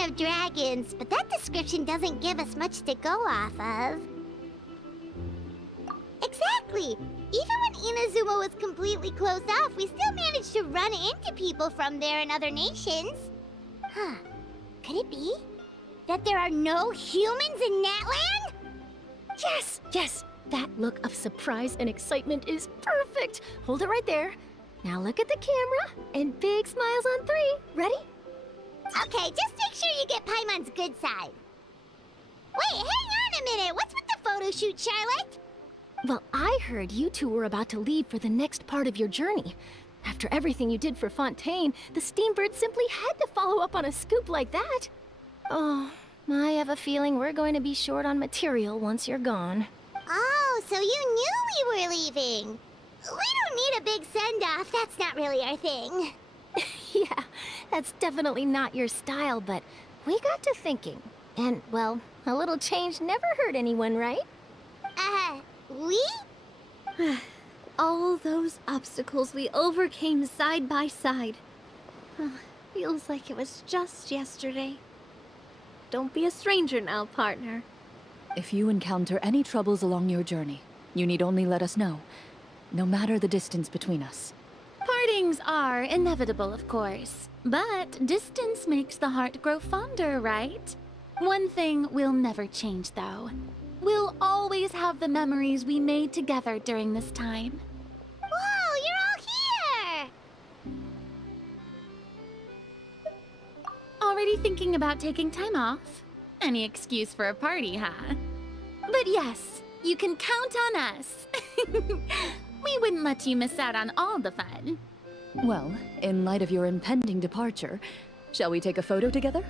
Of dragons, but that description doesn't give us much to go off of. Exactly! Even when Inazuma was completely closed off, we still managed to run into people from there in other nations. Huh. Could it be that there are no humans in Natlan? Yes! Yes! That look of surprise and excitement is perfect! Hold it right there. Now look at the camera, and big smiles on 3. Ready? Okay, just make sure you get Paimon's good side. Wait, hang on a minute. What's with the photo shoot, Charlotte? Well, I heard you two were about to leave for the next part of your journey. After everything you did for Fontaine, the Steambird simply had to follow up on a scoop like that. Oh, I have a feeling we're going to be short on material once you're gone. Oh, so you knew we were leaving. We don't need a big send-off. That's not really our thing. Yeah, that's definitely not your style, but we got to thinking. And, well, a little change never hurt anyone, right? We? All those obstacles we overcame side by side. Feels like it was just yesterday. Don't be a stranger now, partner. If you encounter any troubles along your journey, you need only let us know, no matter the distance between us. Partings are inevitable, of course, but distance makes the heart grow fonder, right? One thing will never change, though. We'll always have the memories we made together during this time. Whoa, you're all here! Already thinking about taking time off? Any excuse for a party, huh? But yes, you can count on us. We wouldn't let you miss out on all the fun. Well, in light of your impending departure, shall we take a photo together?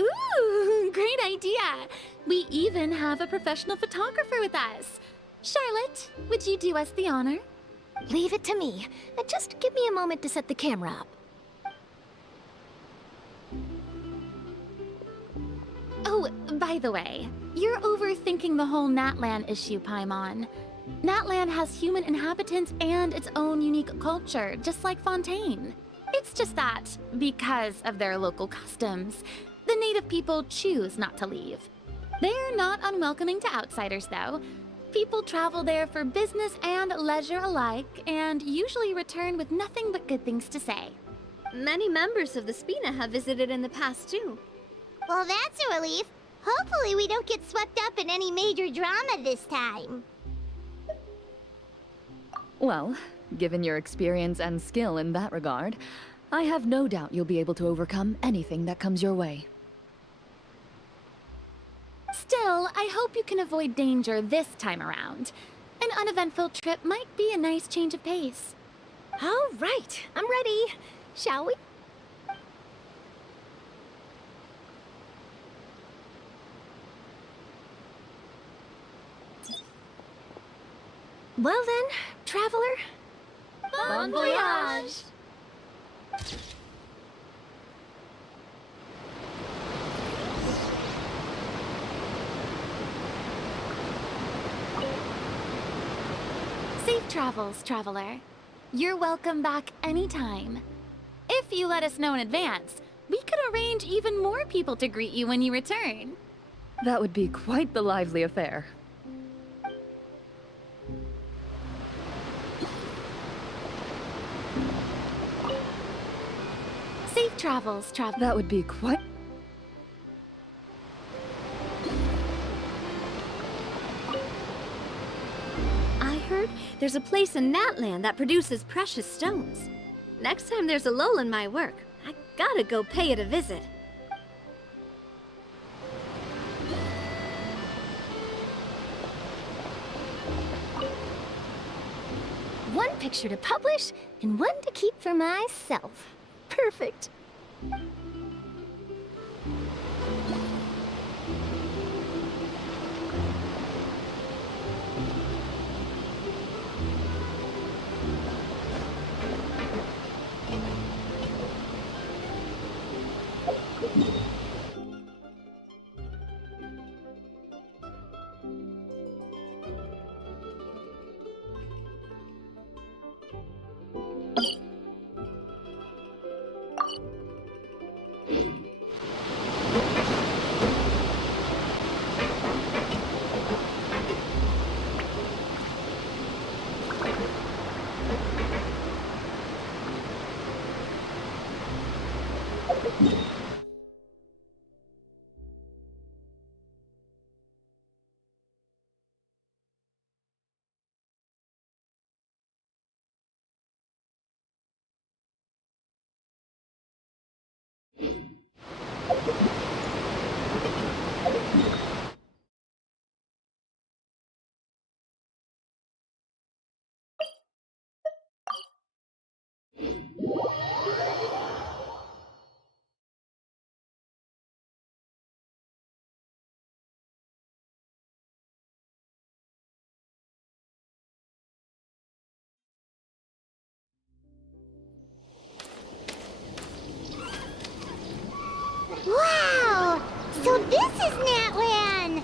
Ooh, great idea! We even have a professional photographer with us. Charlotte, would you do us the honor? Leave it to me. Just give me a moment to set the camera up. Oh, by the way, you're overthinking the whole Natlan issue, Paimon. Natlan has human inhabitants and its own unique culture, just like Fontaine. It's just that, because of their local customs, the native people choose not to leave. They're not unwelcoming to outsiders, though. People travel there for business and leisure alike, and usually return with nothing but good things to say. Many members of the Spina have visited in the past, too. Well, that's a relief. Hopefully we don't get swept up in any major drama this time. Well, given your experience and skill in that regard, I have no doubt you'll be able to overcome anything that comes your way. Still, I hope you can avoid danger this time around. An uneventful trip might be a nice change of pace. All right, I'm ready. Shall we? Well then, traveler. Bon voyage! Safe travels, traveler. You're welcome back anytime. If you let us know in advance, we could arrange even more people to greet you when you return. That would be quite the lively affair. Safe travels, traveler. That would be quite... I heard there's a place in Natlan that produces precious stones. Next time there's a lull in my work, I gotta go pay it a visit. One picture to publish, and one to keep for myself. Perfect. Wow! So this is Natlan!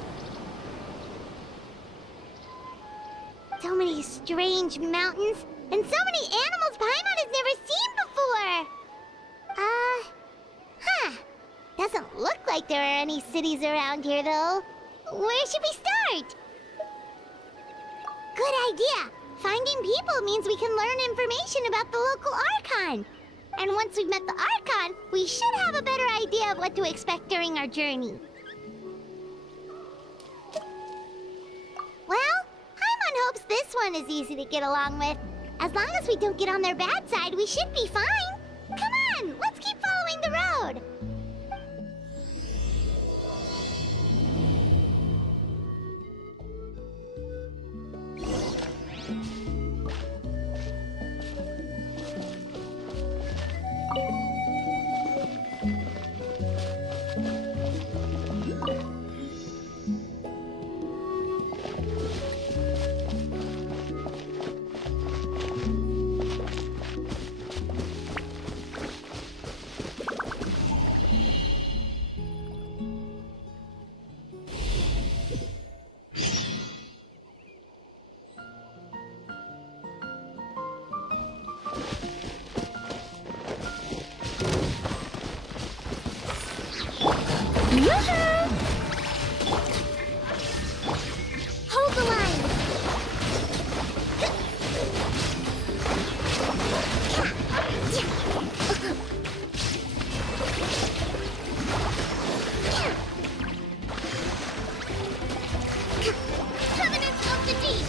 So many strange mountains, and so many animals Paimon has never seen before! Doesn't look like there are any cities around here, though. Where should we start? Good idea! Finding people means we can learn information about the local Archon. And once we've met the Archon, we should have a better idea of what to expect during our journey. Well, Paimon hopes this one is easy to get along with. As long as we don't get on their bad side, we should be fine. Come on, let's keep following the road. Hold the line. Covenants of the Deep.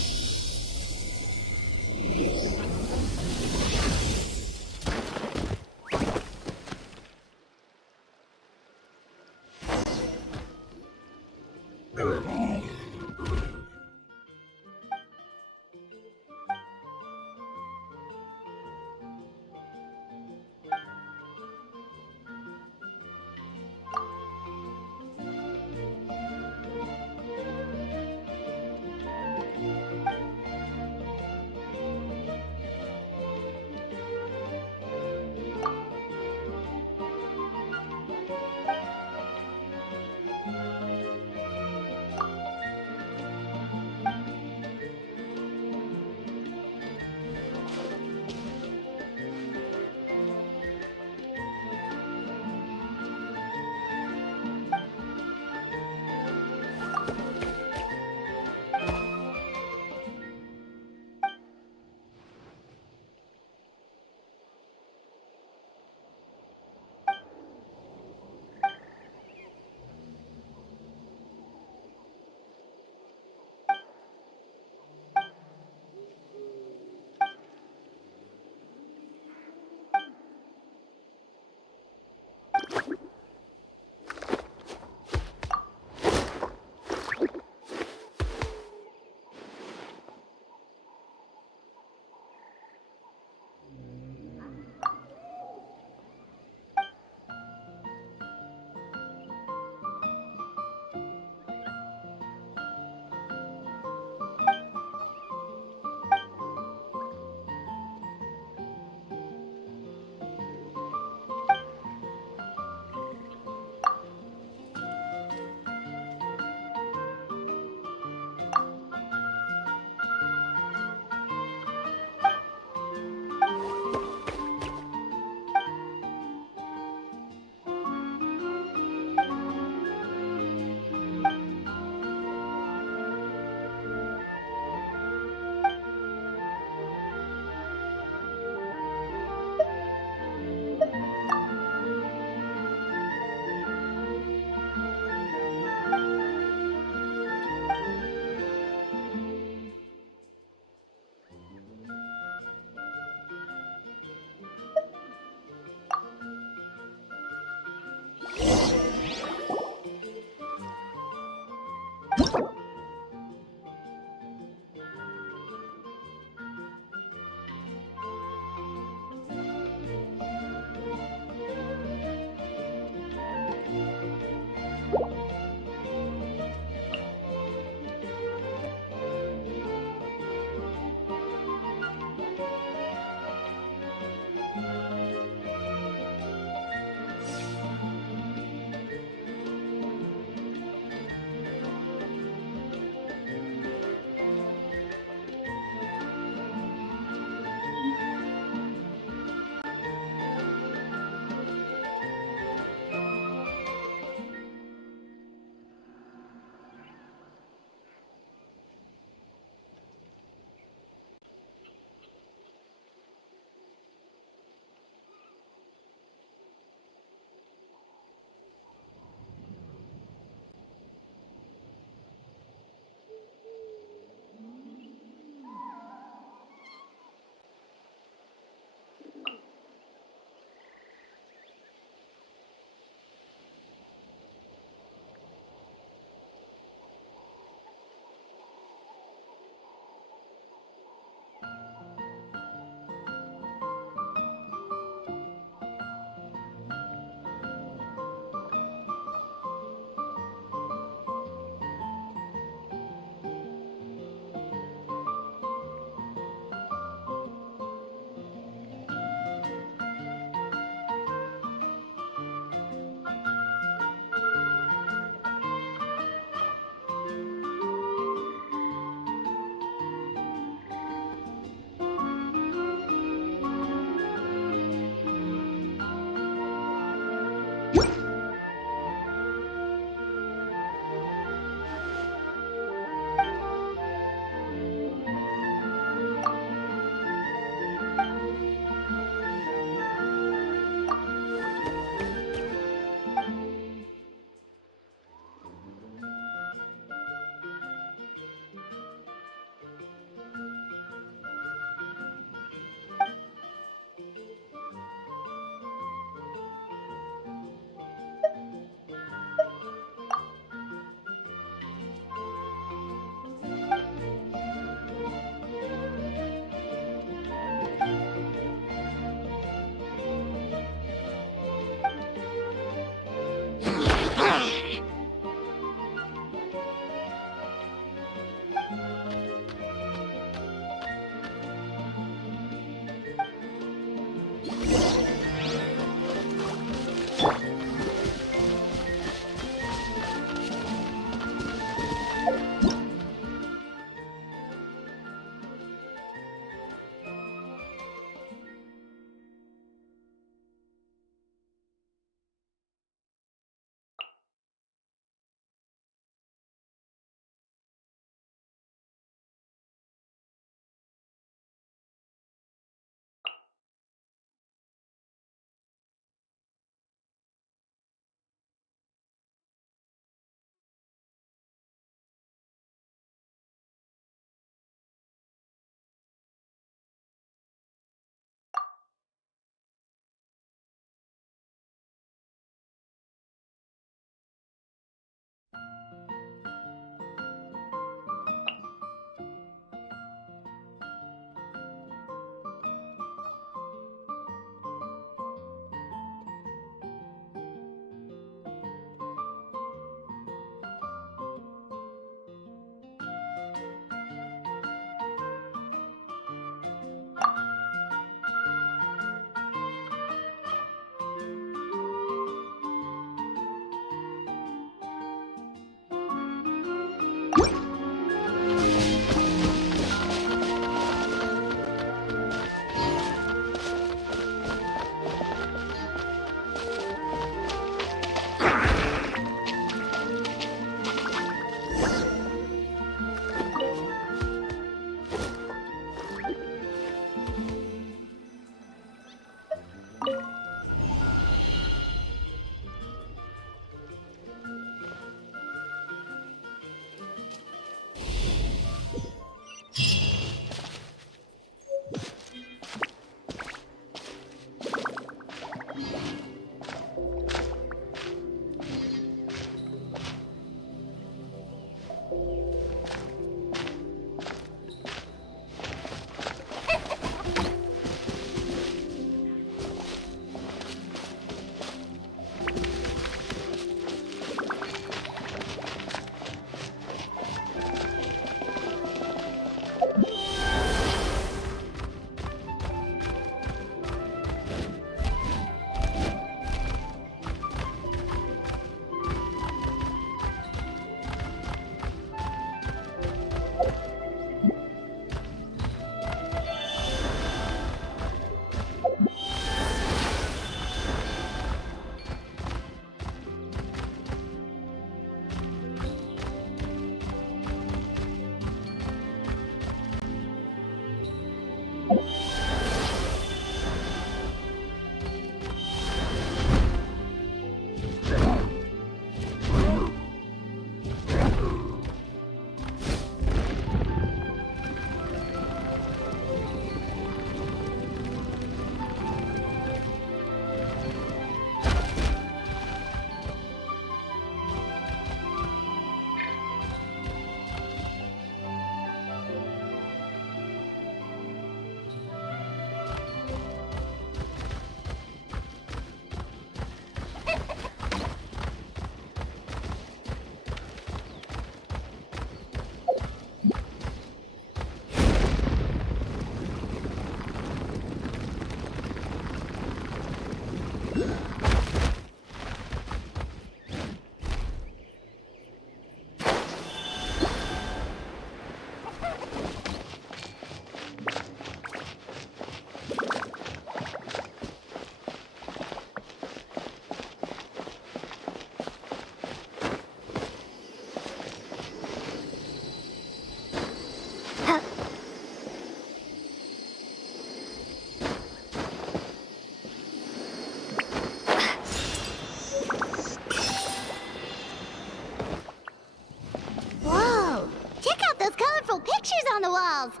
waterfalls.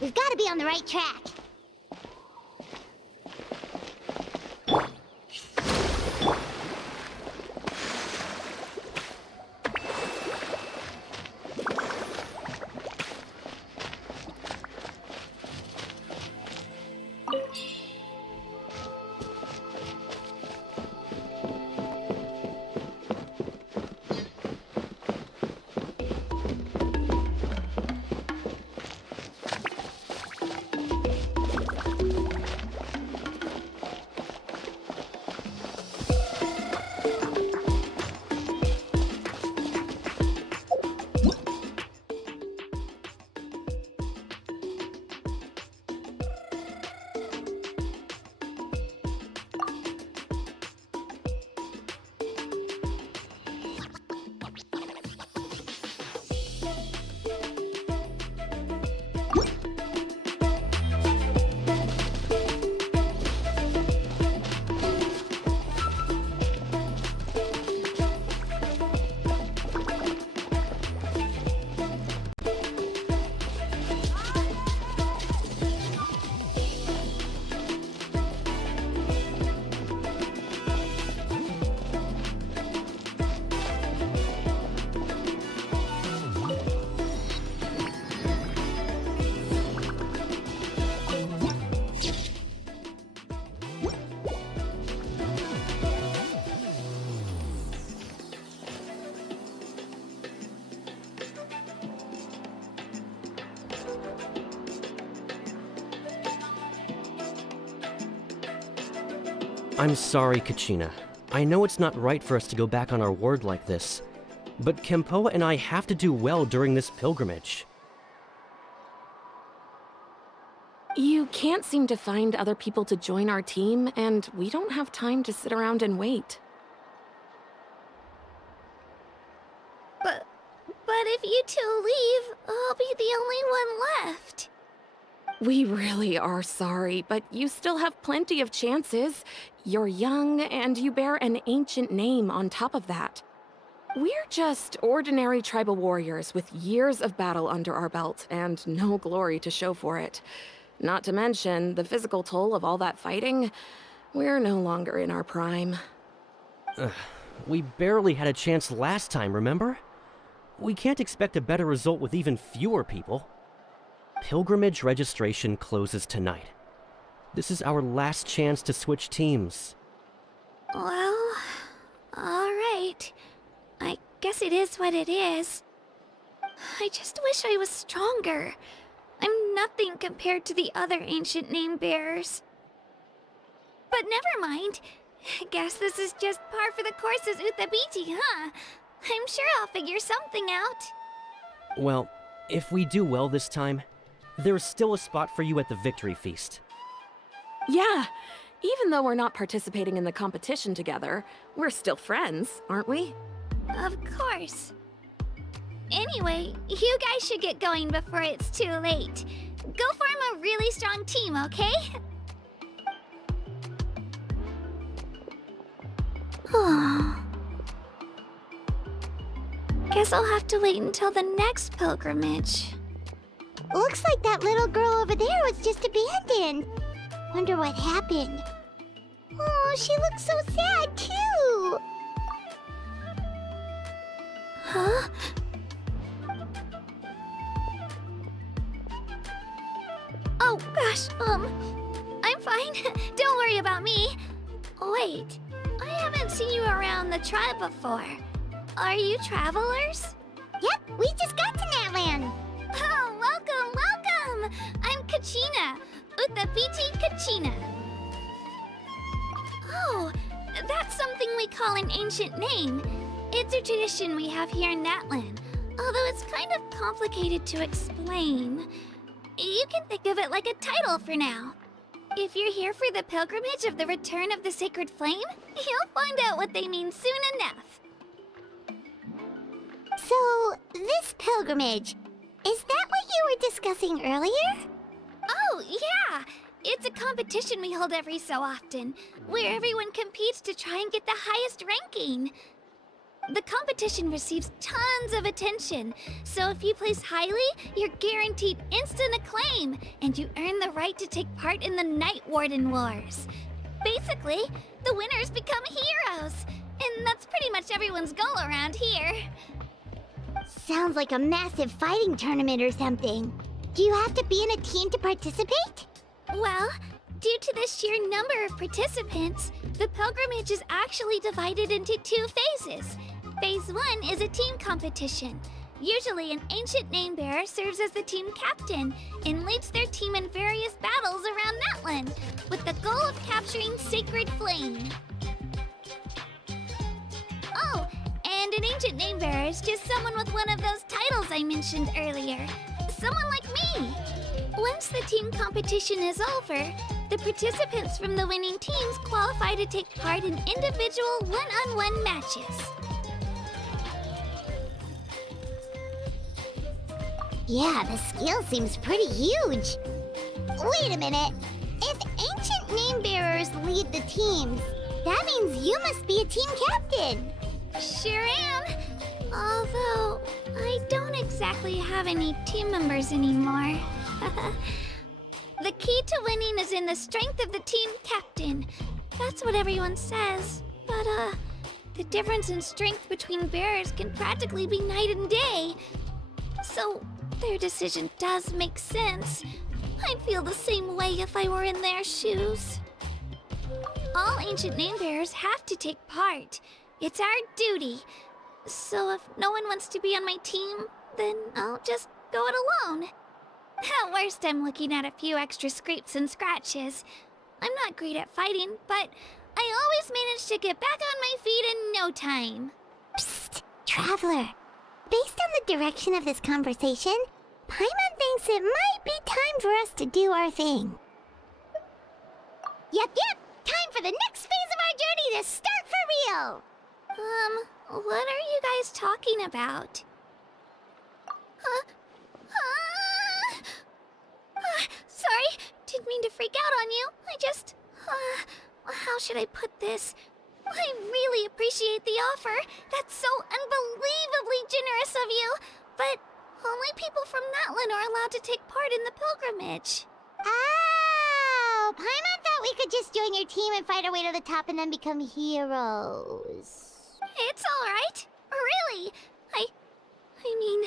We've got to be on the right track. I'm sorry, Kachina. I know it's not right for us to go back on our word like this, but Kempoa and I have to do well during this pilgrimage. You can't seem to find other people to join our team, and we don't have time to sit around and wait. But if you two leave, I'll be the only one left. We really are sorry, but you still have plenty of chances. You're young, and you bear an ancient name on top of that. We're just ordinary tribal warriors with years of battle under our belt, and no glory to show for it. Not to mention the physical toll of all that fighting. We're no longer in our prime. We barely had a chance last time, remember? We can't expect a better result with even fewer people. Pilgrimage registration closes tonight. This is our last chance to switch teams. Well, alright. I guess it is what it is. I just wish I was stronger. I'm nothing compared to the other ancient name bearers. But never mind. Guess this is just par for the course as Uthabiti, huh? I'm sure I'll figure something out. Well, if we do well this time, there's still a spot for you at the Victory Feast. Yeah, even though we're not participating in the competition together, we're still friends, aren't we? Of course. Anyway, you guys should get going before it's too late. Go form a really strong team, okay? Guess I'll have to wait until the next pilgrimage. Looks like that little girl over there was just abandoned. Wonder what happened. Oh, she looks so sad, too. Huh? Oh, gosh, I'm fine. Don't worry about me. Wait, I haven't seen you around the tribe before. Are you travelers? Yep, we just got to Natlan. Oh, welcome! I'm Kachina, Uthabiti Kachina. Oh, that's something we call an ancient name. It's a tradition we have here in Natlan, although it's kind of complicated to explain. You can think of it like a title for now. If you're here for the pilgrimage of the return of the sacred flame, you'll find out what they mean soon enough. So, this pilgrimage, is that what you were discussing earlier? Oh, yeah! It's a competition we hold every so often, where everyone competes to try and get the highest ranking. The competition receives tons of attention, so if you place highly, you're guaranteed instant acclaim, and you earn the right to take part in the Night Warden Wars. Basically, the winners become heroes, and that's pretty much everyone's goal around here. Sounds like a massive fighting tournament or something. Do you have to be in a team to participate? Well, due to the sheer number of participants, the pilgrimage is actually divided into 2 phases. Phase 1 is a team competition. Usually, an ancient name-bearer serves as the team captain and leads their team in various battles around Natlan, with the goal of capturing Sacred Flame. Oh, and an ancient name-bearer is just someone with one of those titles I mentioned earlier. Someone like me. Once the team competition is over, the participants from the winning teams qualify to take part in individual one-on-one matches. Yeah, the scale seems pretty huge. Wait a minute. If ancient name bearers lead the teams, that means you must be a team captain. Sure am. Although, I don't exactly have any team members anymore. The key to winning is in the strength of the team captain. That's what everyone says. But, the difference in strength between bearers can practically be night and day. So, their decision does make sense. I'd feel the same way if I were in their shoes. All ancient name bearers have to take part. It's our duty. So if no one wants to be on my team, then I'll just go it alone. At worst, I'm looking at a few extra scrapes and scratches. I'm not great at fighting, but I always manage to get back on my feet in no time. Psst, Traveler. Based on the direction of this conversation, Paimon thinks it might be time for us to do our thing. Yep. Time for the next phase of our journey to start for real. What are you guys talking about? Sorry, didn't mean to freak out on you. I just, how should I put this? I really appreciate the offer. That's so unbelievably generous of you. But only people from Natlan are allowed to take part in the pilgrimage. Oh, Paimon thought we could just join your team and fight our way to the top and then become heroes. It's all right. Really. I mean,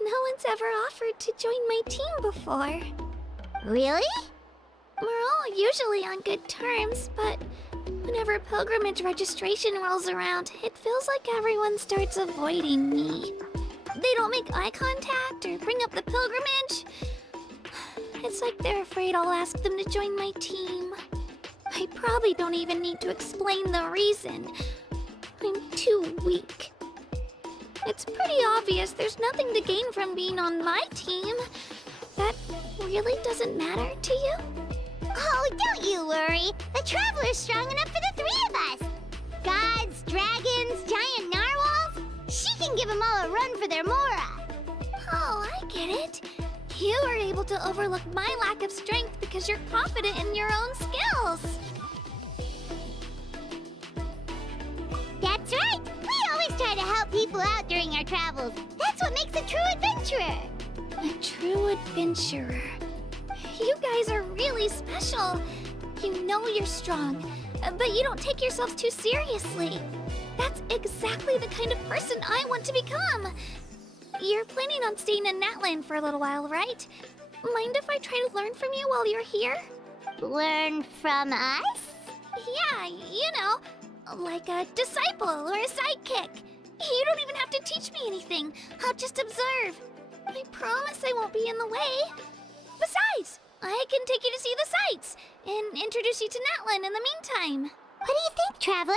no one's ever offered to join my team before. Really? We're all usually on good terms, but whenever pilgrimage registration rolls around, it feels like everyone starts avoiding me. They don't make eye contact or bring up the pilgrimage. It's like they're afraid I'll ask them to join my team. I probably don't even need to explain the reason. I'm too weak. It's pretty obvious there's nothing to gain from being on my team. That really doesn't matter to you? Oh, don't you worry. The Traveler's strong enough for the 3 of us. Gods, dragons, giant narwhals. She can give them all a run for their Mora. Oh, I get it. You are able to overlook my lack of strength because you're confident in your own skills. That's right. We always try to help people out during our travels. That's what makes a true adventurer. A true adventurer. You guys are really special. You know you're strong, but you don't take yourselves too seriously. That's exactly the kind of person I want to become. You're planning on staying in Natlan for a little while, right? Mind if I try to learn from you while you're here? Learn from us? Yeah, you know, like a disciple or a sidekick. You don't even have to teach me anything. I'll just observe. I promise I won't be in the way. Besides, I can take you to see the sights and introduce you to Natlan in the meantime. What do you think, Traveler?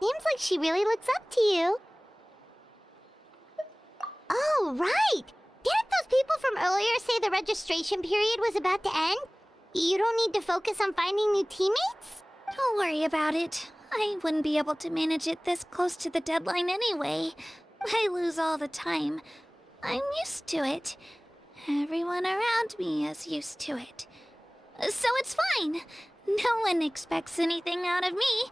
Seems like she really looks up to you. Oh, right! Didn't those people from earlier say the registration period was about to end? You don't need to focus on finding new teammates? Don't worry about it. I wouldn't be able to manage it this close to the deadline anyway. I lose all the time. I'm used to it. Everyone around me is used to it. So it's fine. No one expects anything out of me.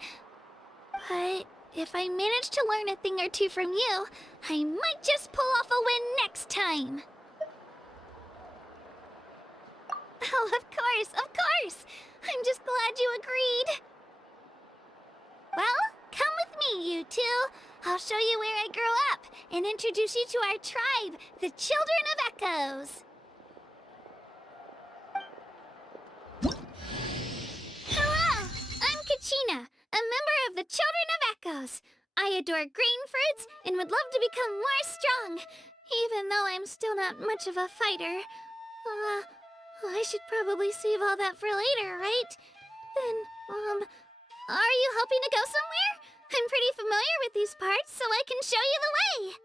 But if I manage to learn a thing or two from you, I might just pull off a win next time. Oh, of course, of course! I'm just glad you agreed. Well, come with me, you two. I'll show you where I grew up and introduce you to our tribe, the Children of Echoes. Hello, I'm Kachina, a member of the Children of Echoes. I adore green fruits and would love to become more strong, even though I'm still not much of a fighter. I should probably save all that for later, right? Then, are you hoping to go somewhere? I'm pretty familiar with these parts, so I can show you the way.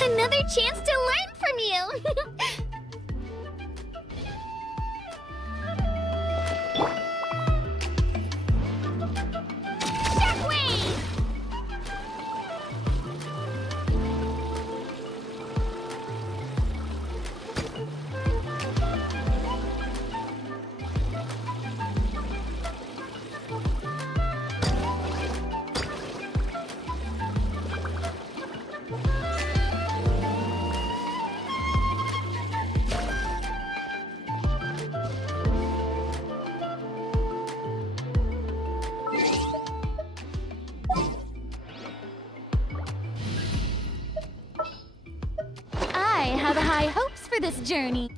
Another chance to learn from you! Shockwave! I have high hopes for this journey.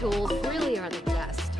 tools really are the best.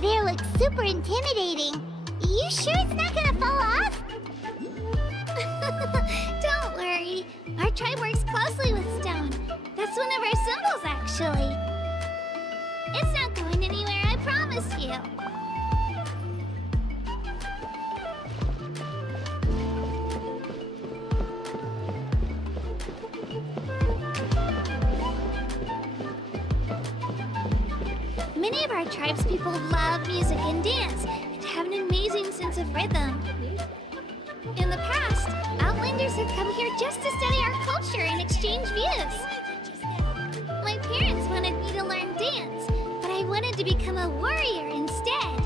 bear looks super intimidating. You sure it's not gonna fall off? Don't worry. Our tribe works closely with stone. That's one of our symbols, actually. It's not going anywhere, I promise you. Many of our tribes people love music and dance and have an amazing sense of rhythm. In the past, Outlanders have come here just to study our culture and exchange views. My parents wanted me to learn dance, but I wanted to become a warrior instead.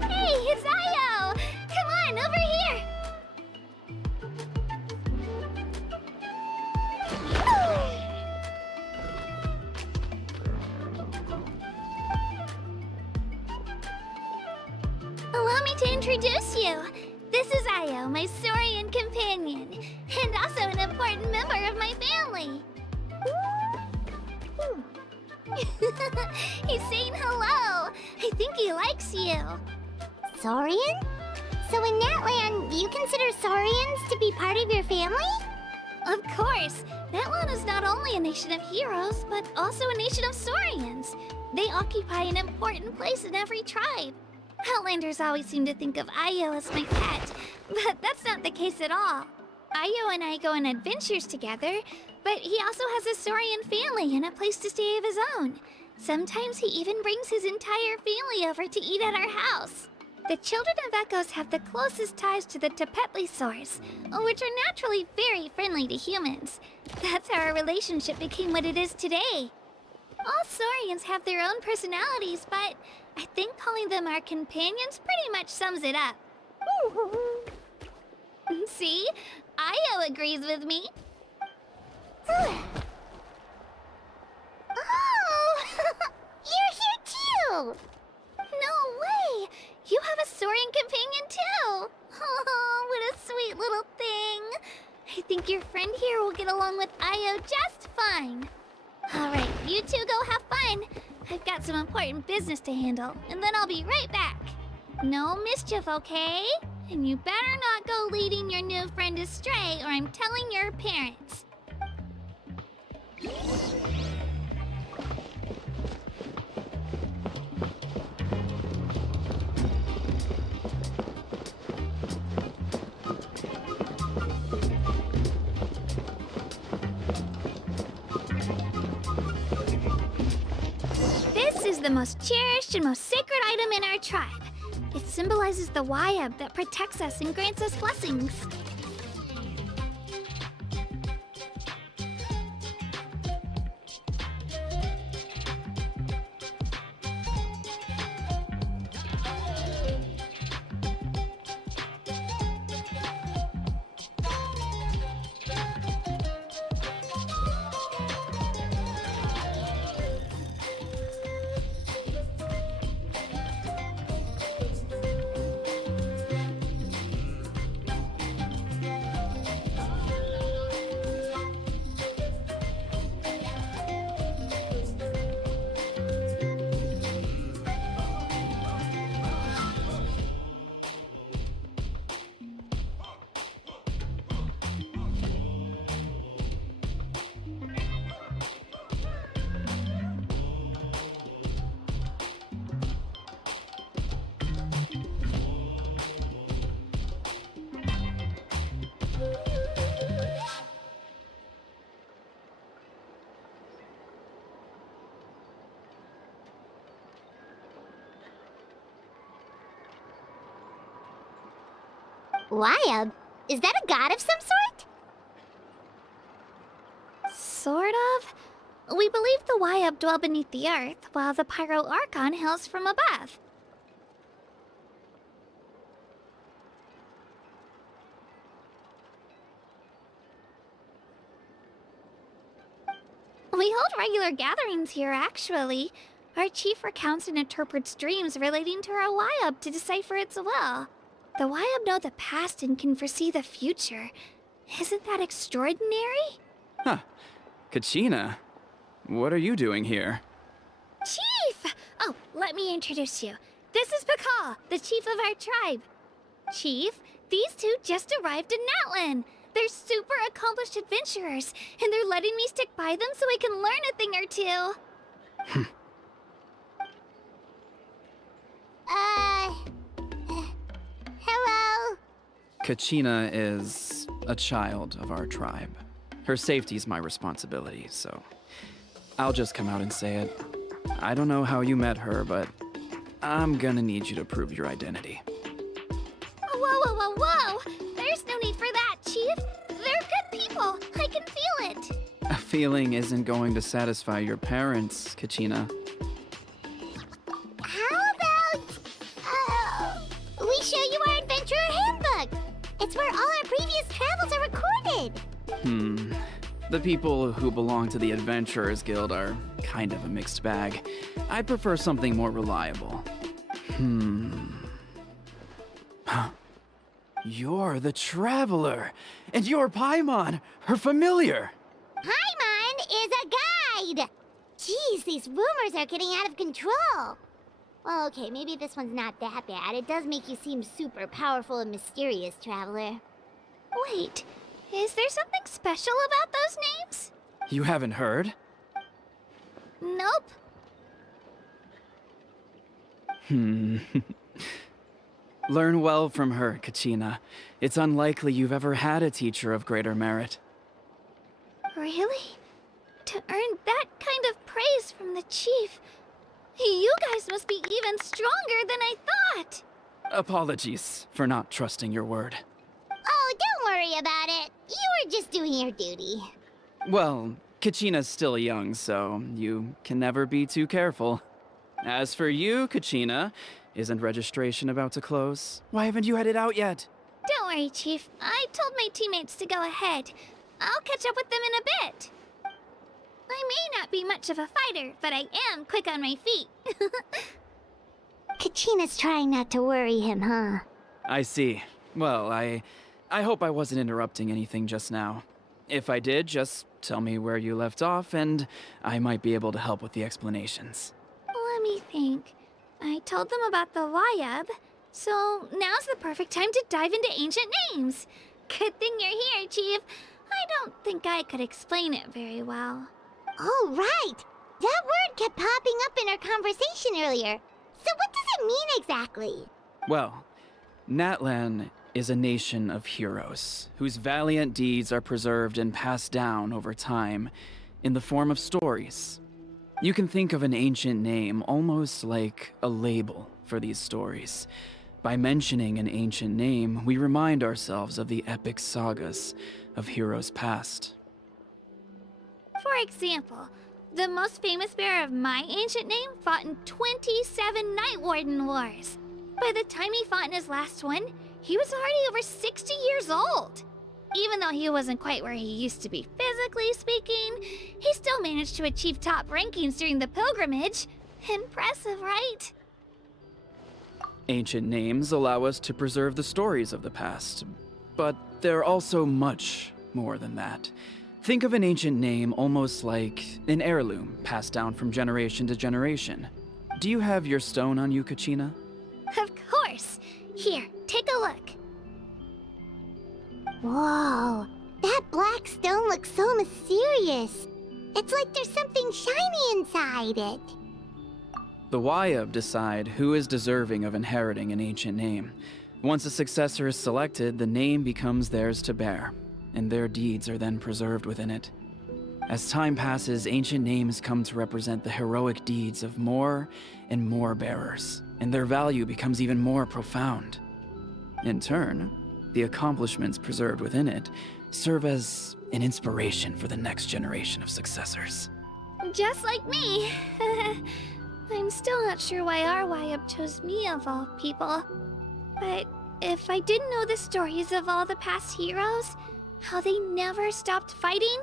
Hey, it's Io! Come on, over here! Allow me to introduce you. This is Io, my Saurian companion, and also an important member of my family. He's saying hello. I think he likes you. Saurian? So in Natlan, you consider Saurians to be part of your family? Of course, Natlan is not only a nation of heroes, but also a nation of Saurians. They occupy an important place in every tribe. Outlanders always seem to think of Io as my pet, but that's not the case at all. Io and I go on adventures together, but he also has a Saurian family and a place to stay of his own. Sometimes he even brings his entire family over to eat at our house. The children of Echoes have the closest ties to the Tepetlisaurs, which are naturally very friendly to humans. That's how our relationship became what it is today. All Saurians have their own personalities, but I think calling them our companions pretty much sums it up. See? Io agrees with me. Oh! You're here too! No way! You have a Saurian companion too! Oh, what a sweet little thing! I think your friend here will get along with Io just fine. Alright, you two go have fun. I've got some important business to handle, and then I'll be right back. No mischief, okay? And you better not go leading your new friend astray, or I'm telling your parents. This is the most cherished and most sacred item in our tribe. It symbolizes the Wayab that protects us and grants us blessings. Wayab? Is that a god of some sort? Sort of. We believe the Wayab dwell beneath the earth, while the Pyro Archon hails from above. We hold regular gatherings here, actually. Our chief recounts and interprets dreams relating to our Wyab to decipher its will. The Wyab know the past and can foresee the future. Isn't that extraordinary? Huh. Kachina, what are you doing here? Chief! Oh, let me introduce you. This is Pakal, the chief of our tribe. Chief, these two just arrived in Natlan. They're super accomplished adventurers, and they're letting me stick by them so I can learn a thing or two. Hello? Kachina is a child of our tribe. Her safety's my responsibility, so I'll just come out and say it. I don't know how you met her, but I'm gonna need you to prove your identity. Whoa! There's no need for that, Chief. They're good people. I can feel it. A feeling isn't going to satisfy your parents, Kachina. How about, we show you our adventurer handbook? It's where all our previous travels are recorded. The people who belong to the Adventurers Guild are kind of a mixed bag. I'd prefer something more reliable. Huh. You're the Traveler, and you're Paimon, her familiar. Paimon is a guide! Jeez, these rumors are getting out of control. Well, okay, maybe this one's not that bad. It does make you seem super powerful and mysterious, Traveler. Wait, is there something special about those names? You haven't heard? Nope. Learn well from her, Kachina. It's unlikely you've ever had a teacher of greater merit. Really? To earn that kind of praise from the chief, you guys must be even stronger than I thought. Apologies for not trusting your word. Oh, don't worry about it. You were just doing your duty. Well, Kachina's still young, so you can never be too careful. As for you, Kachina, isn't registration about to close? Why haven't you headed out yet? Don't worry, Chief. I told my teammates to go ahead. I'll catch up with them in a bit. I may not be much of a fighter, but I am quick on my feet. Kachina's trying not to worry him, huh? I see. Well, I hope I wasn't interrupting anything just now. If I did, just tell me where you left off, and I might be able to help with the explanations. Let me think. I told them about the Wyab, so now's the perfect time to dive into ancient names. Good thing you're here, Chief. I don't think I could explain it very well. Oh, right! That word kept popping up in our conversation earlier. So what does it mean exactly? Well, Natlan is a nation of heroes, whose valiant deeds are preserved and passed down over time in the form of stories. You can think of an ancient name almost like a label for these stories. By mentioning an ancient name, we remind ourselves of the epic sagas of heroes past. For example, the most famous bearer of my ancient name fought in 27 Night Warden Wars. By the time he fought in his last one, he was already over 60 years old. Even though he wasn't quite where he used to be physically speaking, he still managed to achieve top rankings during the pilgrimage. Impressive, right? Ancient names allow us to preserve the stories of the past, but they're also much more than that. Think of an ancient name almost like an heirloom passed down from generation to generation. Do you have your stone on you, Kachina? Of course. Here, take a look. Whoa, that black stone looks so mysterious. It's like there's something shiny inside it. The Wyab decide who is deserving of inheriting an ancient name. Once a successor is selected, the name becomes theirs to bear, and their deeds are then preserved within it. As time passes, ancient names come to represent the heroic deeds of more and more bearers, and their value becomes even more profound. In turn, the accomplishments preserved within it serve as an inspiration for the next generation of successors. Just like me. I'm still not sure why our Wyab chose me of all people. But if I didn't know the stories of all the past heroes, how they never stopped fighting,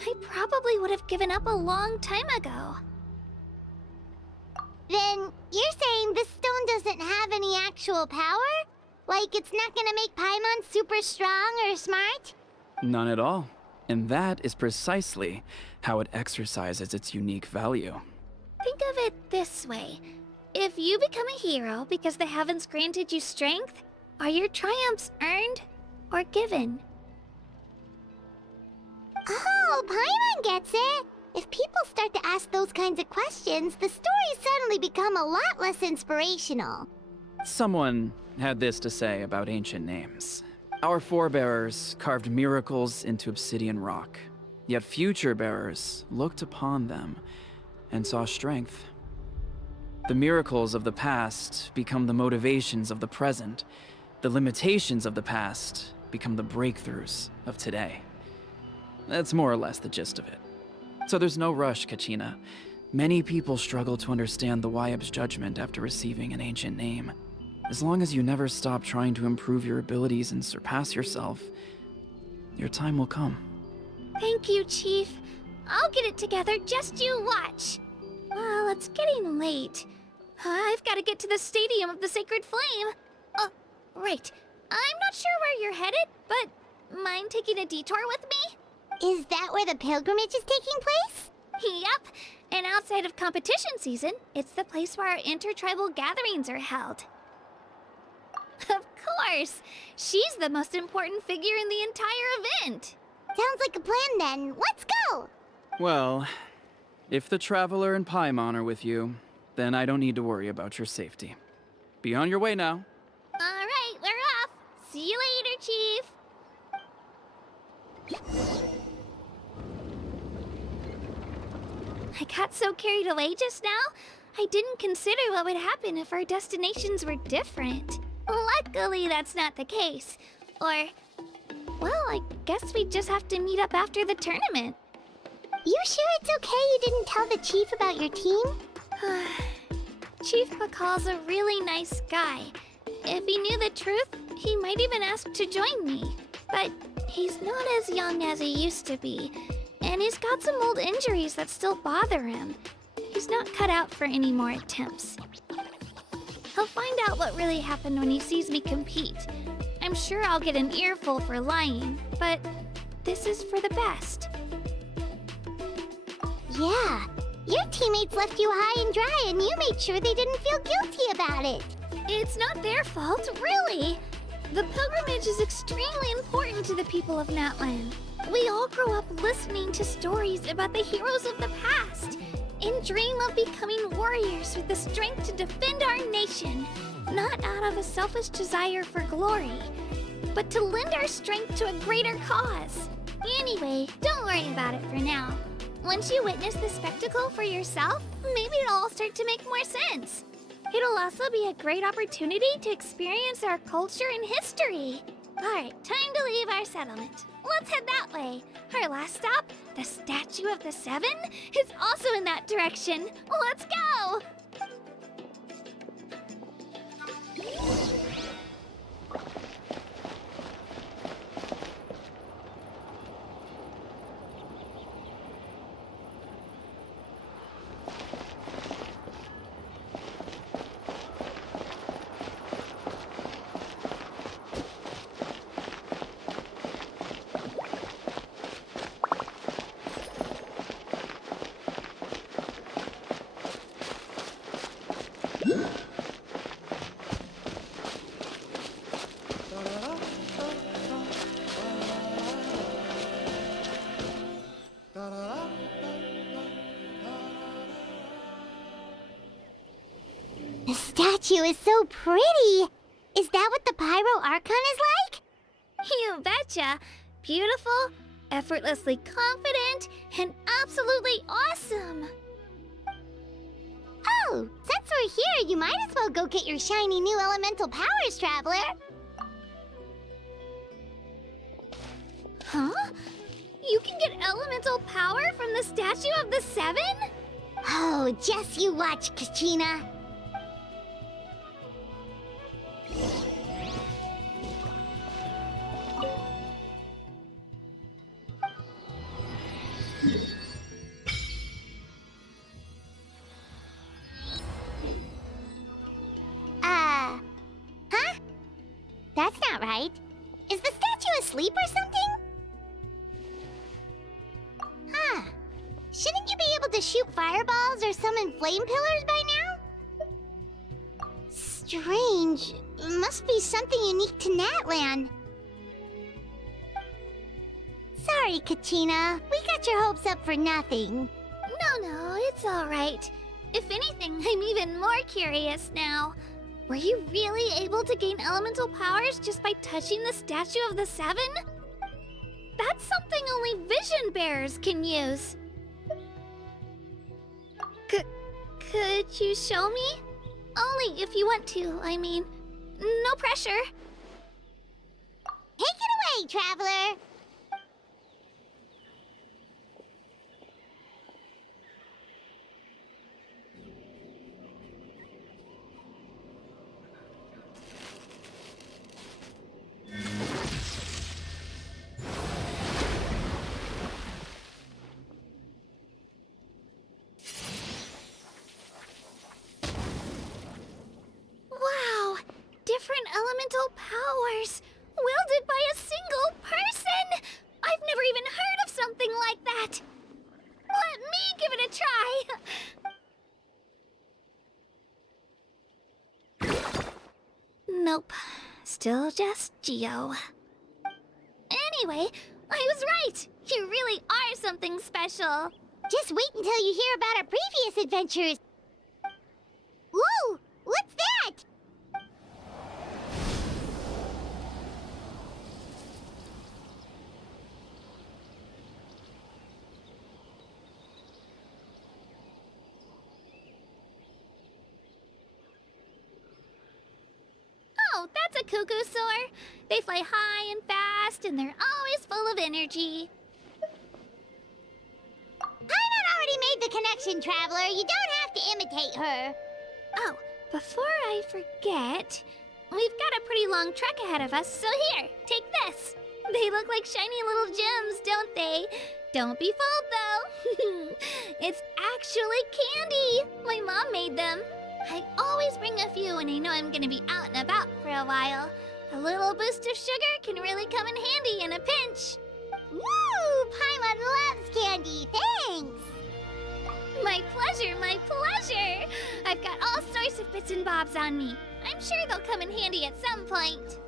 I probably would have given up a long time ago. Then you're saying this stone doesn't have any actual power? Like it's not gonna make Paimon super strong or smart? None at all. And that is precisely how it exercises its unique value. Think of it this way. If you become a hero because the heavens granted you strength, are your triumphs earned or given? Oh, Paimon gets it! If people start to ask those kinds of questions, the stories suddenly become a lot less inspirational. Someone had this to say about ancient names. Our forebears carved miracles into obsidian rock, yet future bearers looked upon them and saw strength. The miracles of the past become the motivations of the present. The limitations of the past become the breakthroughs of today. That's more or less the gist of it. So there's no rush, Kachina. Many people struggle to understand the Wyab's judgment after receiving an ancient name. As long as you never stop trying to improve your abilities and surpass yourself, your time will come. Thank you, Chief. I'll get it together, just you watch. Well, it's getting late. I've got to get to the Stadium of the Sacred Flame. Oh, right. I'm not sure where you're headed, but mind taking a detour with me? Is that where the pilgrimage is taking place? Yep. And outside of competition season, it's the place where our intertribal gatherings are held. Of course! She's the most important figure in the entire event! Sounds like a plan then. Let's go! Well, if the Traveler and Paimon are with you, then I don't need to worry about your safety. Be on your way now. Alright, we're off! See you later, Chief! I got so carried away just now, I didn't consider what would happen if our destinations were different. Luckily, that's not the case. Or, well, I guess we just have to meet up after the tournament. You sure it's okay you didn't tell the chief about your team? Chief Bakal's a really nice guy. If he knew the truth, he might even ask to join me. But he's not as young as he used to be, and he's got some old injuries that still bother him. He's not cut out for any more attempts. He'll find out what really happened when he sees me compete. I'm sure I'll get an earful for lying, but this is for the best. Yeah. Your teammates left you high and dry and you made sure they didn't feel guilty about it. It's not their fault, really. The pilgrimage is extremely important to the people of Natlan. We all grow up listening to stories about the heroes of the past and dream of becoming warriors with the strength to defend our nation, not out of a selfish desire for glory, but to lend our strength to a greater cause. Anyway, don't worry about it for now. Once you witness the spectacle for yourself, maybe it'll all start to make more sense. It'll also be a great opportunity to experience our culture and history. Alright, time to leave our settlement. Let's head that way. Our last stop, the Statue of the Seven, is also in that direction. Let's go! The statue is so pretty. Is that what the Pyro Archon is like? You betcha! Beautiful, effortlessly confident, and absolutely awesome! Oh, since we're here, you might as well go get your shiny new elemental powers, Traveler. Huh? You can get elemental power from the Statue of the Seven? Oh, just you watch, Kachina. right? Is the statue asleep or something? Huh. Shouldn't you be able to shoot fireballs or summon flame pillars by now? Strange. Must be something unique to Natlan. Sorry, Katina. We got your hopes up for nothing. No, it's alright. If anything, I'm even more curious now. Were you really able to gain elemental powers just by touching the Statue of the Seven? That's something only vision bearers can use. Could you show me? Only if you want to, I mean. No pressure. Take it away, Traveler! Wow! Different elemental powers! Wielded by a single person! I've never even heard of something like that! Let me give it a try! Nope. Still just Geo. Anyway, I was right! You really are something special! Just wait until you hear about our previous adventures. Ooh! What's that? Oh, that's a cuckoo soar. They fly high and fast, and they're always full of energy. Paimon already made the connection, Traveler. You don't have to imitate her. Oh, before I forget, we've got a pretty long trek ahead of us, so here, take this. They look like shiny little gems, don't they? Don't be fooled, though. It's actually candy. My mom made them. I always bring a few when I know I'm gonna be out and about for a while. A little boost of sugar can really come in handy in a pinch. Woo! Paimon loves candy. Thanks. My pleasure, my pleasure! I've got all sorts of bits and bobs on me. I'm sure they'll come in handy at some point.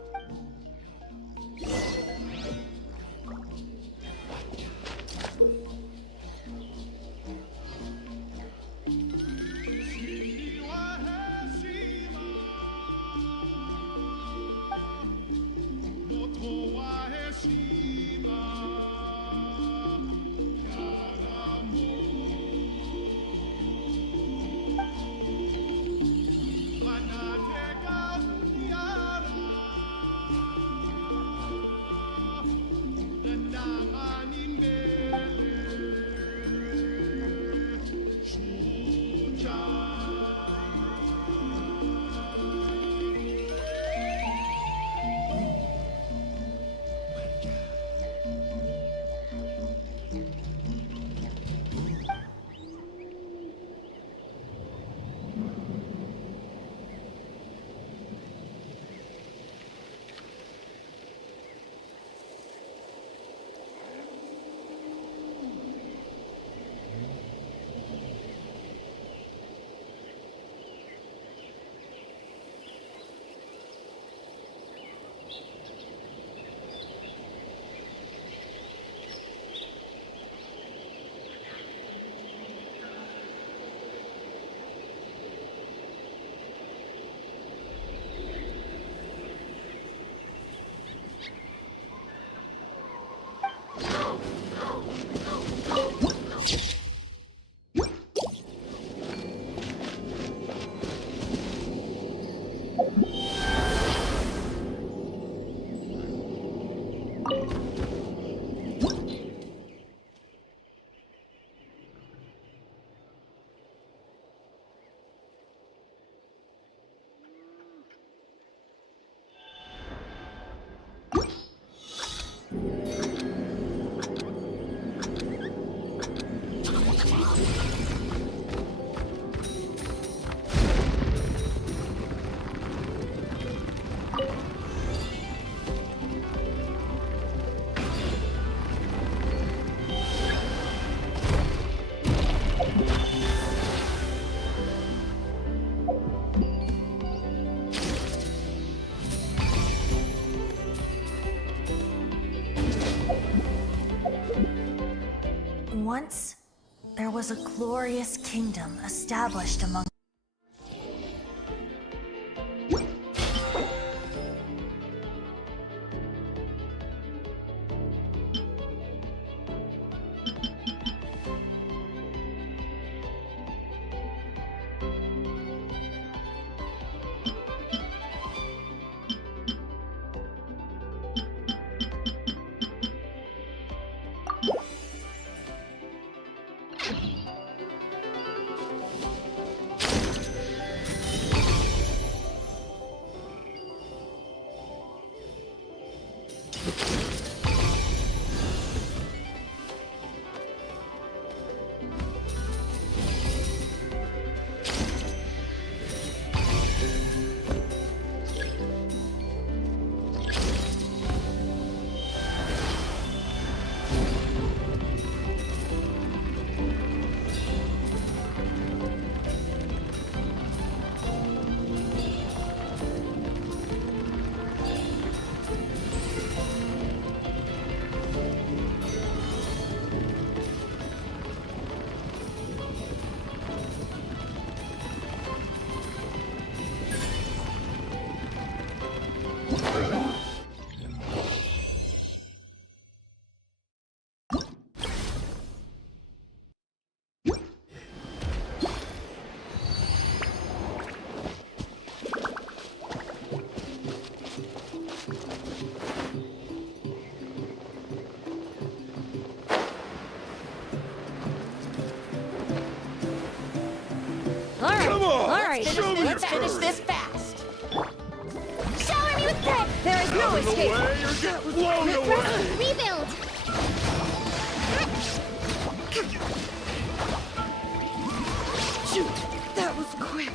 Once, there was a glorious kingdom established among Let's finish this fast. Shower me with bread! There is no escape. Rebuild! Shoot, that was quick.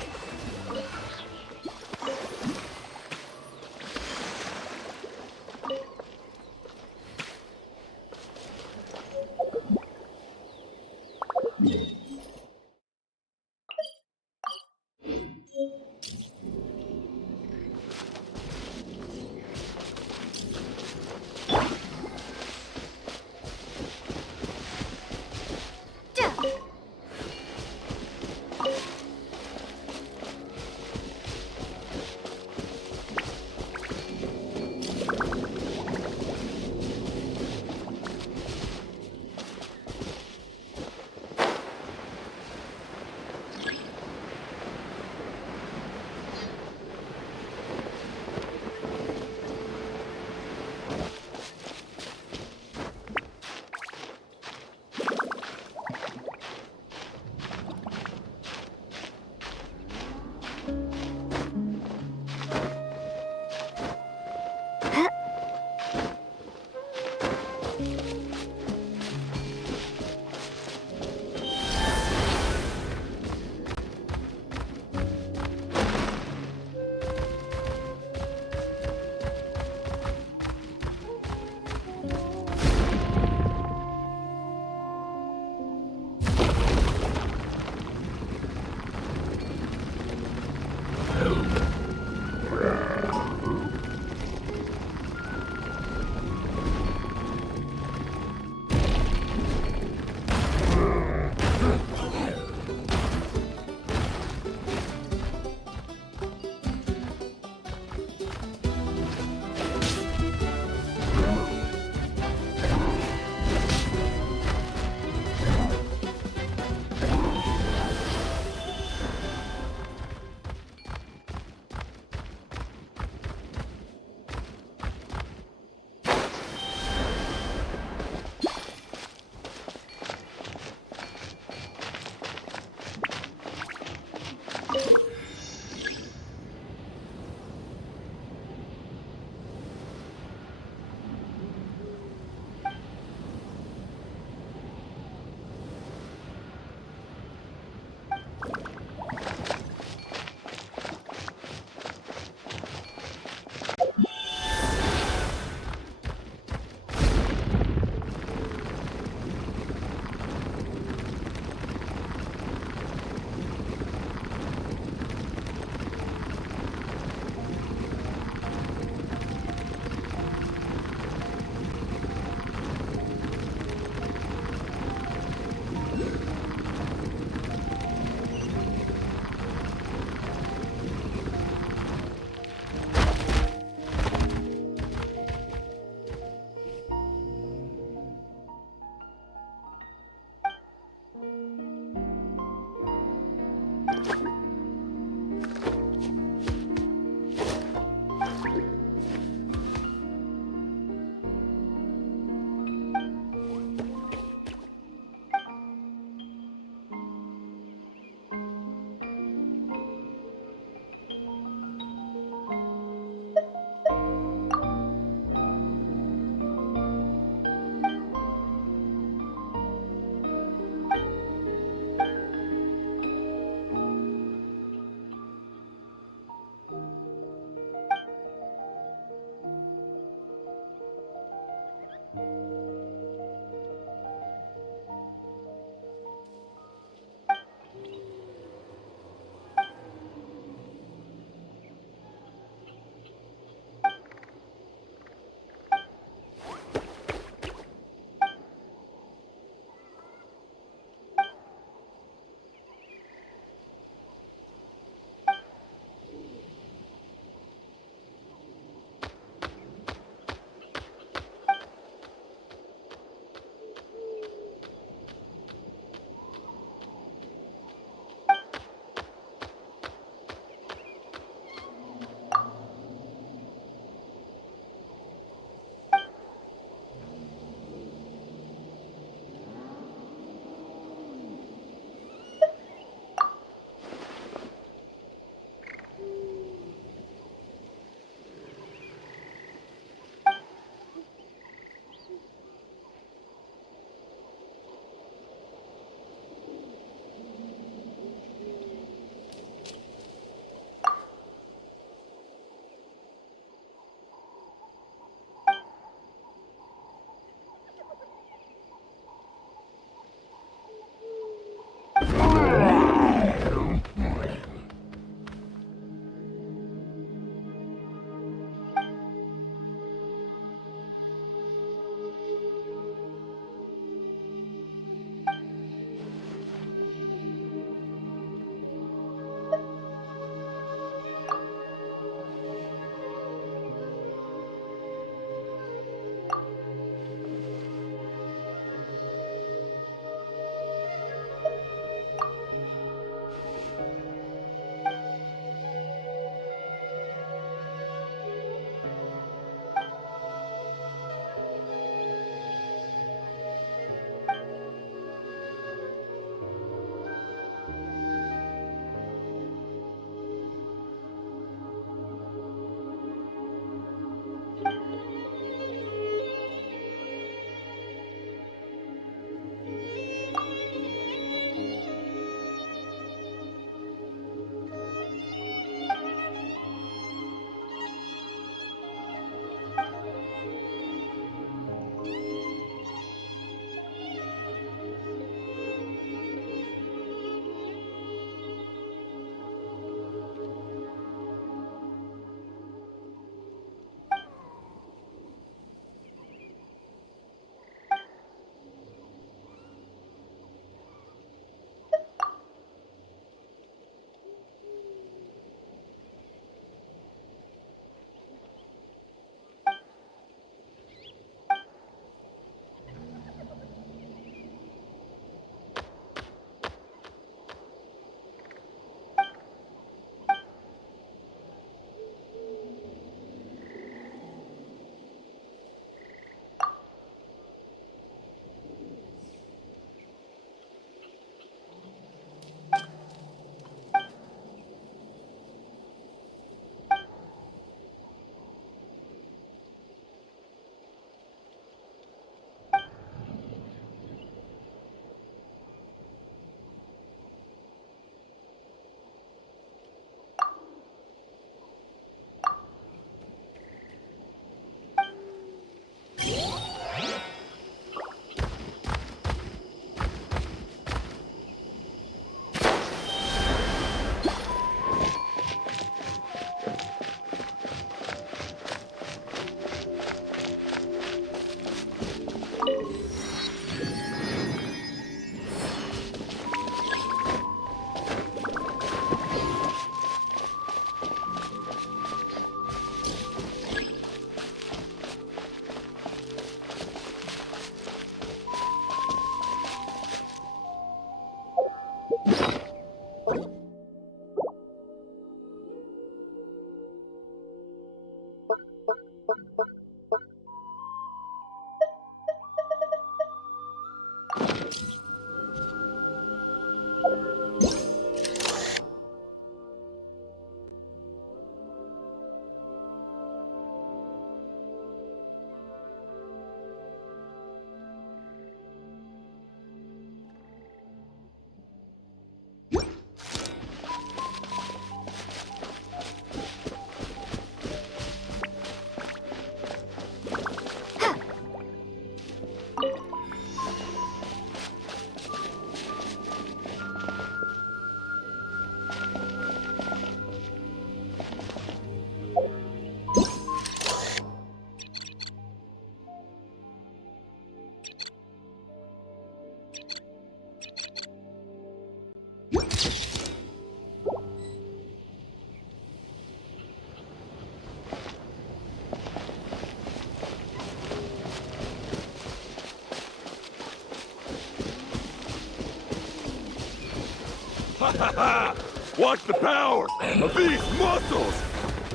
Ha ha ha! Watch the power of these muscles!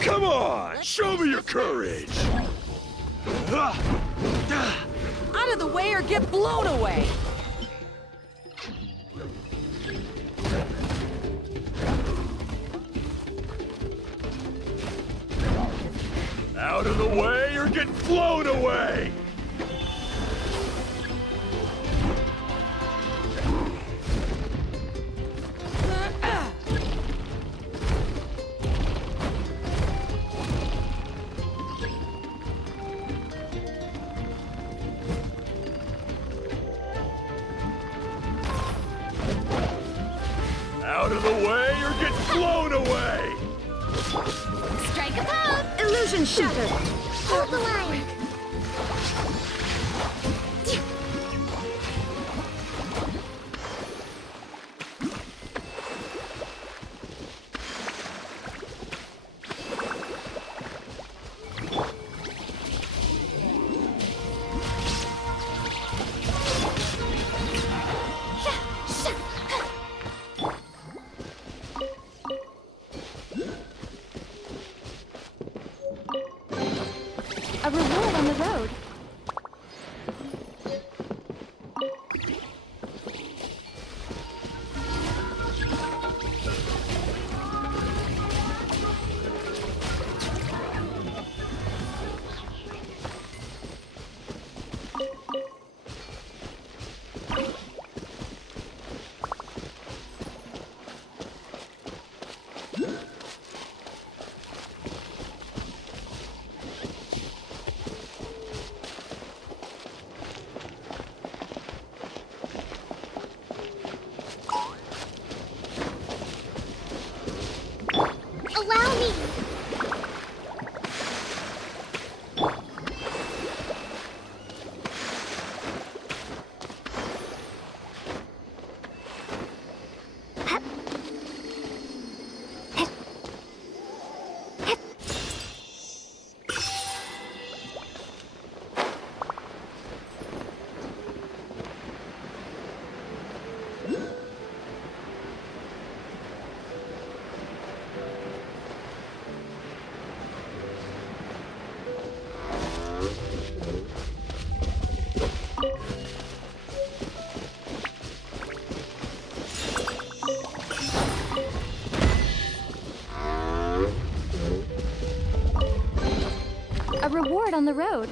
Come on! Show me your courage! Out of the way or get blown away! Out of the way or get blown away! Out of the way or get blown away! Strike a pose! Illusion shattered! Hold the line! A reward on the road. Allow me! A reward on the road.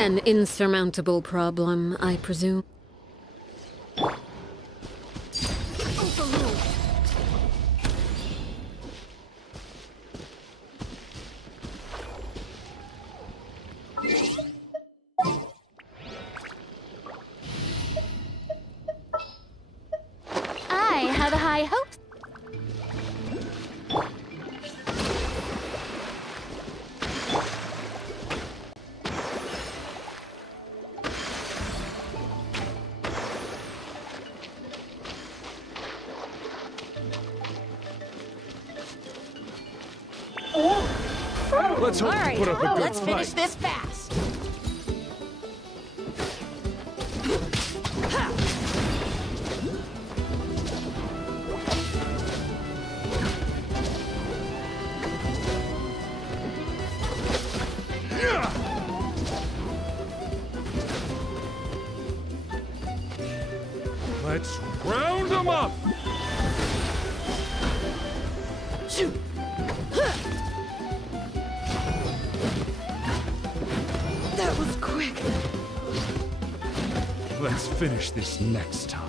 An insurmountable problem, I presume. I have high hopes. Let's hope All you right, put up a good let's finish fight. this fast. Let's round them up! That was quick. Let's finish this next time.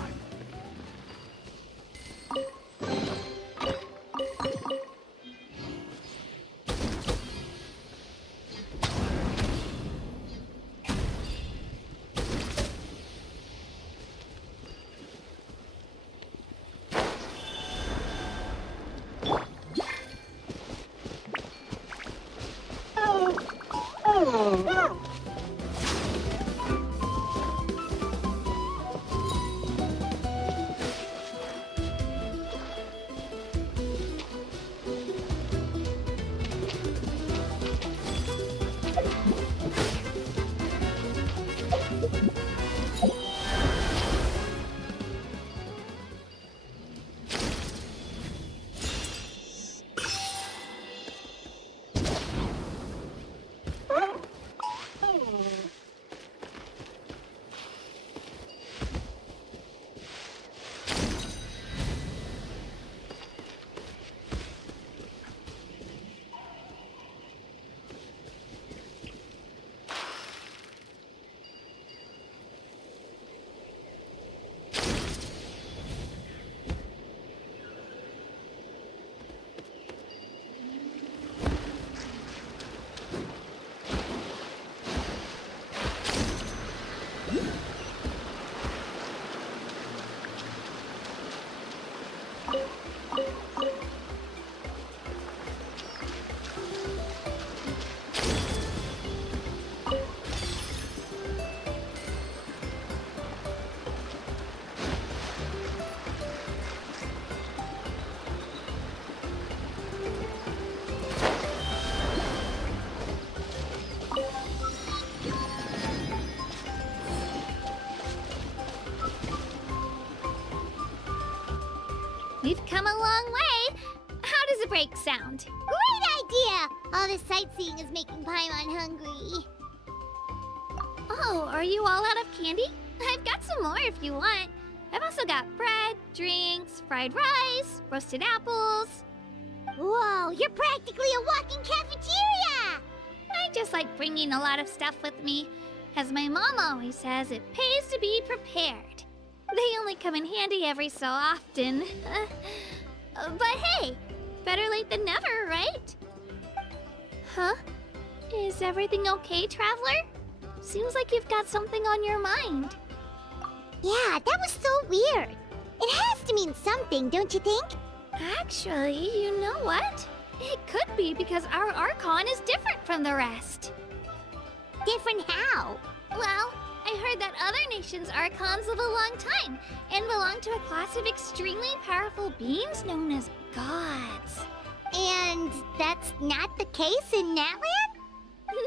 We've come a long way. How does a break sound? Great idea! All this sightseeing is making Paimon hungry. Oh, are you all out of candy? I've got some more if you want. I've also got bread, drinks, fried rice, roasted apples. Whoa, you're practically a walking cafeteria! I just like bringing a lot of stuff with me. As my mom always says, it pays to be prepared. They only come in handy every so often. But hey, better late than never, right? Huh? Is everything okay, Traveler? Seems like you've got something on your mind. Yeah, that was so weird. It has to mean something, don't you think? Actually, you know what? It could be because our Archon is different from the rest. Different how? Well, I heard that other nations' Archons live a long time and belong to a class of extremely powerful beings known as gods. And that's not the case in Natlan?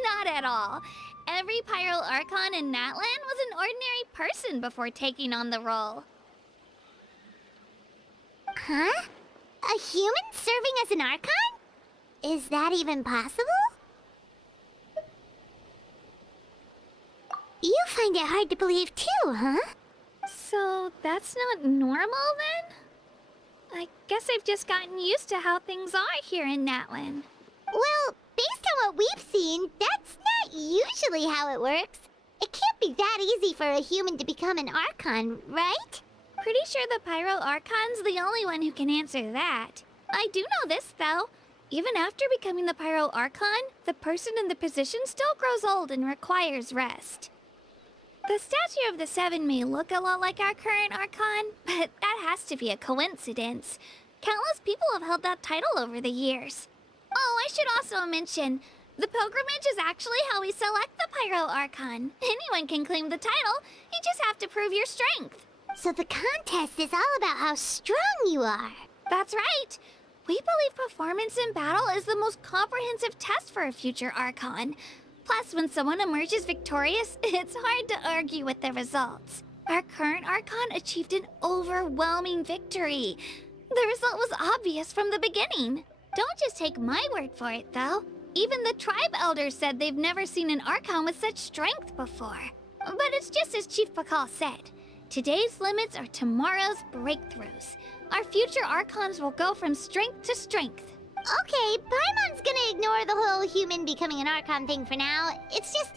Not at all. Every Pyral Archon in Natlan was an ordinary person before taking on the role. Huh? A human serving as an Archon? Is that even possible? You find it hard to believe too, huh? So that's not normal then? I guess I've just gotten used to how things are here in Natlan. Well, based on what we've seen, that's not usually how it works. can't be that easy for a human to become an Archon, right? Pretty sure the Pyro Archon's the only one who can answer that. I do know this, though. Even after becoming the Pyro Archon, the person in the position still grows old and requires rest. The statue of the Seven may look a lot like our current Archon, but that has to be a coincidence. Countless people have held that title over the years. Oh, I should also mention, the pilgrimage is actually how we select the Pyro Archon. Anyone can claim the title, you just have to prove your strength. So the contest is all about how strong you are. That's right. We believe performance in battle is the most comprehensive test for a future Archon. Plus, when someone emerges victorious, it's hard to argue with the results. Our current Archon achieved an overwhelming victory. The result was obvious from the beginning. Don't just take my word for it, though. Even the tribe elders said they've never seen an Archon with such strength before. But it's just as Chief Pakal said. Today's limits are tomorrow's breakthroughs. Our future Archons will go from strength to strength. Okay, Paimon's gonna ignore the whole human becoming an Archon thing for now. It's just,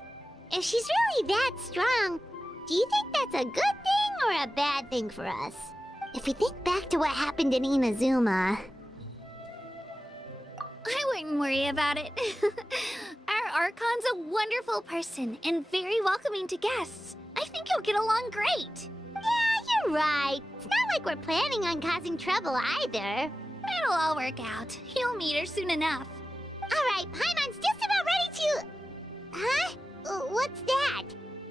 if she's really that strong, do you think that's a good thing or a bad thing for us? If we think back to what happened in Inazuma... I wouldn't worry about it. Our Archon's a wonderful person and very welcoming to guests. I think you'll get along great. Yeah, you're right. It's not like we're planning on causing trouble either. It'll all work out. You'll meet her soon enough. Alright, Paimon's just about ready to... Huh? What's that?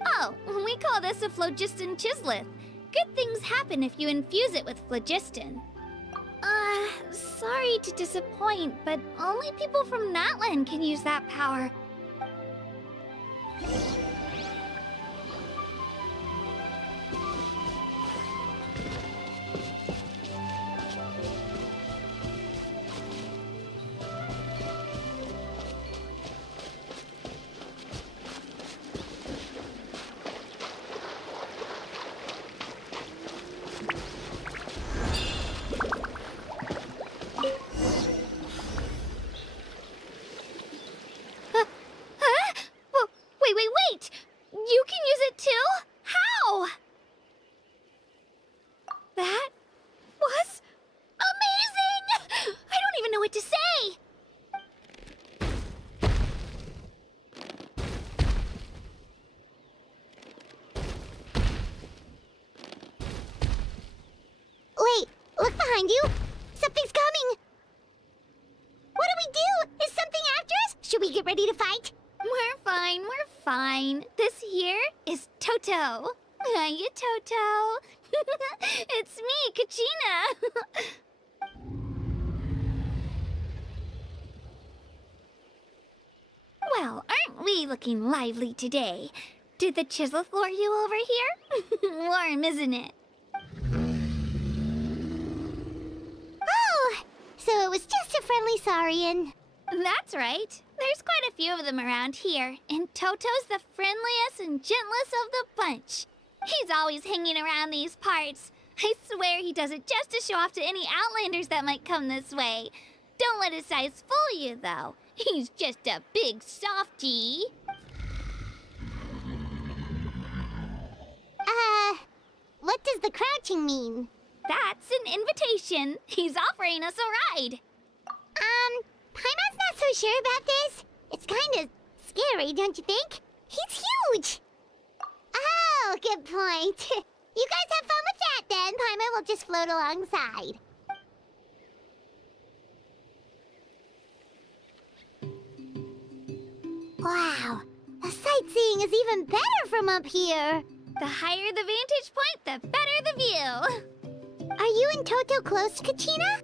Oh, we call this a phlogiston chisleth. Good things happen if you infuse it with phlogiston. Sorry to disappoint, but only people from Natlan can use that power. Wait! You can use it too? How? That was amazing! I don't even know what to say! Wait, look behind you! Something's coming! What do we do? Is something after us? Should we get ready to fight? We're fine. This here is Toto. Hiya, Toto. It's me, Kachina. Well, aren't we looking lively today? Did the chisel lure you over here? Warm, isn't it? Oh, so it was just a friendly Saurian. That's right. There's quite a few of them around here, and Toto's the friendliest and gentlest of the bunch. He's always hanging around these parts. I swear he does it just to show off to any Outlanders that might come this way. Don't let his size fool you, though. He's just a big softie. What does the crouching mean? That's an invitation. He's offering us a ride. Paimon's not so sure about this. It's kind of scary, don't you think? He's huge! Oh, good point. You guys have fun with that then. Paimon will just float alongside. Wow, the sightseeing is even better from up here. The higher the vantage point, the better the view. Are you and Toto close, Kachina?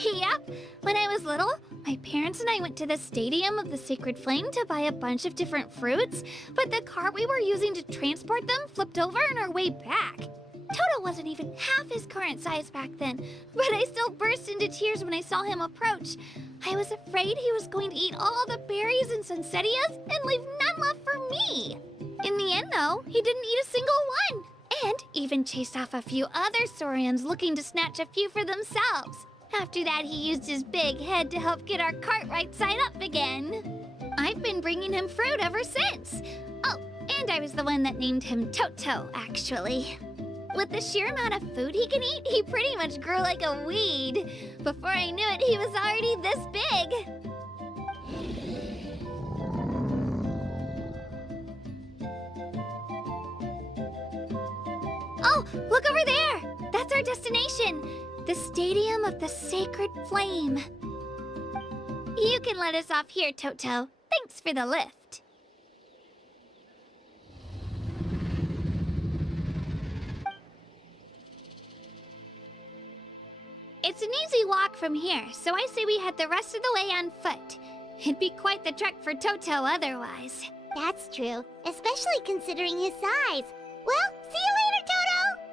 Yep. When I was little, my parents and I went to the Stadium of the Sacred Flame to buy a bunch of different fruits, but the cart we were using to transport them flipped over on our way back. Toto wasn't even half his current size back then, but I still burst into tears when I saw him approach. I was afraid he was going to eat all the berries and sunsettias and leave none left for me. In the end, though, he didn't eat a single one, and even chased off a few other Saurians looking to snatch a few for themselves. After that, he used his big head to help get our cart right side up again. I've been bringing him fruit ever since. Oh, And I was the one that named him Toto, actually. With the sheer amount of food he can eat, he pretty much grew like a weed. Before I knew it, he was already this big. Oh, look over there! That's our destination! The Stadium of the Sacred Flame. You can let us off here, Toto. Thanks for the lift. It's an easy walk from here, so I say we head the rest of the way on foot. It'd be quite the trek for Toto otherwise. That's true, especially considering his size. Well, see you later, Toto!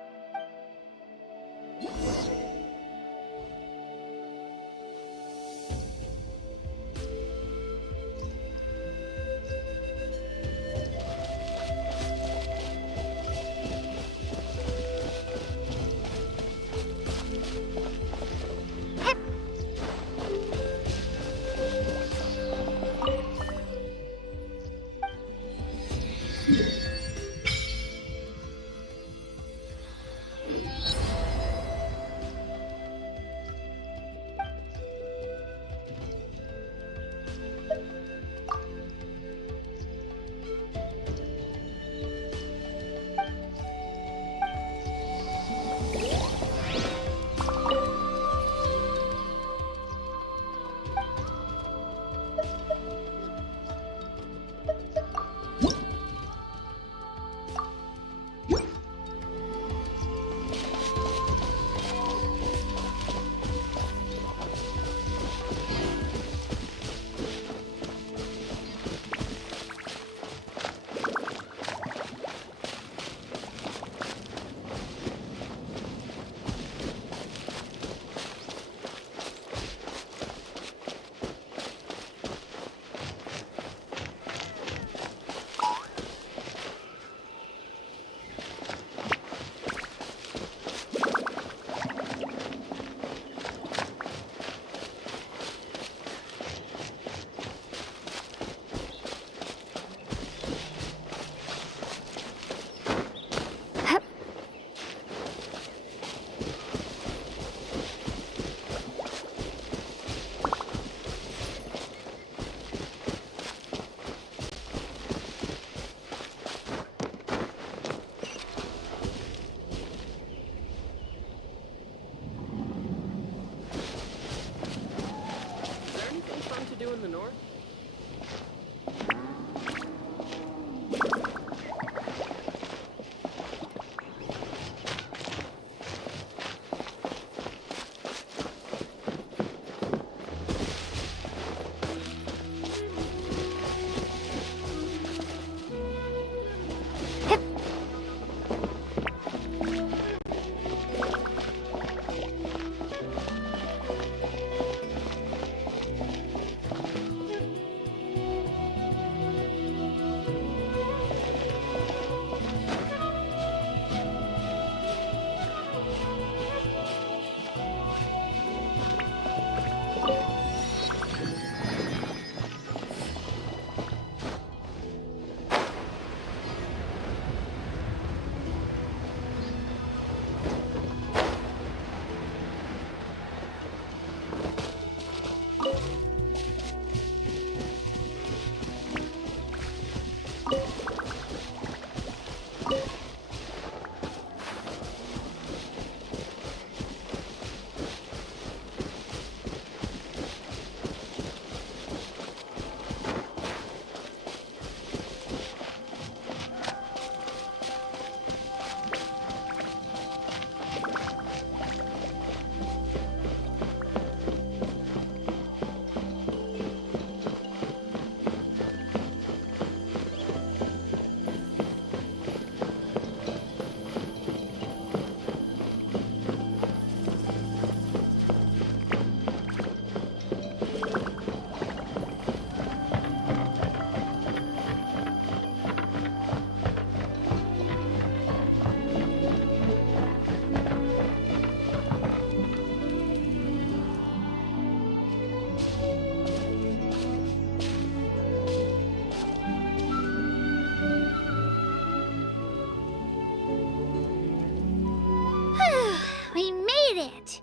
hated it.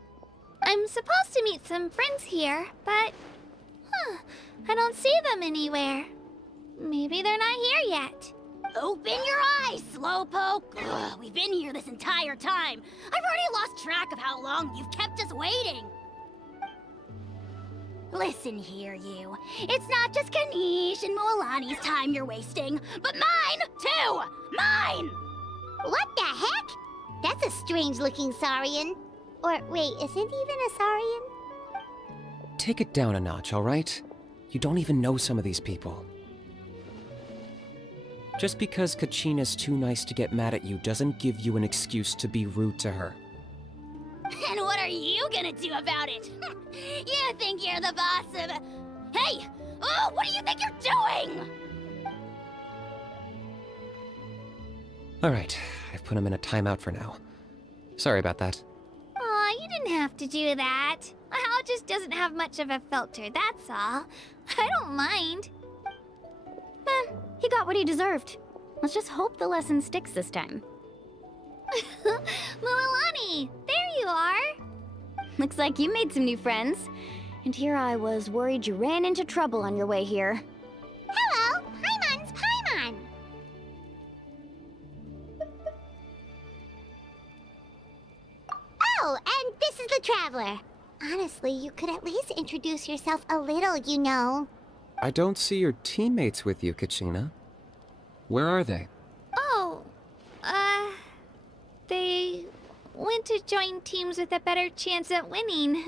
I'm supposed to meet some friends here, but... I don't see them anywhere. Maybe they're not here yet. Open your eyes, Slowpoke! Ugh, we've been here this entire time. I've already lost track of how long you've kept us waiting. Listen here, you. It's not just Kanish and Moalani's time you're wasting, but mine, too! Mine! What the heck? That's a strange-looking Saurian. Or, wait, is it even a Saurian? Take it down a notch, alright? You don't even know some of these people. Just because Kachina's too nice to get mad at you doesn't give you an excuse to be rude to her. And what are you gonna do about it? You think you're the boss of... Hey! Oh, what do you think you're doing? Alright, I've put him in a timeout for now. Sorry about that. Aw, you didn't have to do that. Hal just doesn't have much of a filter, that's all. I don't mind. He got what he deserved. Let's just hope the lesson sticks this time. Mualani, there you are. Looks like you made some new friends. And here I was worried you ran into trouble on your way here. Hello, Paimon's Paimon. Oh, and this is the Traveler. Honestly, you could at least introduce yourself a little, you know. I don't see your teammates with you, Kachina. Where are they? Oh, they went to join teams with a better chance at winning.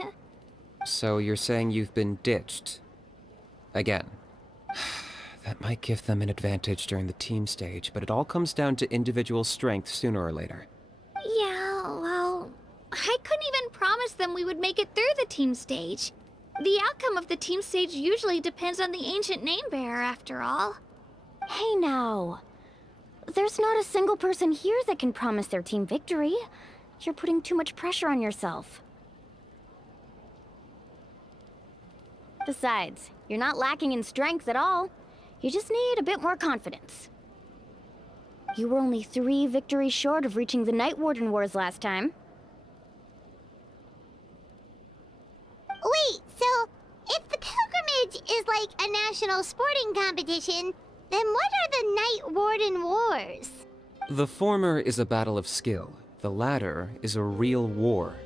So you're saying you've been ditched? Again. That might give them an advantage during the team stage, but it all comes down to individual strength sooner or later. Yeah, well, I couldn't even promise them we would make it through the team stage. The outcome of the team stage usually depends on the ancient name bearer, after all. Hey now. There's not a single person here that can promise their team victory. You're putting too much pressure on yourself. Besides, you're not lacking in strength at all. You just need a bit more confidence. You were only 3 victories short of reaching the Night Warden Wars last time. Wait, so if the pilgrimage is like a national sporting competition, then what are the Night Warden Wars? The former is a battle of skill. The latter is a real war.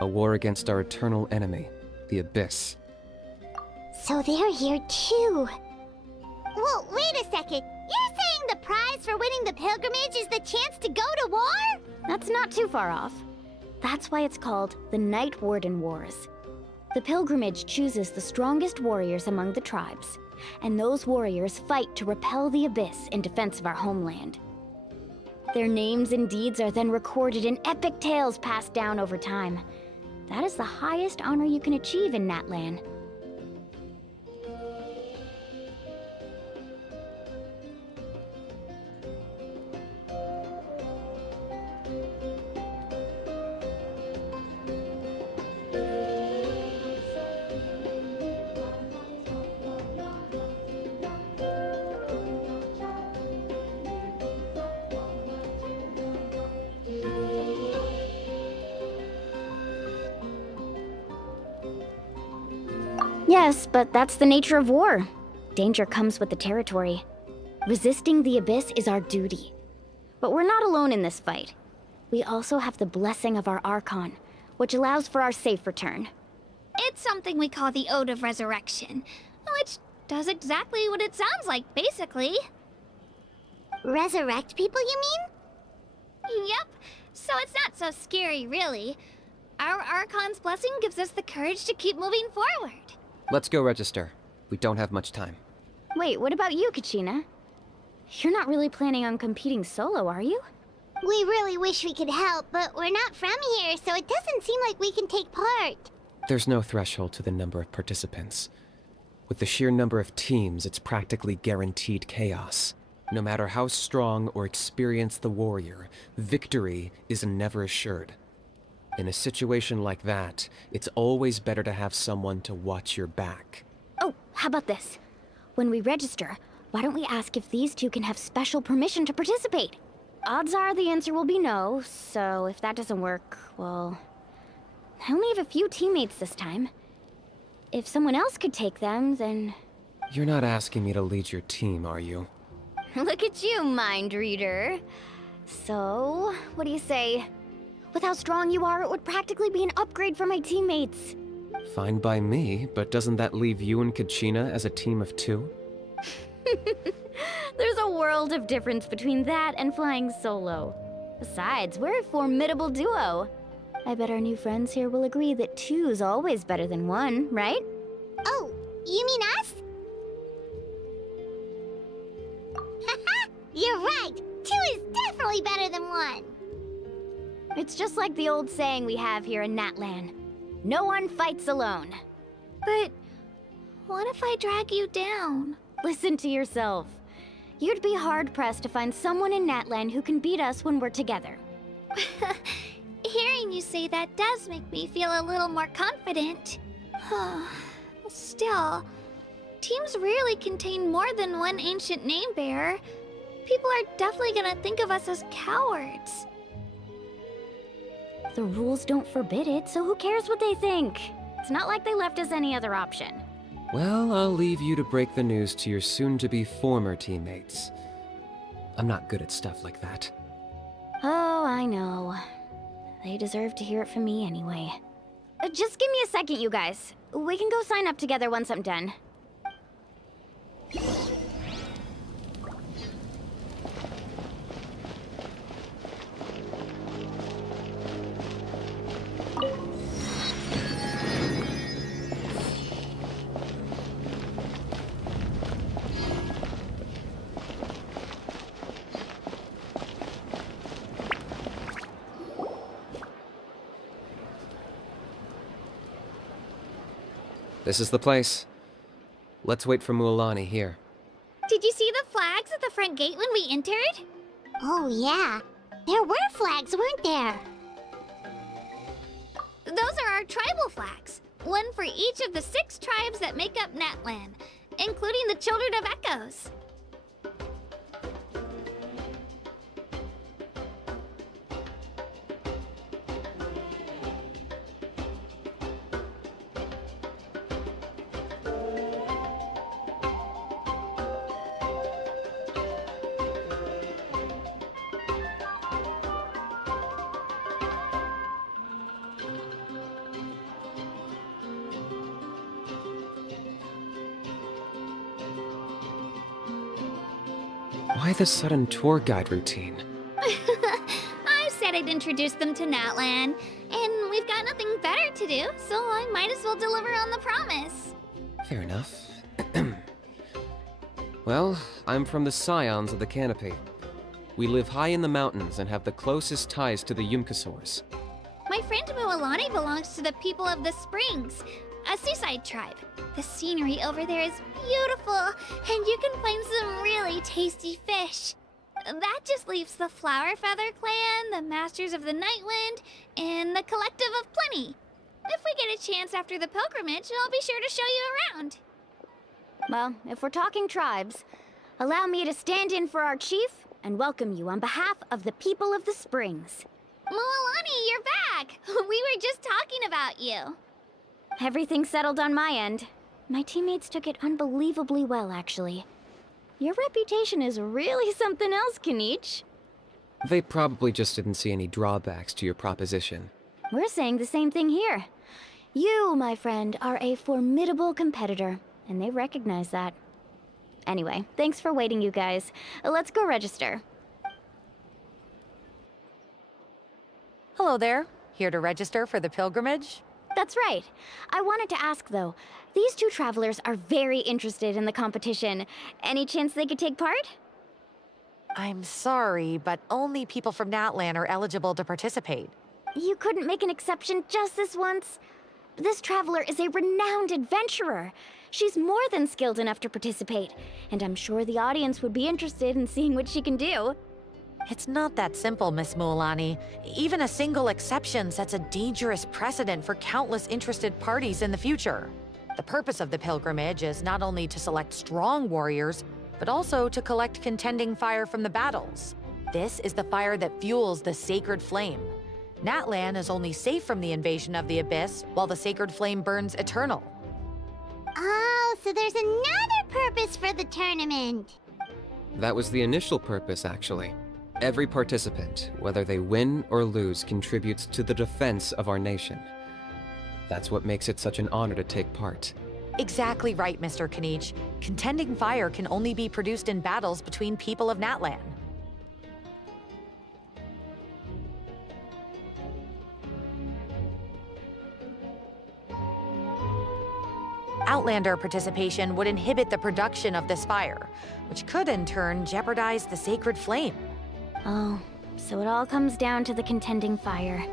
A war against our eternal enemy, the Abyss. So they're here too. Whoa, wait a second. You're saying the prize for winning the pilgrimage is the chance to go to war? That's not too far off. That's why it's called the Night Warden Wars. The pilgrimage chooses the strongest warriors among the tribes, and those warriors fight to repel the Abyss in defense of our homeland. Their names and deeds are then recorded in epic tales passed down over time. That is the highest honor you can achieve in Natlan. Yes, but that's the nature of war. Danger comes with the territory. Resisting the Abyss is our duty. But we're not alone in this fight. We also have the blessing of our Archon, which allows for our safe return. It's something we call the Ode of Resurrection, which does exactly what it sounds like, basically. Resurrect people, you mean? Yep, so it's not so scary, really. Our Archon's blessing gives us the courage to keep moving forward. Let's go register. We don't have much time. Wait, what about you, Kachina? You're not really planning on competing solo, are you? We really wish we could help, but we're not from here, so it doesn't seem like we can take part. There's no threshold to the number of participants. With the sheer number of teams, it's practically guaranteed chaos. No matter how strong or experienced the warrior, victory is never assured. In a situation like that, it's always better to have someone to watch your back. Oh, how about this? when we register, why don't we ask if these two can have special permission to participate? Odds are the answer will be no, so if that doesn't work, well... I only have a few teammates this time. If someone else could take them, then... You're not asking me to lead your team, are you? Look at you, mind reader. So, what do you say? With how strong you are, it would practically be an upgrade for my teammates. Fine by me, but doesn't that leave you and Kachina as a team of 2? There's a world of difference between that and flying solo. Besides, we're a formidable duo. I bet our new friends here will agree that 2's always better than 1, right? Oh, you mean us? Haha, you're right. 2 is definitely better than 1. It's just like the old saying we have here in Natlan. No one fights alone. But what if I drag you down? Listen to yourself. You'd be hard-pressed to find someone in Natlan who can beat us when we're together. Hearing you say that does make me feel a little more confident. Still, teams rarely contain more than one ancient name bearer. People are definitely gonna think of us as cowards. The rules don't forbid it, so who cares what they think? It's not like they left us any other option. Well, I'll leave you to break the news to your soon-to-be former teammates. I'm not good at stuff like that. Oh, I know. They deserve to hear it from me anyway. Just give me a second, you guys. We can go sign up together once I'm done. This is the place. Let's wait for Mualani here. Did you see the flags at the front gate when we entered? Oh, yeah. There were flags, weren't there? Those are our tribal flags. One for each of the 6 tribes that make up Natlan, including the Children of Echoes. Why the sudden tour guide routine? I said I'd introduce them to Natlan, and we've got nothing better to do, so I might as well deliver on the promise. Fair enough. Well, I'm from the Scions of the Canopy. We live high in the mountains and have the closest ties to the Yumkasaurs. My friend Mualani belongs to the people of the Springs, a seaside tribe. The scenery over there is beautiful, and you can find some really tasty fish. That just leaves the Flower Feather Clan, the Masters of the Nightwind, and the Collective of Plenty. If we get a chance after the pilgrimage, I'll be sure to show you around. Well, if we're talking tribes, allow me to stand in for our chief and welcome you on behalf of the people of the Springs. Mualani, you're back! We were just talking about you. Everything's settled on my end. My teammates took it unbelievably well, actually. Your reputation is really something else, Kanich. They probably just didn't see any drawbacks to your proposition. We're saying the same thing here. You, my friend, are a formidable competitor, and they recognize that. Anyway, thanks for waiting, you guys. Let's go register. Hello there. Here to register for the pilgrimage? That's right. I wanted to ask, though. These 2 travelers are very interested in the competition. Any chance they could take part? I'm sorry, but only people from Natlan are eligible to participate. You couldn't make an exception just this once? This traveler is a renowned adventurer. She's more than skilled enough to participate, and I'm sure the audience would be interested in seeing what she can do. It's not that simple, Miss Mualani. Even a single exception sets a dangerous precedent for countless interested parties in the future. The purpose of the pilgrimage is not only to select strong warriors, but also to collect contending fire from the battles. This is the fire that fuels the sacred flame. Natlan is only safe from the invasion of the Abyss, while the sacred flame burns eternal. Oh, so there's another purpose for the tournament. That was the initial purpose, actually. Every participant, whether they win or lose, contributes to the defense of our nation. That's what makes it such an honor to take part. Exactly right, Mr. Kanich. Contending fire can only be produced in battles between people of Natlan. Outlander participation would inhibit the production of this fire, which could in turn jeopardize the sacred flame. Oh, so it all comes down to the contending fire.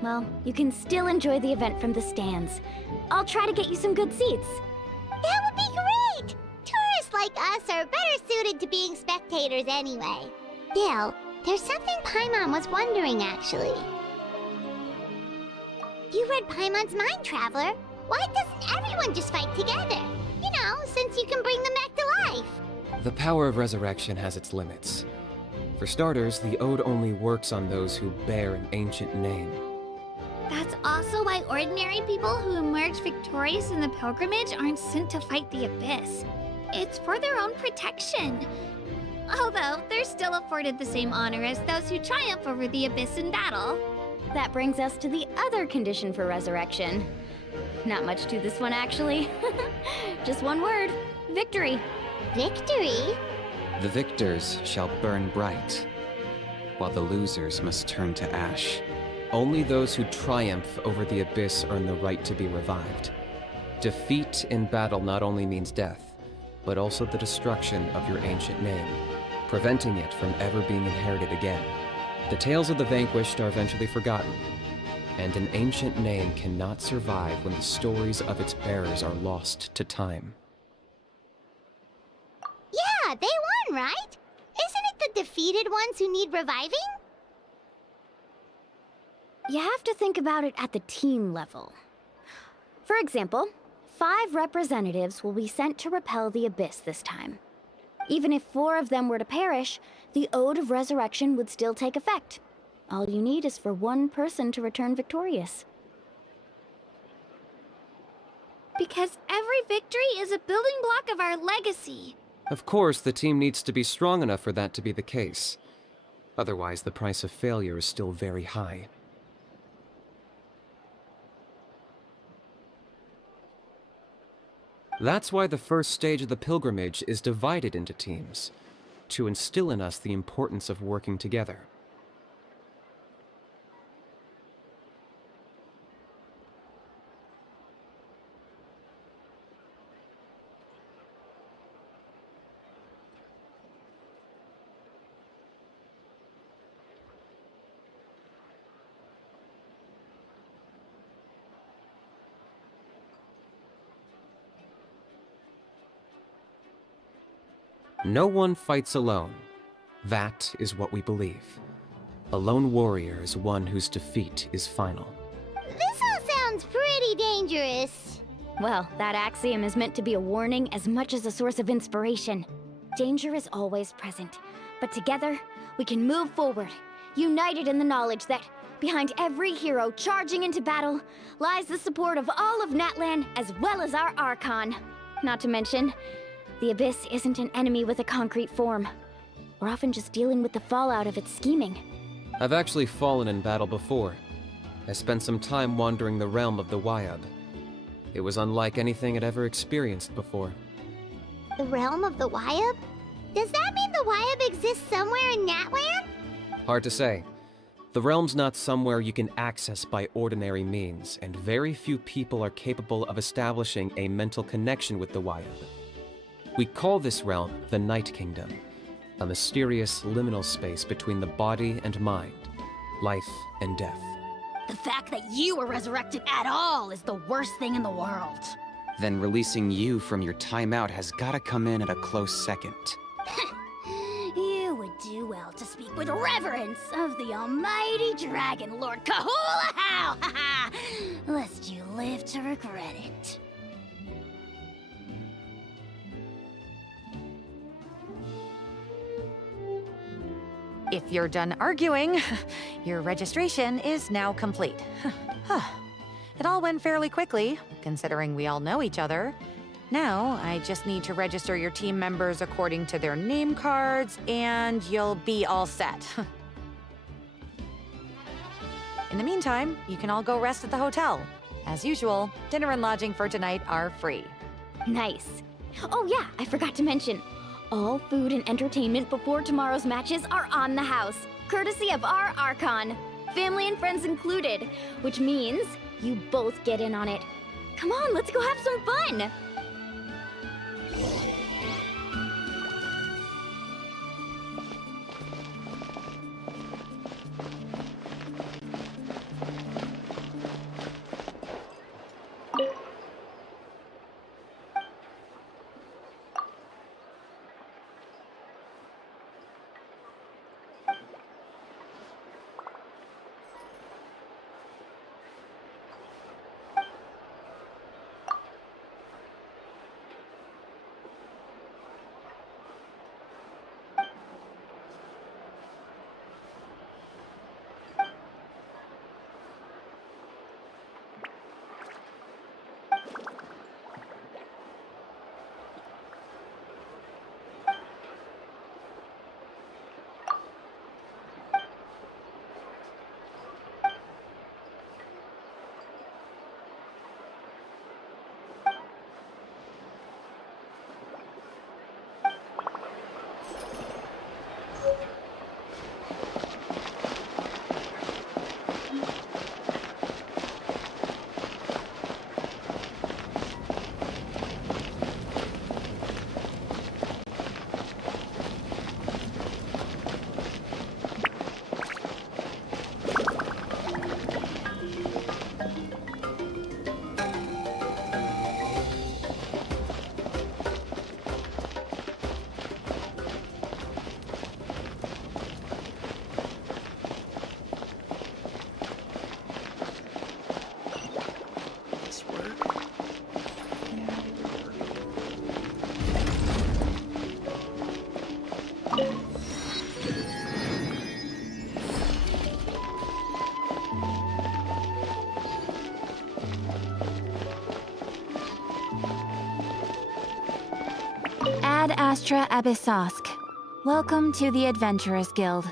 Well, you can still enjoy the event from the stands. I'll try to get you some good seats. That would be great! Tourists like us are better suited to being spectators anyway. Still, there's something Paimon was wondering, actually. You read Paimon's mind, Traveler. Why doesn't everyone just fight together? You know, since you can bring them back to life. The power of resurrection has its limits. For starters, the Ode only works on those who bear an ancient name. That's also why ordinary people who emerge victorious in the pilgrimage aren't sent to fight the Abyss. It's for their own protection. Although, they're still afforded the same honor as those who triumph over the Abyss in battle. That brings us to the other condition for resurrection. Not much to this one, actually. Just one word: victory. Victory? The victors shall burn bright, while the losers must turn to ash. Only those who triumph over the Abyss earn the right to be revived. Defeat in battle not only means death, but also the destruction of your ancient name, preventing it from ever being inherited again. The tales of the vanquished are eventually forgotten, and an ancient name cannot survive when the stories of its bearers are lost to time. Yeah, they won, right? Isn't it the defeated ones who need reviving? You have to think about it at the team level. For example, 5 representatives will be sent to repel the Abyss this time. Even if 4 of them were to perish, the Ode of Resurrection would still take effect. All you need is for 1 person to return victorious. Because every victory is a building block of our legacy. Of course, the team needs to be strong enough for that to be the case. Otherwise, the price of failure is still very high. That's why the first stage of the pilgrimage is divided into teams, to instill in us the importance of working together. No one fights alone. That is what we believe. A lone warrior is one whose defeat is final. This all sounds pretty dangerous. Well, that axiom is meant to be a warning as much as a source of inspiration. Danger is always present, but together, we can move forward, united in the knowledge that behind every hero charging into battle lies the support of all of Natlan as well as our Archon. Not to mention, the Abyss isn't an enemy with a concrete form. We're often just dealing with the fallout of its scheming. I've actually fallen in battle before. I spent some time wandering the realm of the Wyab. It was unlike anything I'd ever experienced before. The realm of the Wyab? Does that mean the Wyab exists somewhere in Natlan? Hard to say. The realm's not somewhere you can access by ordinary means, and very few people are capable of establishing a mental connection with the Wyab. We call this realm the Night Kingdom, a mysterious liminal space between the body and mind, life and death. The fact that you were resurrected at all is the worst thing in the world. Then releasing you from your timeout has gotta come in at a close second. You would do well to speak with reverence of the almighty Dragon Lord Kahula How! Listen, to regret it. If you're done arguing, your registration is now complete. It all went fairly quickly, considering we all know each other. Now, I just need to register your team members according to their name cards, and you'll be all set. In the meantime, you can all go rest at the hotel. As usual, dinner and lodging for tonight are free. Nice. Oh yeah, I forgot to mention. All food and entertainment before tomorrow's matches are on the house, courtesy of our Archon. Family and friends included, which means you both get in on it. Come on, let's go have some fun! Ad Astra Abyssosk. Welcome to the Adventurers Guild.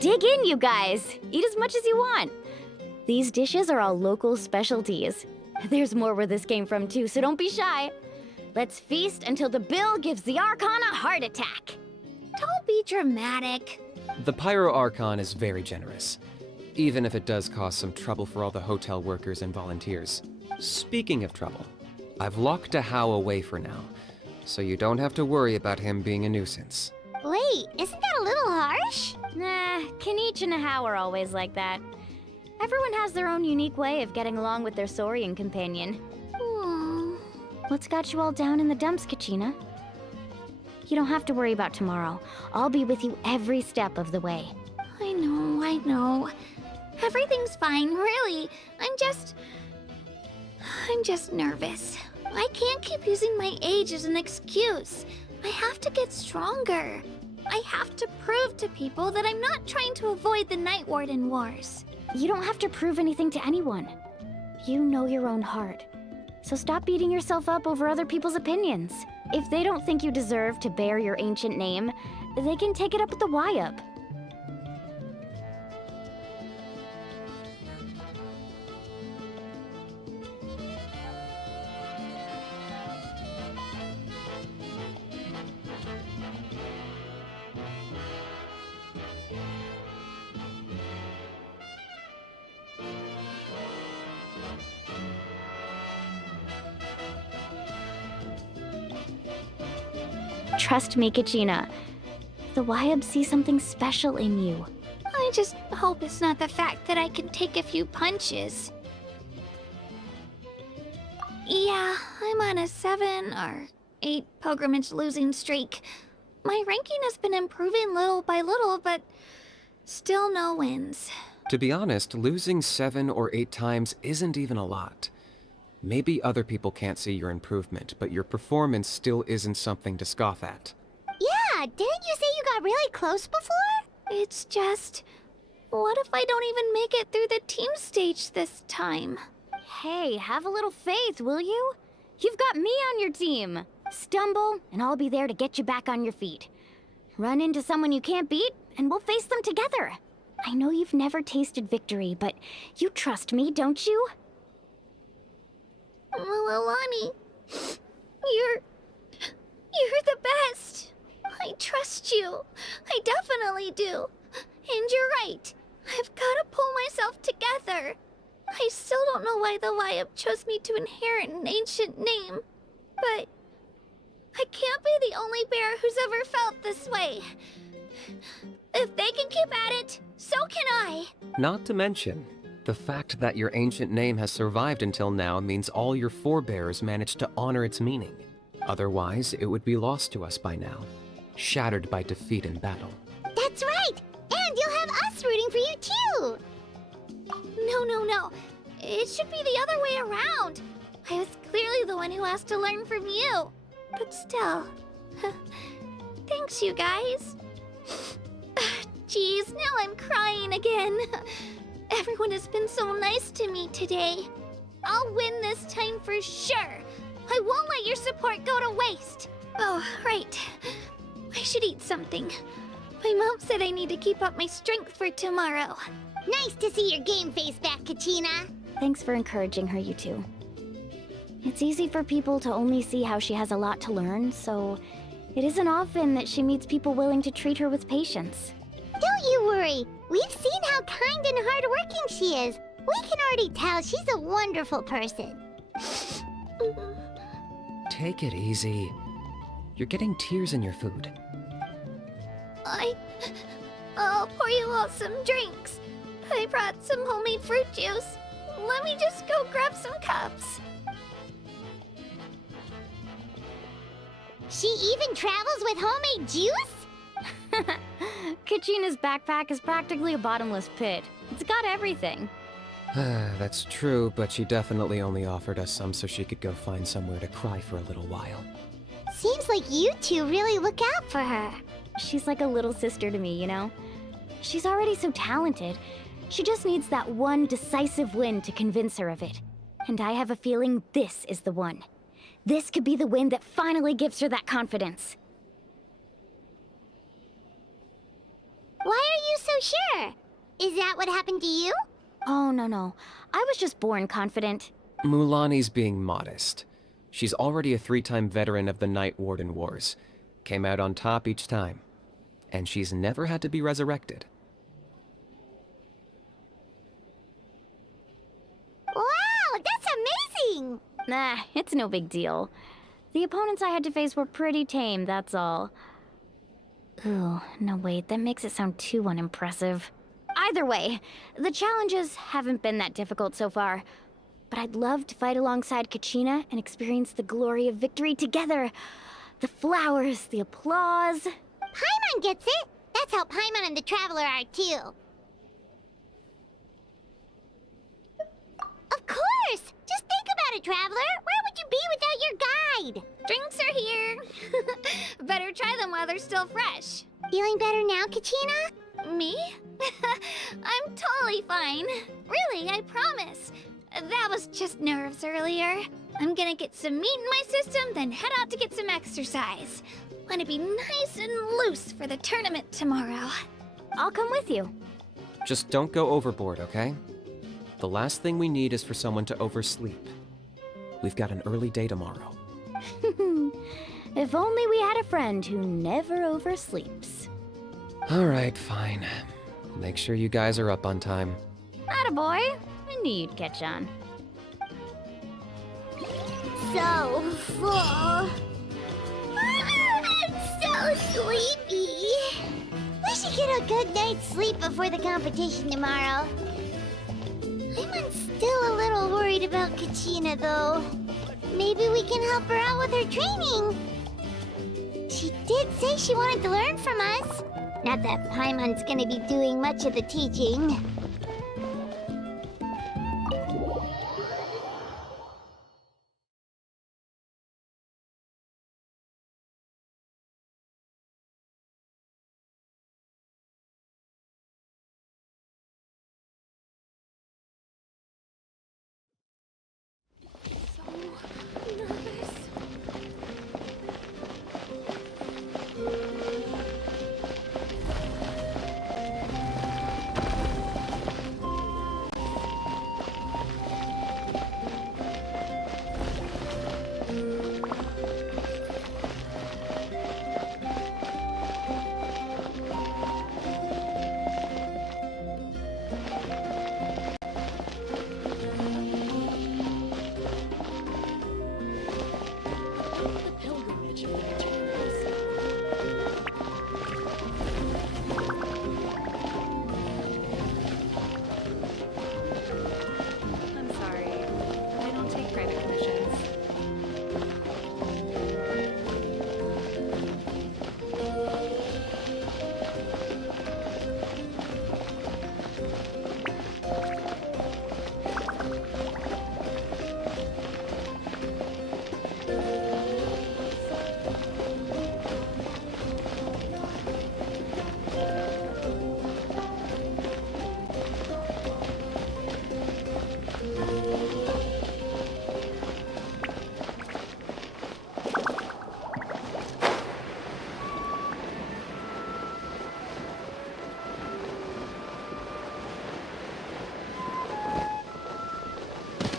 Dig in, you guys! Eat as much as you want! These dishes are all local specialties. There's more where this came from too, so don't be shy. Let's feast until the bill gives the Archon a heart attack. Don't be dramatic. The Pyro Archon is very generous, even if it does cause some trouble for all the hotel workers and volunteers. Speaking of trouble, I've locked a How away for now, so you don't have to worry about him being a nuisance. Wait, isn't that a little harsh? Nah, Kenichi and How are always like that. Everyone has their own unique way of getting along with their Saurian companion. What's got you all down in the dumps, Kachina? You don't have to worry about tomorrow. I'll be with you every step of the way. I know. Everything's fine, really. I'm just nervous. I can't keep using my age as an excuse. I have to get stronger. I have to prove to people that I'm not trying to avoid the Night Warden Wars. You don't have to prove anything to anyone. You know your own heart. So stop beating yourself up over other people's opinions. If they don't think you deserve to bear your ancient name, they can take it up with the Y-Up. Trust me, Kachina. The Y-Up see something special in you. I just hope it's not the fact that I can take a few punches. Yeah, I'm on a 7 or 8 pilgrimage losing streak. My ranking has been improving little by little, but still no wins. To be honest, losing 7 or 8 times isn't even a lot. Maybe other people can't see your improvement, but your performance still isn't something to scoff at. Yeah, didn't you say you got really close before? It's just... what if I don't even make it through the team stage this time? Hey, have a little faith, will you? You've got me on your team. Stumble, and I'll be there to get you back on your feet. Run into someone you can't beat, and we'll face them together. I know you've never tasted victory, but you trust me, don't you? Alani, you're the best. I trust you. I definitely do. And you're right. I've got to pull myself together. I still don't know why the Y-Up chose me to inherit an ancient name, but I can't be the only bear who's ever felt this way. If they can keep at it, so can I. Not to mention, the fact that your ancient name has survived until now means all your forebears managed to honor its meaning. Otherwise, it would be lost to us by now, shattered by defeat in battle. That's right! And you'll have us rooting for you too! No. It should be the other way around. I was clearly the one who asked to learn from you. But still. Thanks, you guys. Geez, now I'm crying again. Everyone has been so nice to me today. I'll win this time for sure. I won't let your support go to waste. Oh, right. I should eat something. My mom said I need to keep up my strength for tomorrow. Nice to see your game face back, Kachina. Thanks for encouraging her, you two. It's easy for people to only see how she has a lot to learn, so it isn't often that she meets people willing to treat her with patience. Don't you worry. We've seen how kind and hardworking she is. We can already tell she's a wonderful person. Take it easy. You're getting tears in your food. I'll pour you all some drinks. I brought some homemade fruit juice. Let me just go grab some cups. She even travels with homemade juice? Kachina's backpack is practically a bottomless pit. It's got everything. That's true, but she definitely only offered us some so she could go find somewhere to cry for a little while. Seems like you two really look out for her. She's like a little sister to me, you know? She's already so talented. She just needs that one decisive win to convince her of it. And I have a feeling this is the one. This could be the win that finally gives her that confidence. Why are you so sure? Is that what happened to you? Oh, no. I was just born confident. Mulani's being modest. She's already a 3-time veteran of the Night Warden Wars. Came out on top each time. And she's never had to be resurrected. Wow, that's amazing! Nah, it's no big deal. The opponents I had to face were pretty tame, that's all. Ooh, no wait, that makes it sound too unimpressive. Either way, the challenges haven't been that difficult so far. But I'd love to fight alongside Kachina and experience the glory of victory together. The flowers, the applause. Paimon gets it! That's how Paimon and the Traveler are too. Of course! Just think about it, Traveler! Where would you be without Better try them while they're still fresh. Feeling better now, Kachina? Me? I'm totally fine. Really, I promise. That was just nerves earlier. I'm gonna get some meat in my system, then head out to get some exercise. Want to be nice and loose for the tournament tomorrow. I'll come with you. Just don't go overboard, okay? The last thing we need is for someone to oversleep. We've got an early day tomorrow. If only we had a friend who never oversleeps. Alright, fine. Make sure you guys are up on time. Attaboy. I knew you'd catch on. So full. I'm so sleepy. We should get a good night's sleep before the competition tomorrow. I'm still a little worried about Kachina, though. Maybe we can help her out with her training. She did say she wanted to learn from us. Not that Paimon's gonna be doing much of the teaching.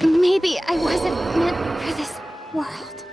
Maybe I wasn't meant for this world.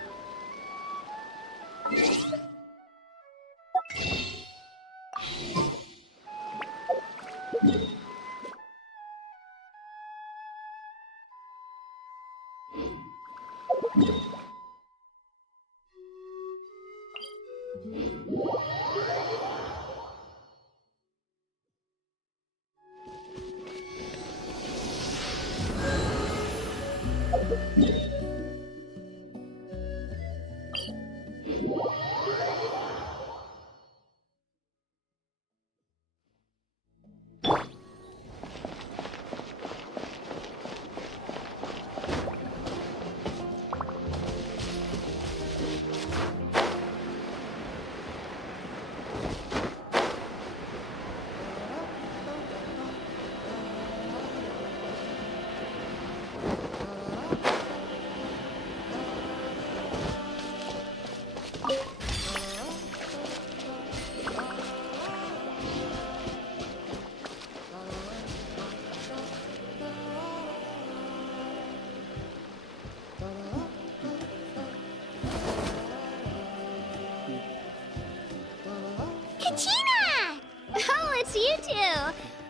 Kachina! Oh, it's you two!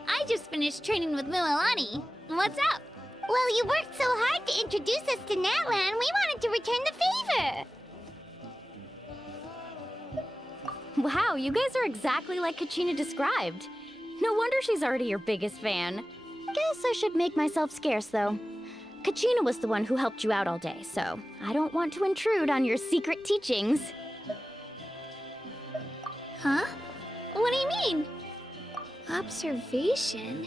I just finished training with Mualani. What's up? Well, you worked so hard to introduce us to Natlan, we wanted to return the favor. Wow, you guys are exactly like Kachina described. No wonder she's already your biggest fan. Guess I should make myself scarce, though. Kachina was the one who helped you out all day, so I don't want to intrude on your secret teachings. Huh? What do you mean? Observation?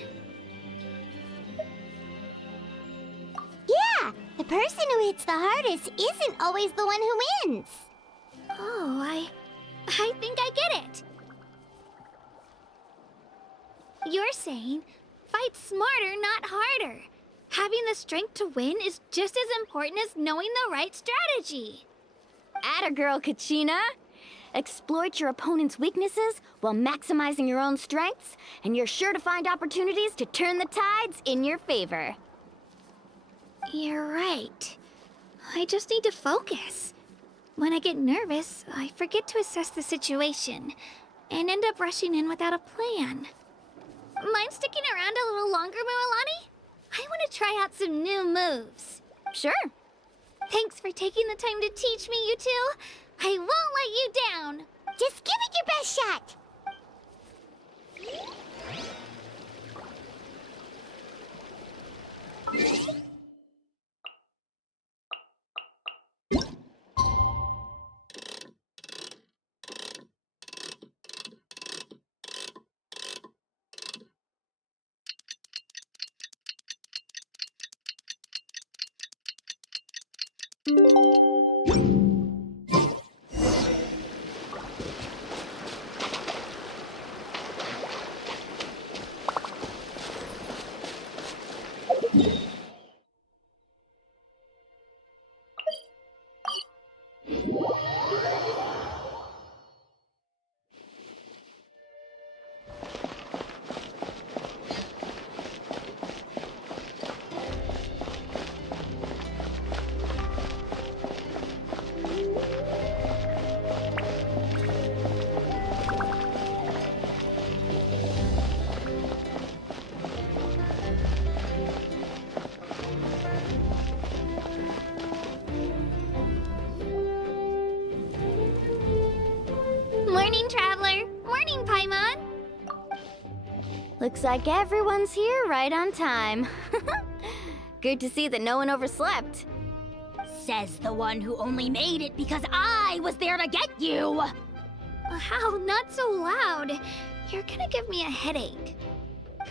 Yeah, the person who hits the hardest isn't always the one who wins. Oh, I think I get it. You're saying fight smarter, not harder. Having the strength to win is just as important as knowing the right strategy. Atta girl, Kachina! Exploit your opponent's weaknesses while maximizing your own strengths, and you're sure to find opportunities to turn the tides in your favor. You're right. I just need to focus. When I get nervous, I forget to assess the situation, and end up rushing in without a plan. Mind sticking around a little longer, Mualani? I want to try out some new moves. Sure. Thanks for taking the time to teach me, you two. I won't let you down. Just give it your best shot. Morning, Traveler. Morning, Paimon. Looks like everyone's here right on time. Good to see that no one overslept. Says the one who only made it because I was there to get you! How? Not so loud. You're gonna give me a headache.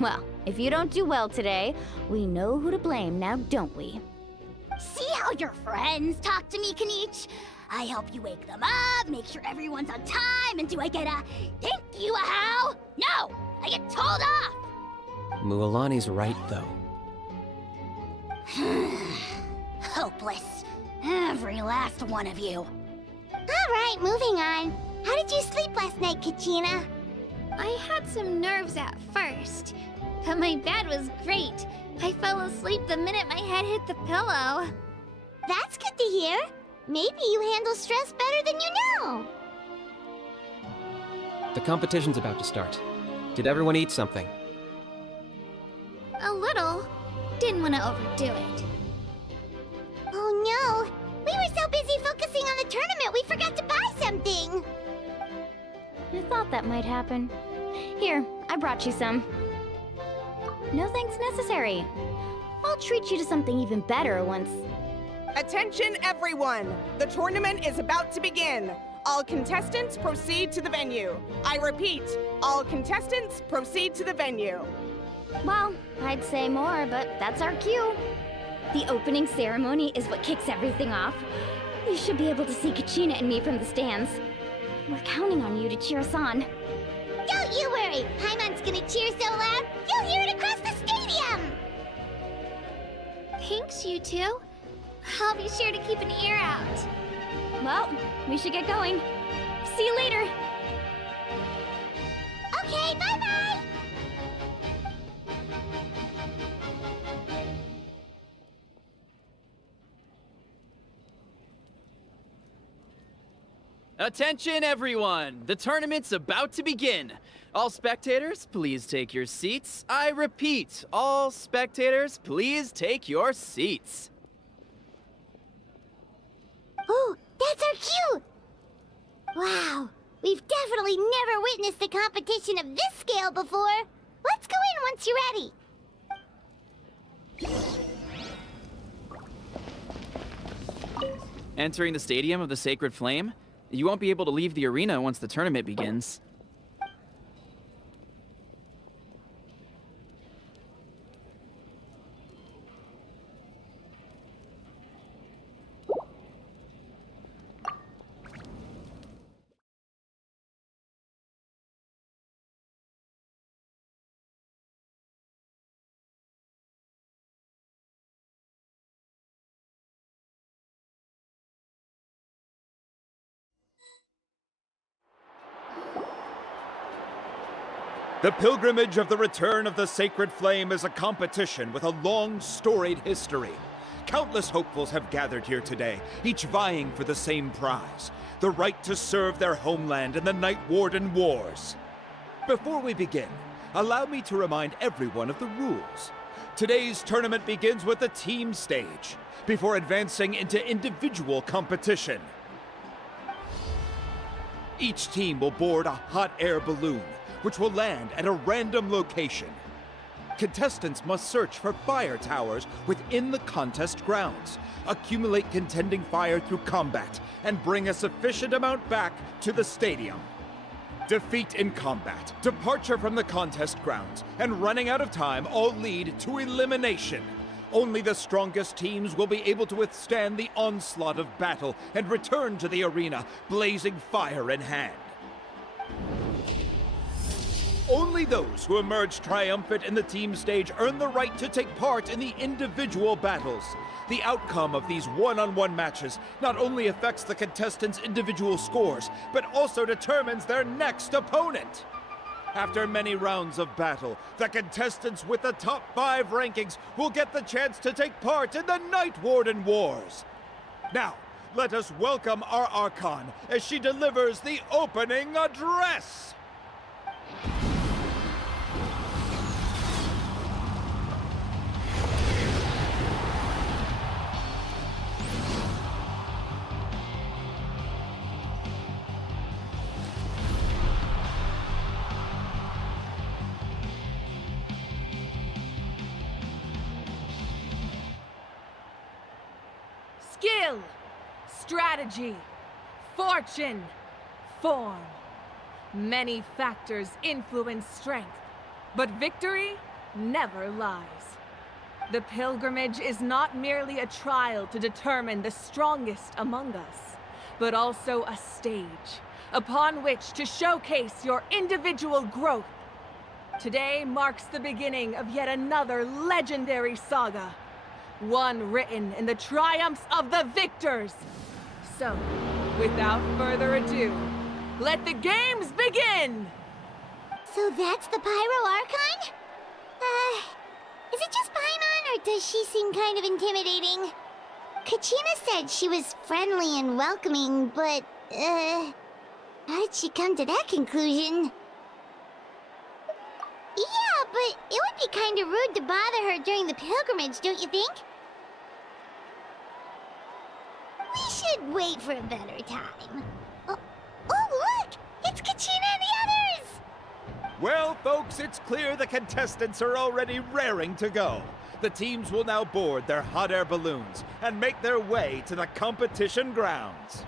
Well, if you don't do well today, we know who to blame now, don't we? See how your friends talk to me, Kanich? I help you wake them up, make sure everyone's on time, and do I get a thank you, a how? No! I get told off! Mualani's right, though. Hopeless. Every last one of you. All right, moving on. How did you sleep last night, Kachina? I had some nerves at first, but my bed was great. I fell asleep the minute my head hit the pillow. That's good to hear. Maybe you handle stress better than you know. The competition's about to start. Did everyone eat something? A little. Didn't want to overdo it. Oh no! We were so busy focusing on the tournament we forgot to buy something! I thought that might happen. Here, I brought you some. No thanks necessary. I'll treat you to something even better once... Attention everyone! The tournament is about to begin. All contestants proceed to the venue. I repeat, all contestants proceed to the venue. Well, I'd say more, but that's our cue. The opening ceremony is what kicks everything off. You should be able to see Kachina and me from the stands. We're counting on you to cheer us on. Don't you worry! Paimon's gonna cheer so loud, you'll hear it across the stadium! Thanks, you two. I'll be sure to keep an ear out. Well, we should get going. See you later. Okay, bye-bye! Attention everyone! The tournament's about to begin! All spectators, please take your seats. I repeat, all spectators, please take your seats. Oh, that's our cue! Wow, we've definitely never witnessed a competition of this scale before. Let's go in once you're ready. Entering the Stadium of the Sacred Flame, you won't be able to leave the arena once the tournament begins. The pilgrimage of the return of the sacred flame is a competition with a long, storied history. Countless hopefuls have gathered here today, each vying for the same prize, the right to serve their homeland in the Night Warden Wars. Before we begin, allow me to remind everyone of the rules. Today's tournament begins with the team stage, before advancing into individual competition. Each team will board a hot air balloon, which will land at a random location. Contestants must search for fire towers within the contest grounds, accumulate contending fire through combat, and bring a sufficient amount back to the stadium. Defeat in combat, departure from the contest grounds, and running out of time all lead to elimination. Only the strongest teams will be able to withstand the onslaught of battle and return to the arena, blazing fire in hand. Only those who emerge triumphant in the team stage earn the right to take part in the individual battles. The outcome of these one-on-one matches not only affects the contestants' individual scores, but also determines their next opponent. After many rounds of battle, the contestants with the top 5 rankings will get the chance to take part in the Night Warden Wars. Now, let us welcome our Archon as she delivers the opening address. Skill, strategy, fortune, form. Many factors influence strength, but victory never lies. The pilgrimage is not merely a trial to determine the strongest among us, but also a stage upon which to showcase your individual growth. Today marks the beginning of yet another legendary saga. One written in the triumphs of the victors. So, without further ado, let the games begin! So that's the Pyro Archon? Is it just Paimon, or does she seem kind of intimidating? Kachina said she was friendly and welcoming, but, how did she come to that conclusion? Yeah, but it would be kind of rude to bother her during the pilgrimage, don't you think? We should wait for a better time. Oh, look! It's Kachina and the others! Well, folks, it's clear the contestants are already raring to go. The teams will now board their hot air balloons and make their way to the competition grounds.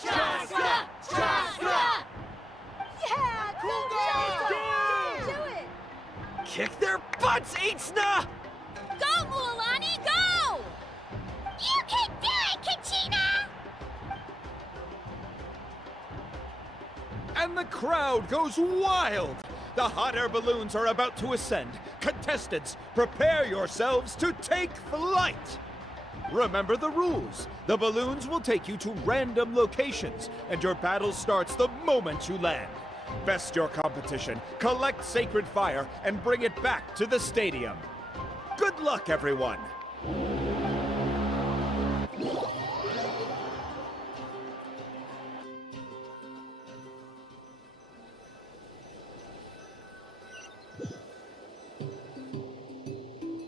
Shasta! Shasta! Yeah, cool Do it! Kick their butts, Itzna! Go, Mualani, go! You can do it, Kachina! And the crowd goes wild! The hot air balloons are about to ascend. Contestants, prepare yourselves to take flight! Remember the rules. The balloons will take you to random locations, and your battle starts the moment you land. Best your competition, collect sacred fire, and bring it back to the stadium. Good luck, everyone!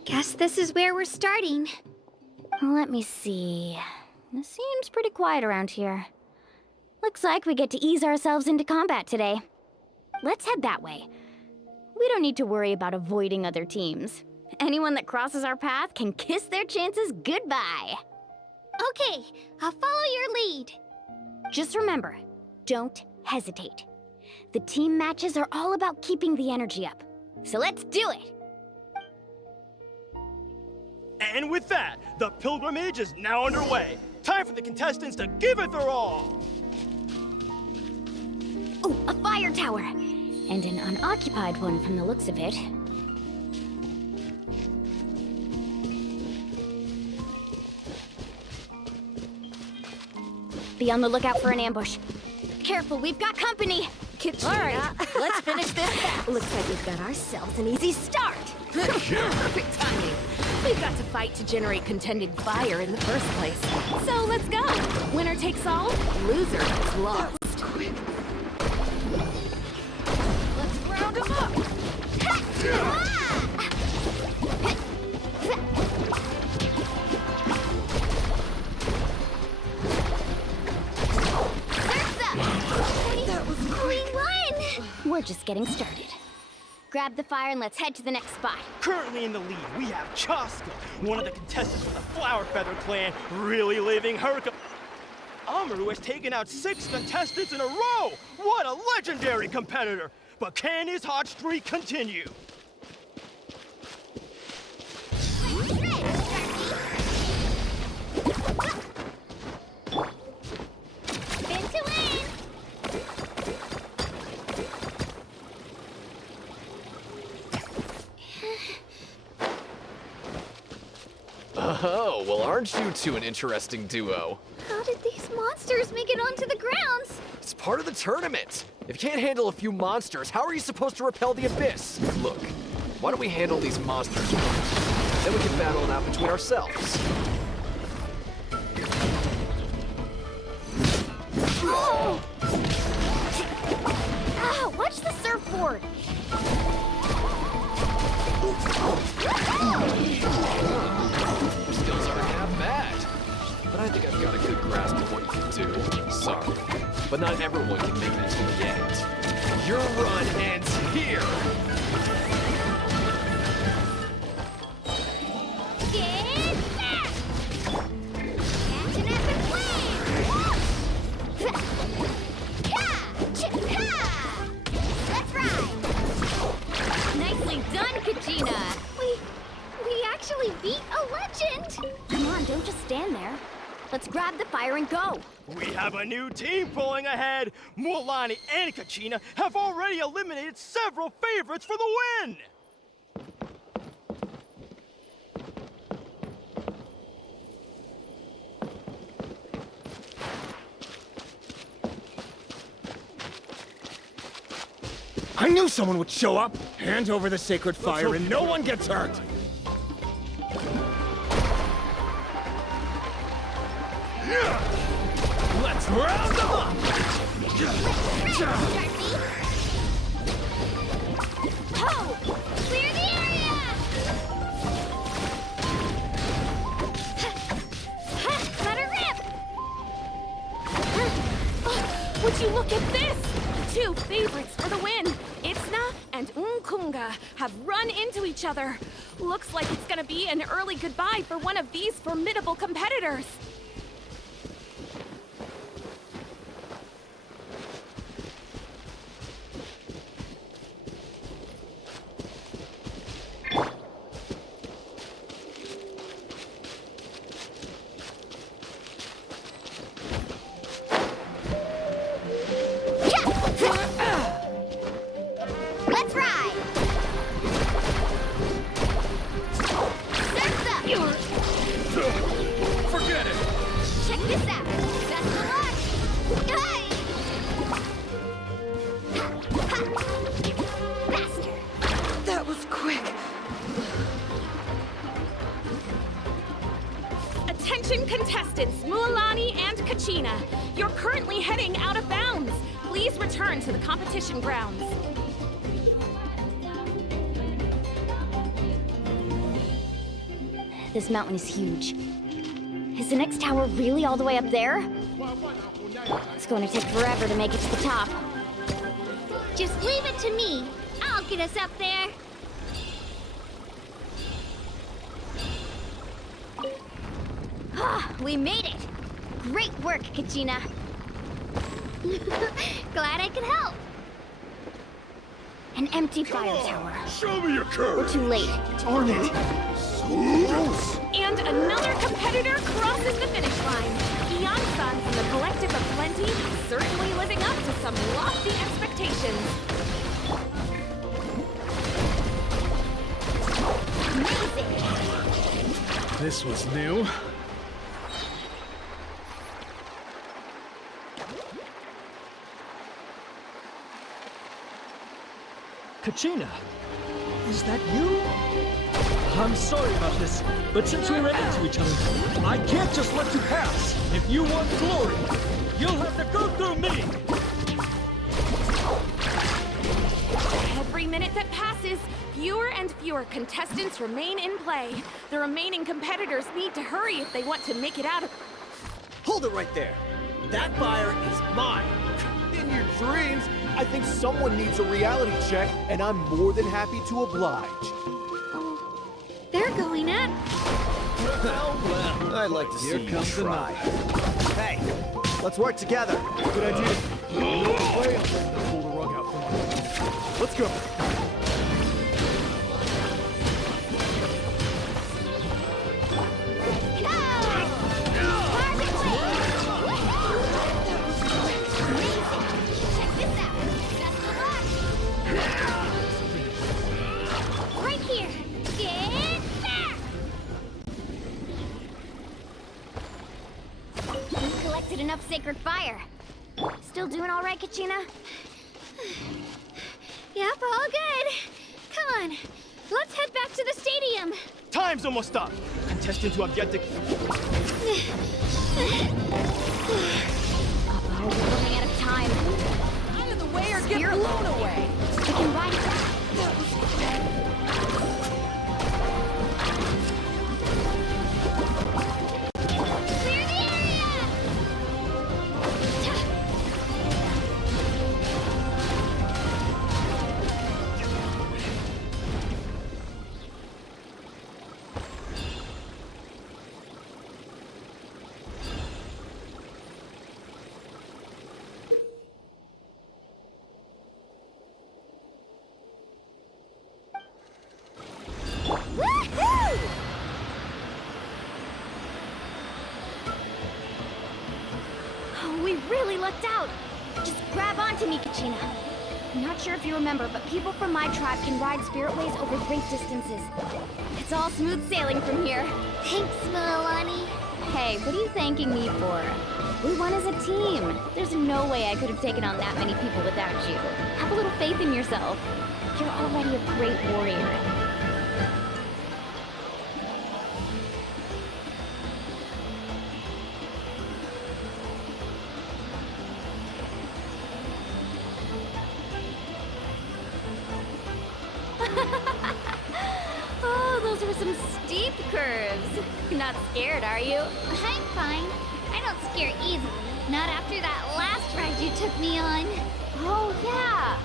Guess this is where we're starting. Let me see. It seems pretty quiet around here. Looks like we get to ease ourselves into combat today. Let's head that way. We don't need to worry about avoiding other teams. Anyone that crosses our path can kiss their chances goodbye. Okay, I'll follow your lead. Just remember, don't hesitate. The team matches are all about keeping the energy up. So let's do it! And with that, the pilgrimage is now underway. Time for the contestants to give it their all! Oh, a fire tower! And an unoccupied one from the looks of it. Be on the lookout for an ambush. Careful, we've got company! Kitchen. All right, let's finish this fast. Looks like we've got ourselves an easy start. Perfect timing. We've got to fight to generate contending fire in the first place. So let's go. Winner takes all, loser gets lost. Let's round them up. That was We won! We're just getting started. Grab the fire and let's head to the next spot. Currently in the lead, we have Chaska, one of the contestants from the Flower Feather clan, really living her... Amaru has taken out 6 contestants in a row! What a legendary competitor! But can his hot streak continue? Spin to win! Oh, well, aren't you two an interesting duo? How did these monsters make it onto the grounds? It's part of the tournament. If you can't handle a few monsters, how are you supposed to repel the abyss? Look, why don't we handle these monsters first? Then we can battle it out between ourselves. Oh! Ah, watch the surfboard! Skills aren't half bad. But I think I've got a good grasp of what you can do. Sorry. But not everyone can make it to the end. Your run ends here! Get back! Catching up and playing! Let's ride! Nicely done, Kachina! We actually beat a legend! Come on, don't just stand there. Let's grab the fire and go. We have a new team pulling ahead. Mualani and Kachina have already eliminated several favorites for the win. I knew someone would show up. Hand over the sacred fire and no one gets hurt. Let's round them up! Ho! Clear the area! Let her rip! Would you look at this? 2 favorites for the win. Itzna and Unkunga have run into each other. Looks like it's gonna be an early goodbye for one of these formidable competitors. Let's ride! Forget it! Check this out! Best of luck! Hey! Faster! That was quick. Attention contestants, Mualani and Kachina. You're currently heading out of bounds. Please return to the competition grounds. This mountain is huge. Is the next tower really all the way up there? It's going to take forever to make it to the top. Just leave it to me. I'll get us up there. Ah, we made it! Great work, Kachina. Glad I could help. An empty fire tower. Show me your courage! We're too late. Darn it! And another competitor crosses the finish line. Ian-san from the Collective of Plenty, certainly living up to some lofty expectations. Amazing! This was new. Kachina, is that you? I'm sorry about this, but since we ran into each other, I can't just let you pass. If you want glory, you'll have to go through me. Every minute that passes, fewer and fewer contestants remain in play. The remaining competitors need to hurry if they want to make it out of... Hold it right there. That fire is mine. In your dreams, I think someone needs a reality check, and I'm more than happy to oblige. They're going at... Well, I'd like to see you try. Hey, let's work together. Good idea. No way I'm ready to pull the rug out from under you. Let's go. Right here. Get back! We've collected enough sacred fire. Still doing all right, Kachina? Yep, all good. Come on, let's head back to the stadium. Time's almost up. Contestants who have yet to... Uh-oh, we're running out of time. Out of the way or get blown away. We can ride it back. Clear the area! Woohoo! Oh, we really lucked out. Just grab onto me, Kachina. I'm not sure if you remember, but people from my tribe can ride spiritways over great distances. It's all smooth sailing from here. Thanks, Milani. Hey, what are you thanking me for? We won as a team. There's no way I could have taken on that many people without you. Have a little faith in yourself. You're already a great warrior. Oh, those were some steep curves. You're not scared, are you? I'm fine. I don't scare easily. Not after that last ride you took me on. Oh, yeah.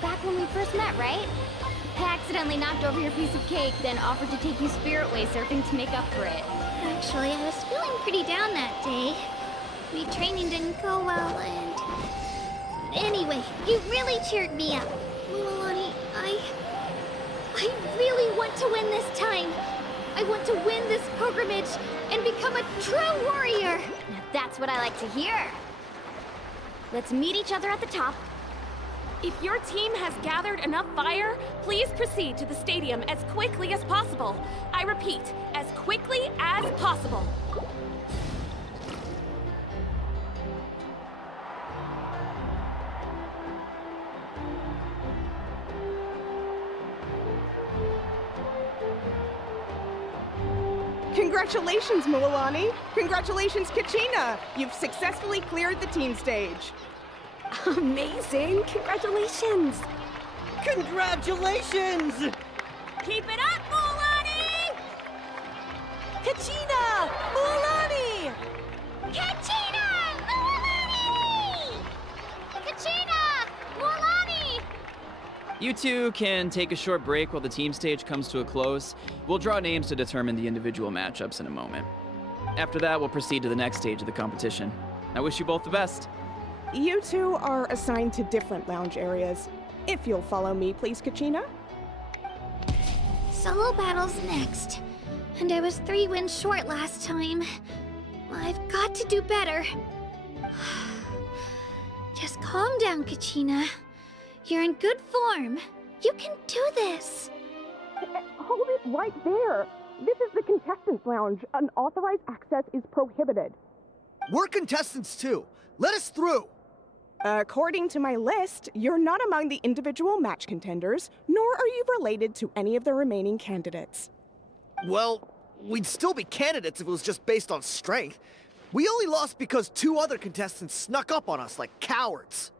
Back when we first met, right? I accidentally knocked over your piece of cake, then offered to take you spiritway surfing to make up for it. Actually, I was feeling pretty down that day. My training didn't go well, and... Anyway, You really cheered me up. Milani, I really want to win this time. I want to win this pilgrimage and become a true warrior. Now that's what I like to hear. Let's meet each other at the top. If your team has gathered enough fire, please proceed to the stadium as quickly as possible. I repeat, as quickly as possible. Congratulations, Milani! Congratulations, Kachina! You've successfully cleared the team stage. Amazing! Congratulations! Congratulations! Keep it up, Mulani! Kachina! Mulani! Kachina! Mulani! Kachina! Mulani! You two can take a short break while the team stage comes to a close. We'll draw names to determine the individual matchups in a moment. After that, we'll proceed to the next stage of the competition. I wish you both the best. You two are assigned to different lounge areas. If you'll follow me, please, Kachina. Solo battle's next. And I was 3 wins short last time. I've got to do better. Just calm down, Kachina. You're in good form. You can do this. Hold it right there. This is the contestants' lounge. Unauthorized access is prohibited. We're contestants too. Let us through. According to my list, you're not among the individual match contenders, nor are you related to any of the remaining candidates. Well, we'd still be candidates if it was just based on strength. We only lost because 2 other contestants snuck up on us like cowards.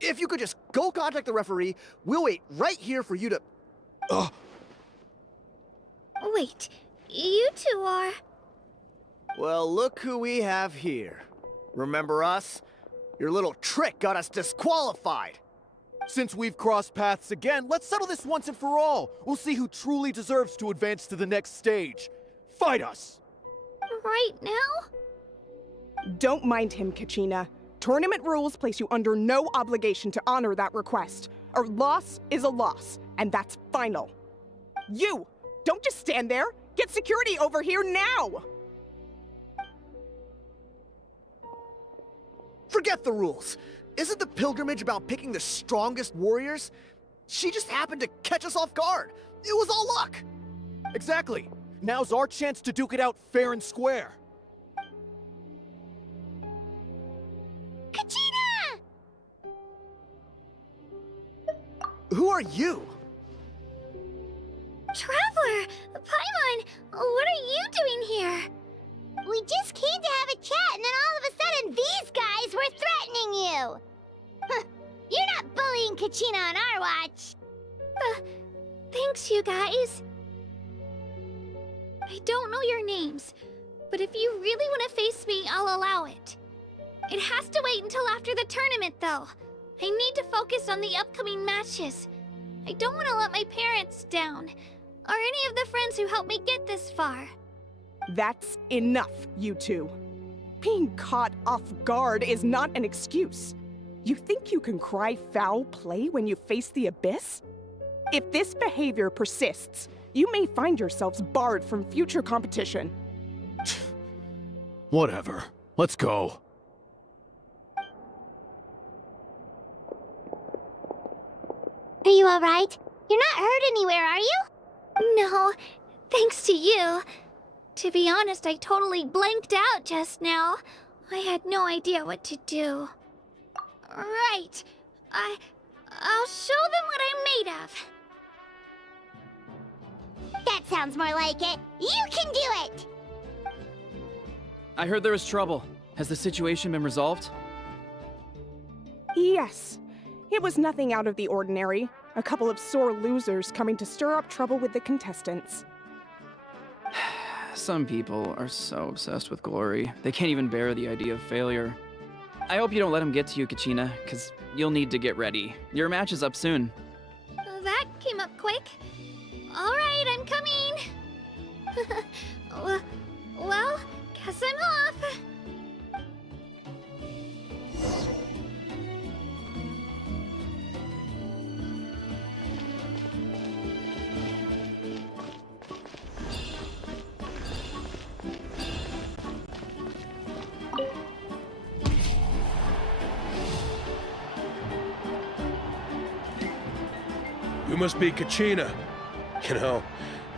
If you could just go contact the referee, we'll wait right here for you to... Ugh. Wait, you two are... Well, look who we have here. Remember us? Your little trick got us disqualified. Since we've crossed paths again, let's settle this once and for all. We'll see who truly deserves to advance to the next stage. Fight us! Right now? Don't mind him, Kachina. Tournament rules place you under no obligation to honor that request. A loss is a loss, and that's final. You! Don't just stand there! Get security over here now! Forget the rules. Isn't the pilgrimage about picking the strongest warriors? She just happened to catch us off guard. It was all luck. Exactly. Now's our chance to duke it out fair and square. Kachina! Who are you? Traveler! Paimon! What are you doing here? We just came to have a chat, and then all of a sudden these guys were threatening you! Huh, you're not bullying Kachina on our watch! Thanks, you guys. I don't know your names, but if you really want to face me, I'll allow it. It has to wait until after the tournament, though. I need to focus on the upcoming matches. I don't want to let my parents down, or any of the friends who helped me get this far. That's enough, you two. Being caught off guard is not an excuse. You think you can cry foul play when you face the abyss? If this behavior persists, you may find yourselves barred from future competition. Whatever. Let's go. Are you alright? You're not hurt anywhere, are you? No, thanks to you. To be honest, I totally blanked out just now. I had no idea what to do. Right. I'll show them what I'm made of. That sounds more like it. You can do it! I heard there was trouble. Has the situation been resolved? Yes. It was nothing out of the ordinary. A couple of sore losers coming to stir up trouble with the contestants. Some people are so obsessed with glory, they can't even bear the idea of failure. I hope you don't let him get to you, Kachina, because you'll need to get ready. Your match is up soon. That came up quick. Alright, I'm coming. Well, guess I'm off. You must be Kachina. You know,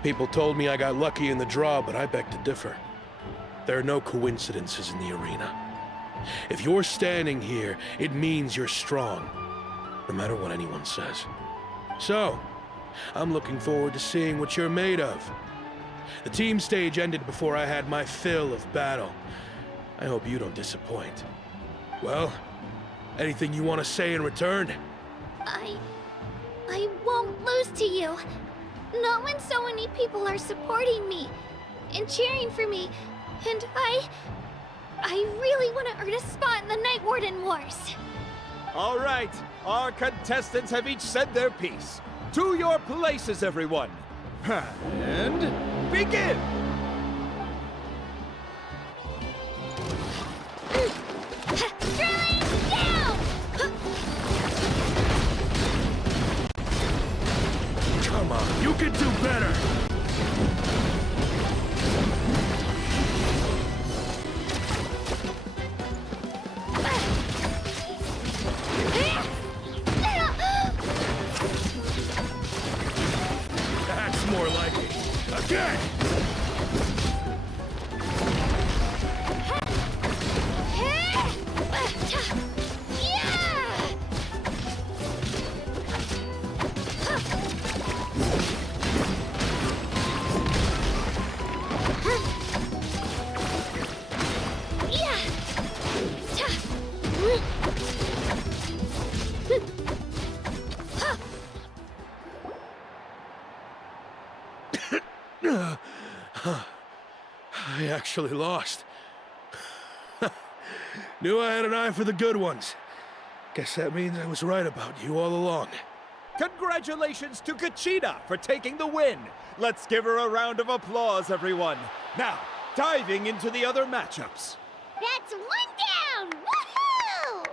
people told me I got lucky in the draw, but I beg to differ. There are no coincidences in the arena. If you're standing here, it means you're strong, no matter what anyone says. So, I'm looking forward to seeing what you're made of. The team stage ended before I had my fill of battle. I hope you don't disappoint. Well, anything you want to say in return? I won't lose to you. Not when so many people are supporting me and cheering for me. And I really want to earn a spot in the Night Warden Wars. All right, our contestants have each said their piece. To your places, everyone. And begin! Come on, you can do better! That's more like it. Again! actually lost. Knew I had an eye for the good ones. Guess that means I was right about you all along. Congratulations to Kachina for taking the win. Let's give her a round of applause, everyone. Now, diving into the other matchups. That's one down! Woohoo!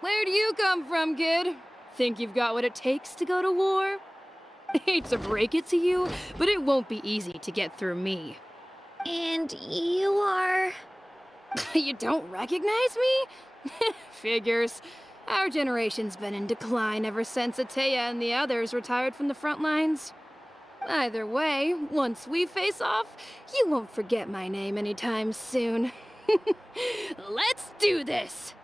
Where do you come from, kid? Think you've got what it takes to go to war? Hate to break it to you, but it won't be easy to get through me. And you are... You don't recognize me? Figures. Our generation's been in decline ever since Ateya and the others retired from the front lines. Either way, once we face off, you won't forget my name anytime soon. Let's do this!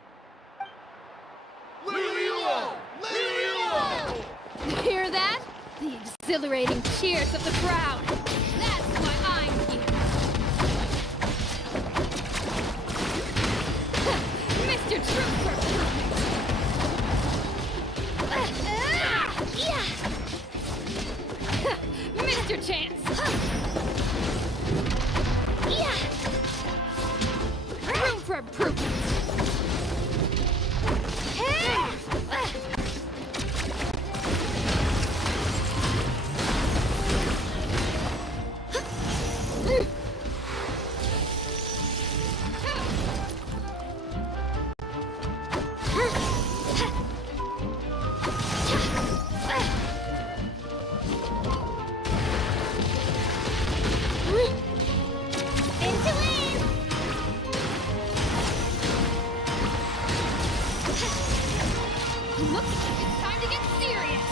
Hear that? The exhilarating cheers of the crowd. That's why I'm here. Mr. Trooper! Mr. Chance! Room for improvement! Looks like it's time to get serious!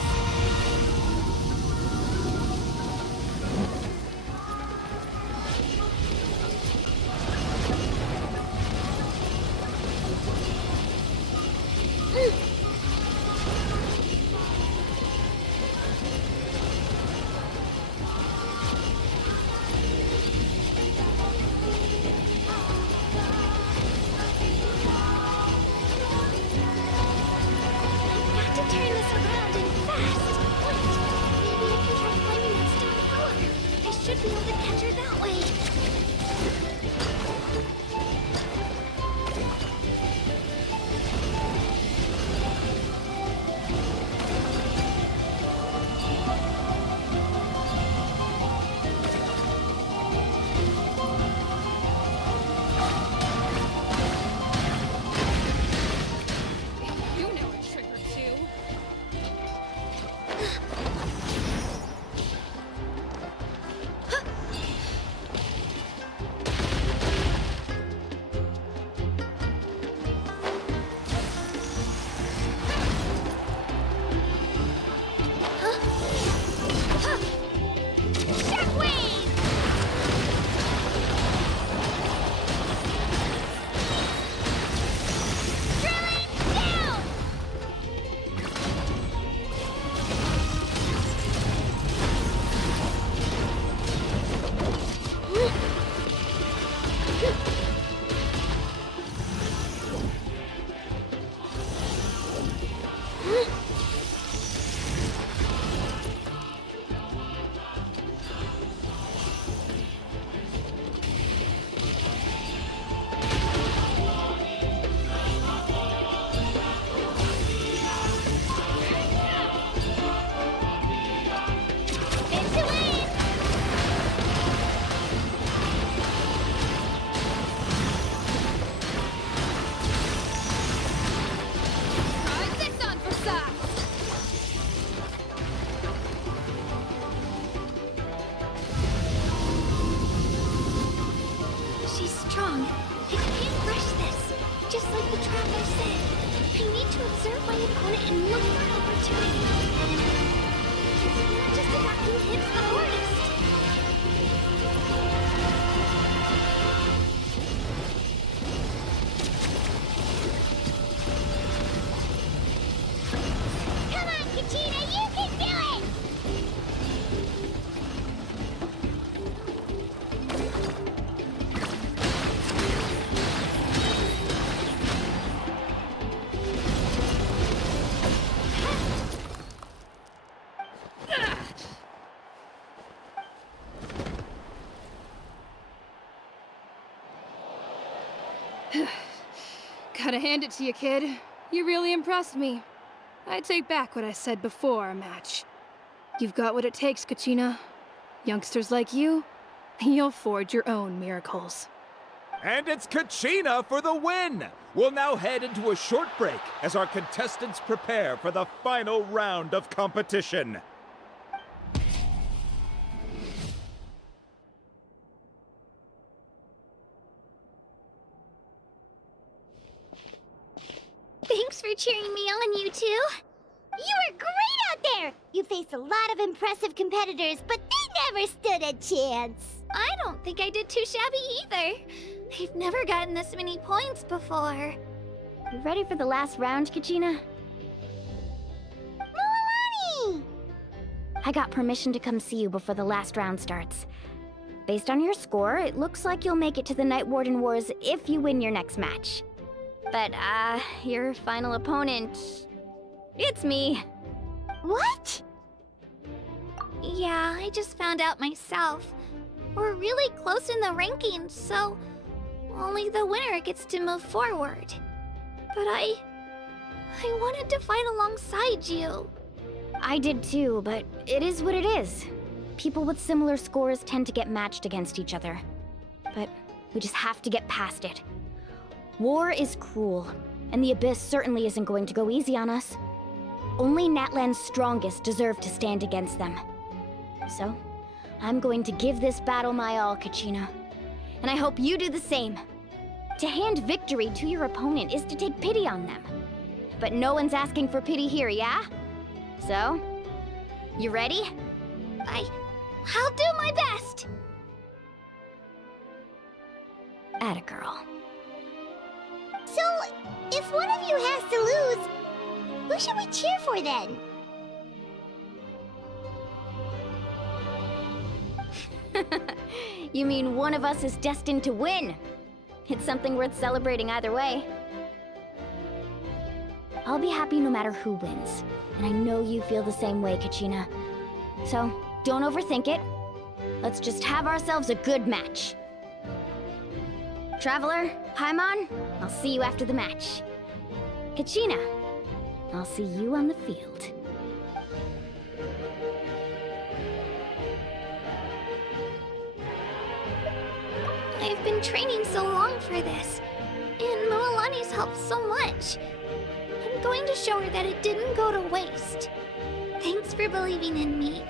Should be able to catch her that way. You know a trick or two. the trap I set. I need to observe my opponent and look for opportunities. It's not just about who hits the hardest. Come on, Kachina, you can do it! Gotta hand it to you, kid. You really impressed me. I take back what I said before our match. You've got what it takes, Kachina. Youngsters like you, you'll forge your own miracles. And it's Kachina for the win! We'll now head into a short break as our contestants prepare for the final round of competition. Thanks for cheering me on, you two. You were great out there! You faced a lot of impressive competitors, but they never stood a chance. I don't think I did too shabby either. I've never gotten this many points before. You ready for the last round, Kachina? Milani! I got permission to come see you before the last round starts. Based on your score, it looks like you'll make it to the Night Warden Wars if you win your next match. But, your final opponent... it's me. What? Yeah, I just found out myself. We're really close in the rankings, so only the winner gets to move forward. But I wanted to fight alongside you. I did too, but it is what it is. People with similar scores tend to get matched against each other. But we just have to get past it. War is cruel, and the Abyss certainly isn't going to go easy on us. Only Natlan's strongest deserve to stand against them. So, I'm going to give this battle my all, Kachina. And I hope you do the same. To hand victory to your opponent is to take pity on them. But no one's asking for pity here, yeah? So, you ready? I'll do my best! Atta girl. So, if one of you has to lose, who should we cheer for then? You mean one of us is destined to win? It's something worth celebrating either way. I'll be happy no matter who wins, and I know you feel the same way, Kachina. So, don't overthink it. Let's just have ourselves a good match. Traveler, Paimon, I'll see you after the match. Kachina, I'll see you on the field. I've been training so long for this, and Milani's helped so much. I'm going to show her that it didn't go to waste. Thanks for believing in me.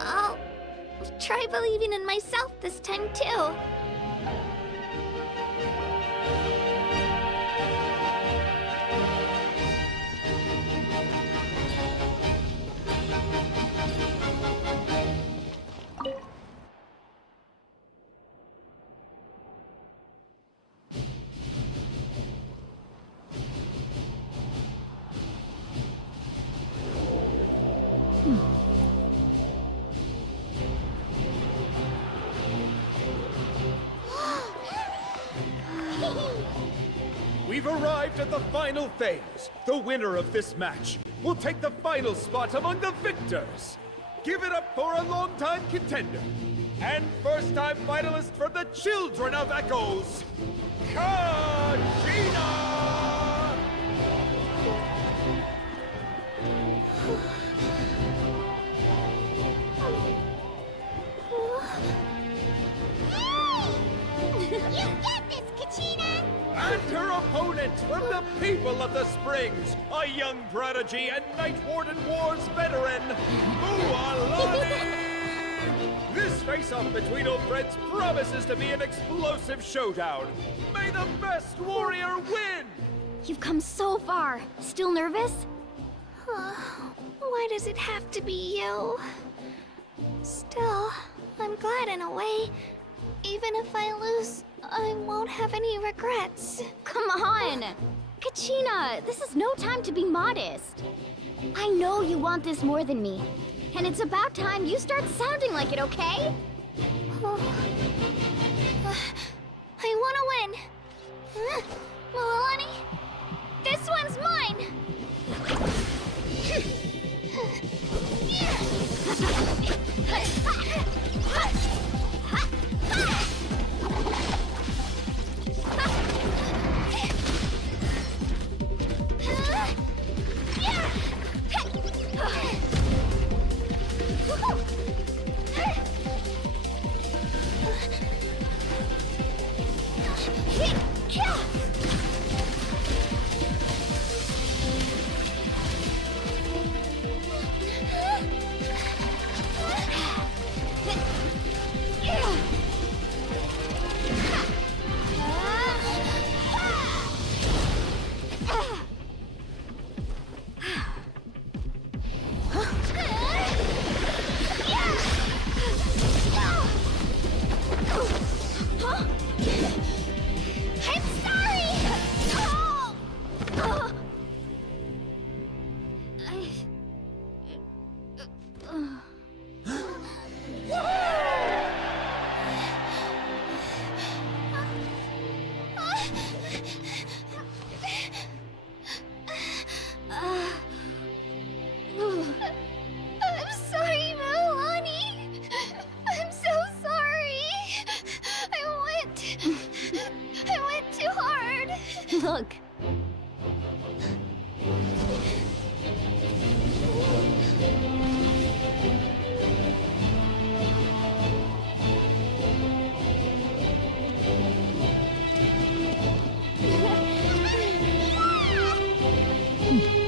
I'll try believing in myself this time too. We've arrived at the final phase. The winner of this match will take the final spot among the victors. Give it up for a longtime contender and first-time finalist from the Children of Echoes, Kachina! You got this, Kachina! And her opponent from the people of the Springs, a young prodigy and Night Warden Wars veteran, Mualani! This face-off between old friends promises to be an explosive showdown. May the best warrior win! You've come so far. Still nervous? Why does it have to be you? Still, I'm glad in a way. Even if I lose, I won't have any regrets. Come on! Kachina, this is no time to be modest. I know you want this more than me. And it's about time you start sounding like it, okay? I want to win. Milani, this one's mine. Look.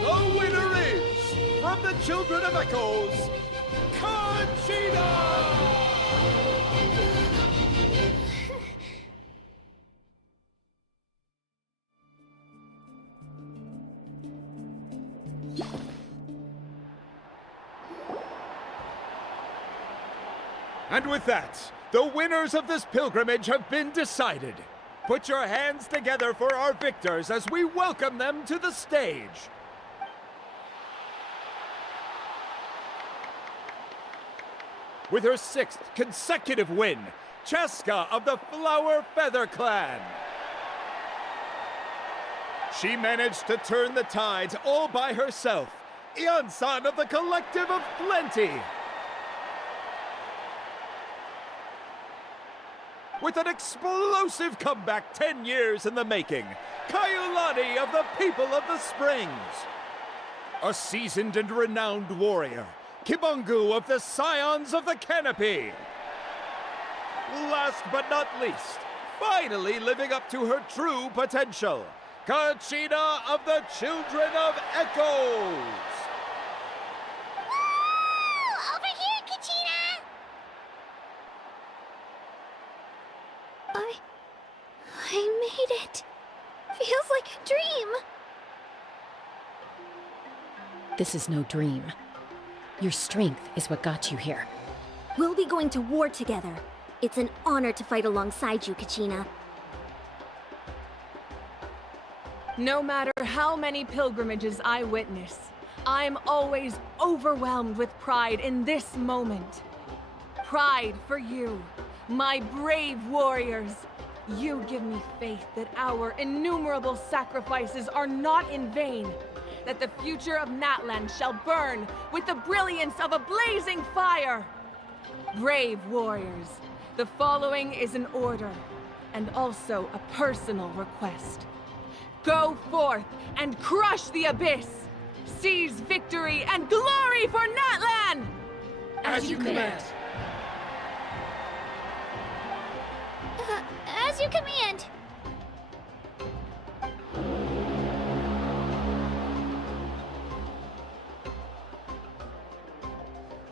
The winner is, from the Children of Echoes, Conchita! And with that, the winners of this pilgrimage have been decided. Put your hands together for our victors as we welcome them to the stage. With her 6th consecutive win, Cheska of the Flower Feather Clan. She managed to turn the tides all by herself. Ian-san of the Collective of Plenty. With an explosive comeback 10 years in the making, Kaiulani of the People of the Springs. A seasoned and renowned warrior, Kibungu of the Scions of the Canopy. Last but not least, finally living up to her true potential, Kachina of the Children of Echoes. Woo! Over here, Kachina! I made it. Feels like a dream. This is no dream. Your strength is what got you here. We'll be going to war together. It's an honor to fight alongside you, Kachina. No matter how many pilgrimages I witness, I'm always overwhelmed with pride in this moment. Pride for you, my brave warriors. You give me faith that our innumerable sacrifices are not in vain, that the future of Natlan shall burn with the brilliance of a blazing fire. Brave warriors, the following is an order, and also a personal request. Go forth and crush the abyss! Seize victory and glory for Natlan! As you command. As you command.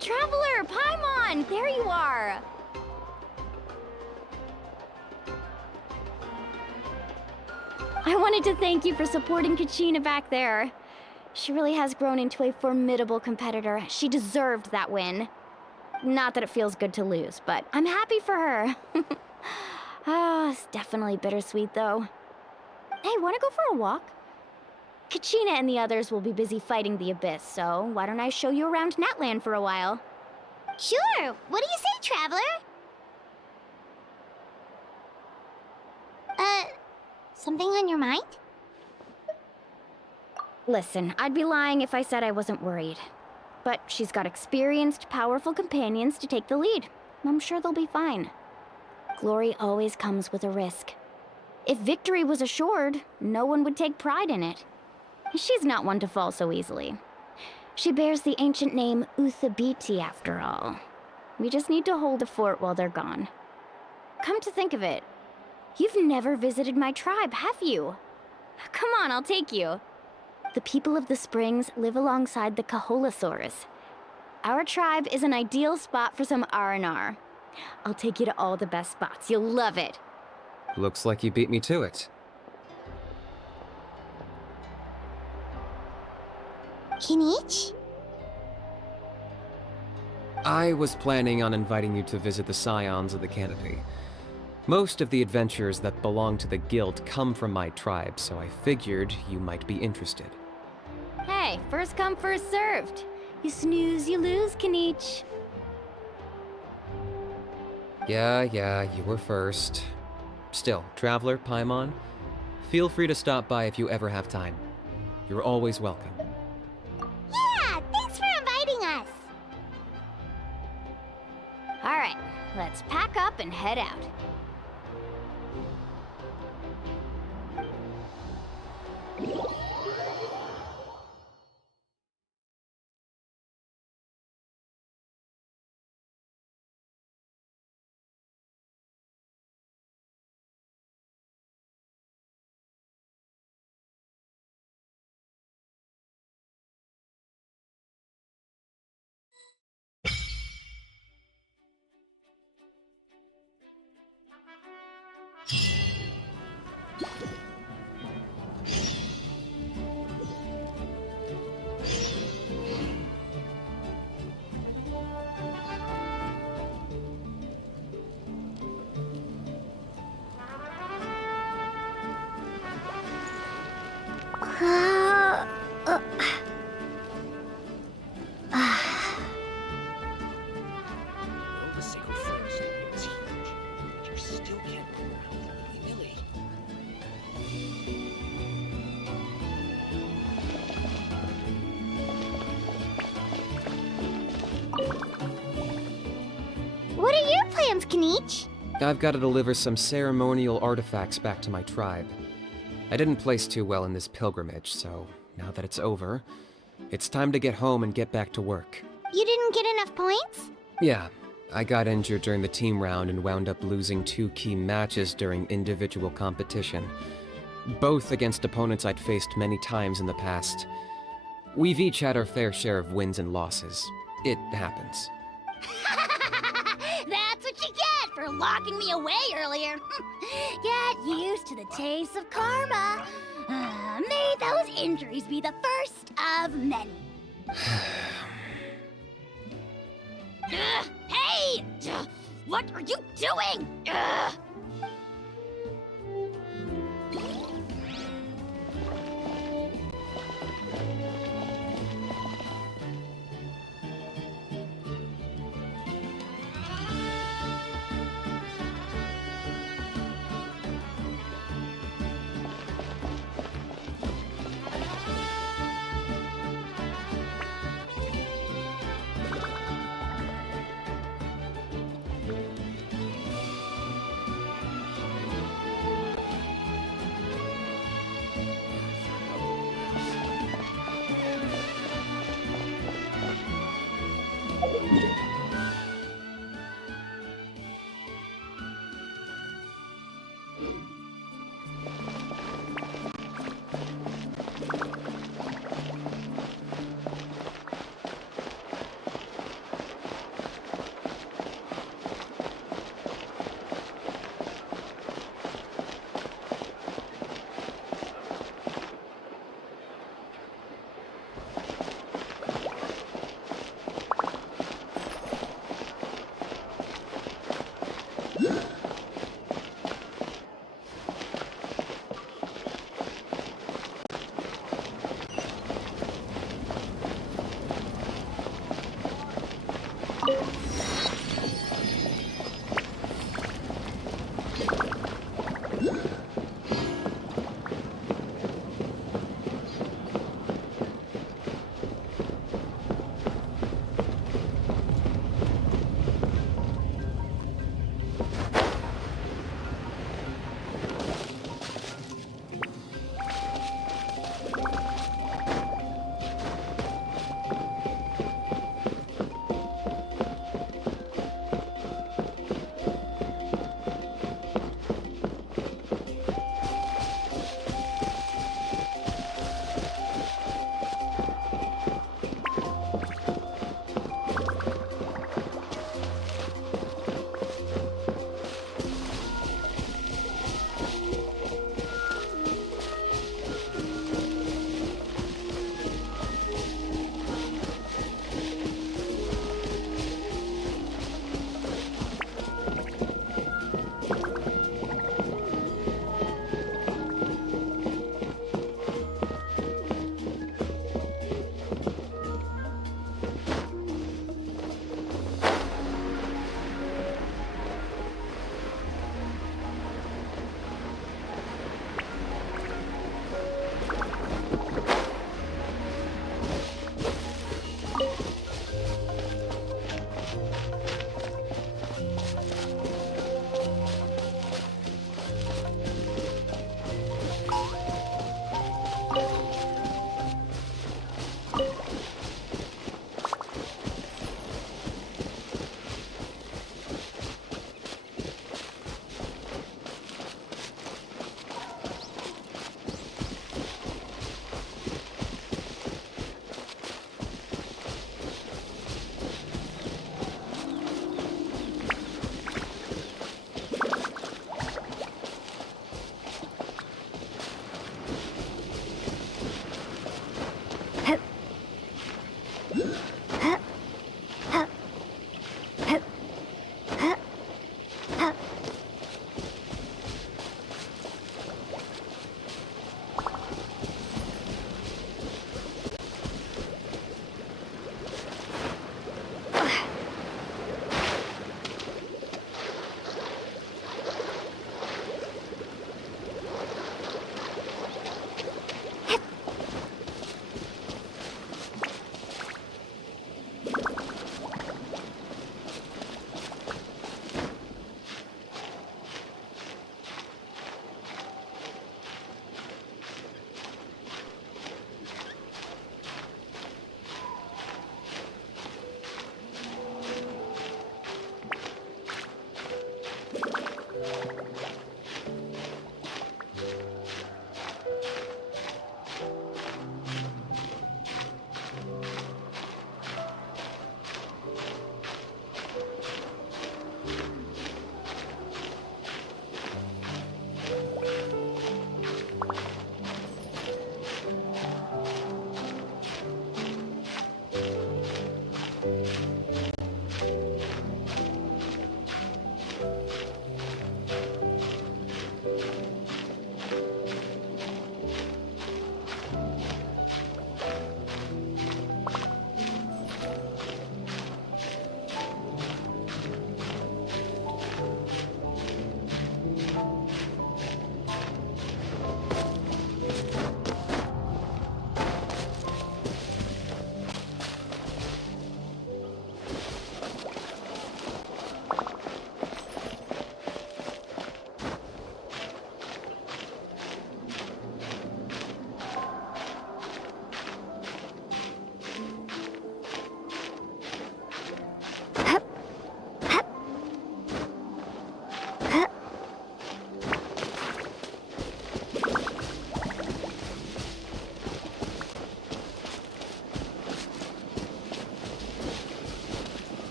Traveler, Paimon, there you are! I wanted to thank you for supporting Kachina back there. She really has grown into a formidable competitor. She deserved that win. Not that it feels good to lose, but I'm happy for her. It's definitely bittersweet, though. Hey, wanna go for a walk? Kachina and the others will be busy fighting the Abyss, so why don't I show you around Natlan for a while? Sure. What do you say, Traveler? Something on your mind? Listen, I'd be lying if I said I wasn't worried. But she's got experienced, powerful companions to take the lead. I'm sure they'll be fine. Glory always comes with a risk. If victory was assured, no one would take pride in it. She's not one to fall so easily. She bears the ancient name Uthabiti, after all. We just need to hold the fort while they're gone. Come to think of it, you've never visited my tribe, have you? Come on, I'll take you. The people of the Springs live alongside the Kaholasaurus. Our tribe is an ideal spot for some R&R. I'll take you to all the best spots. You'll love it. Looks like you beat me to it. Kinich? I was planning on inviting you to visit the Scions of the Canopy. Most of the adventurers that belong to the guild come from my tribe, so I figured you might be interested. Hey, first come, first served. You snooze, you lose, Kinich. Yeah, you were first. Still, Traveler, Paimon, feel free to stop by if you ever have time. You're always welcome. Yeah, thanks for inviting us. All right, let's pack up and head out. The sacred flames is huge. You still can't go around willy-nilly. What are your plans, Kinich? I've got to deliver some ceremonial artifacts back to my tribe. I didn't place too well in this pilgrimage, so now that it's over, it's time to get home and get back to work. You didn't get enough points? Yeah, I got injured during the team round and wound up losing 2 key matches during individual competition. Both against opponents I'd faced many times in the past. We've each had our fair share of wins and losses. It happens. That's what you get for locking me away earlier. Get used to the taste of karma. May those injuries be the first of many. Hey! What are you doing?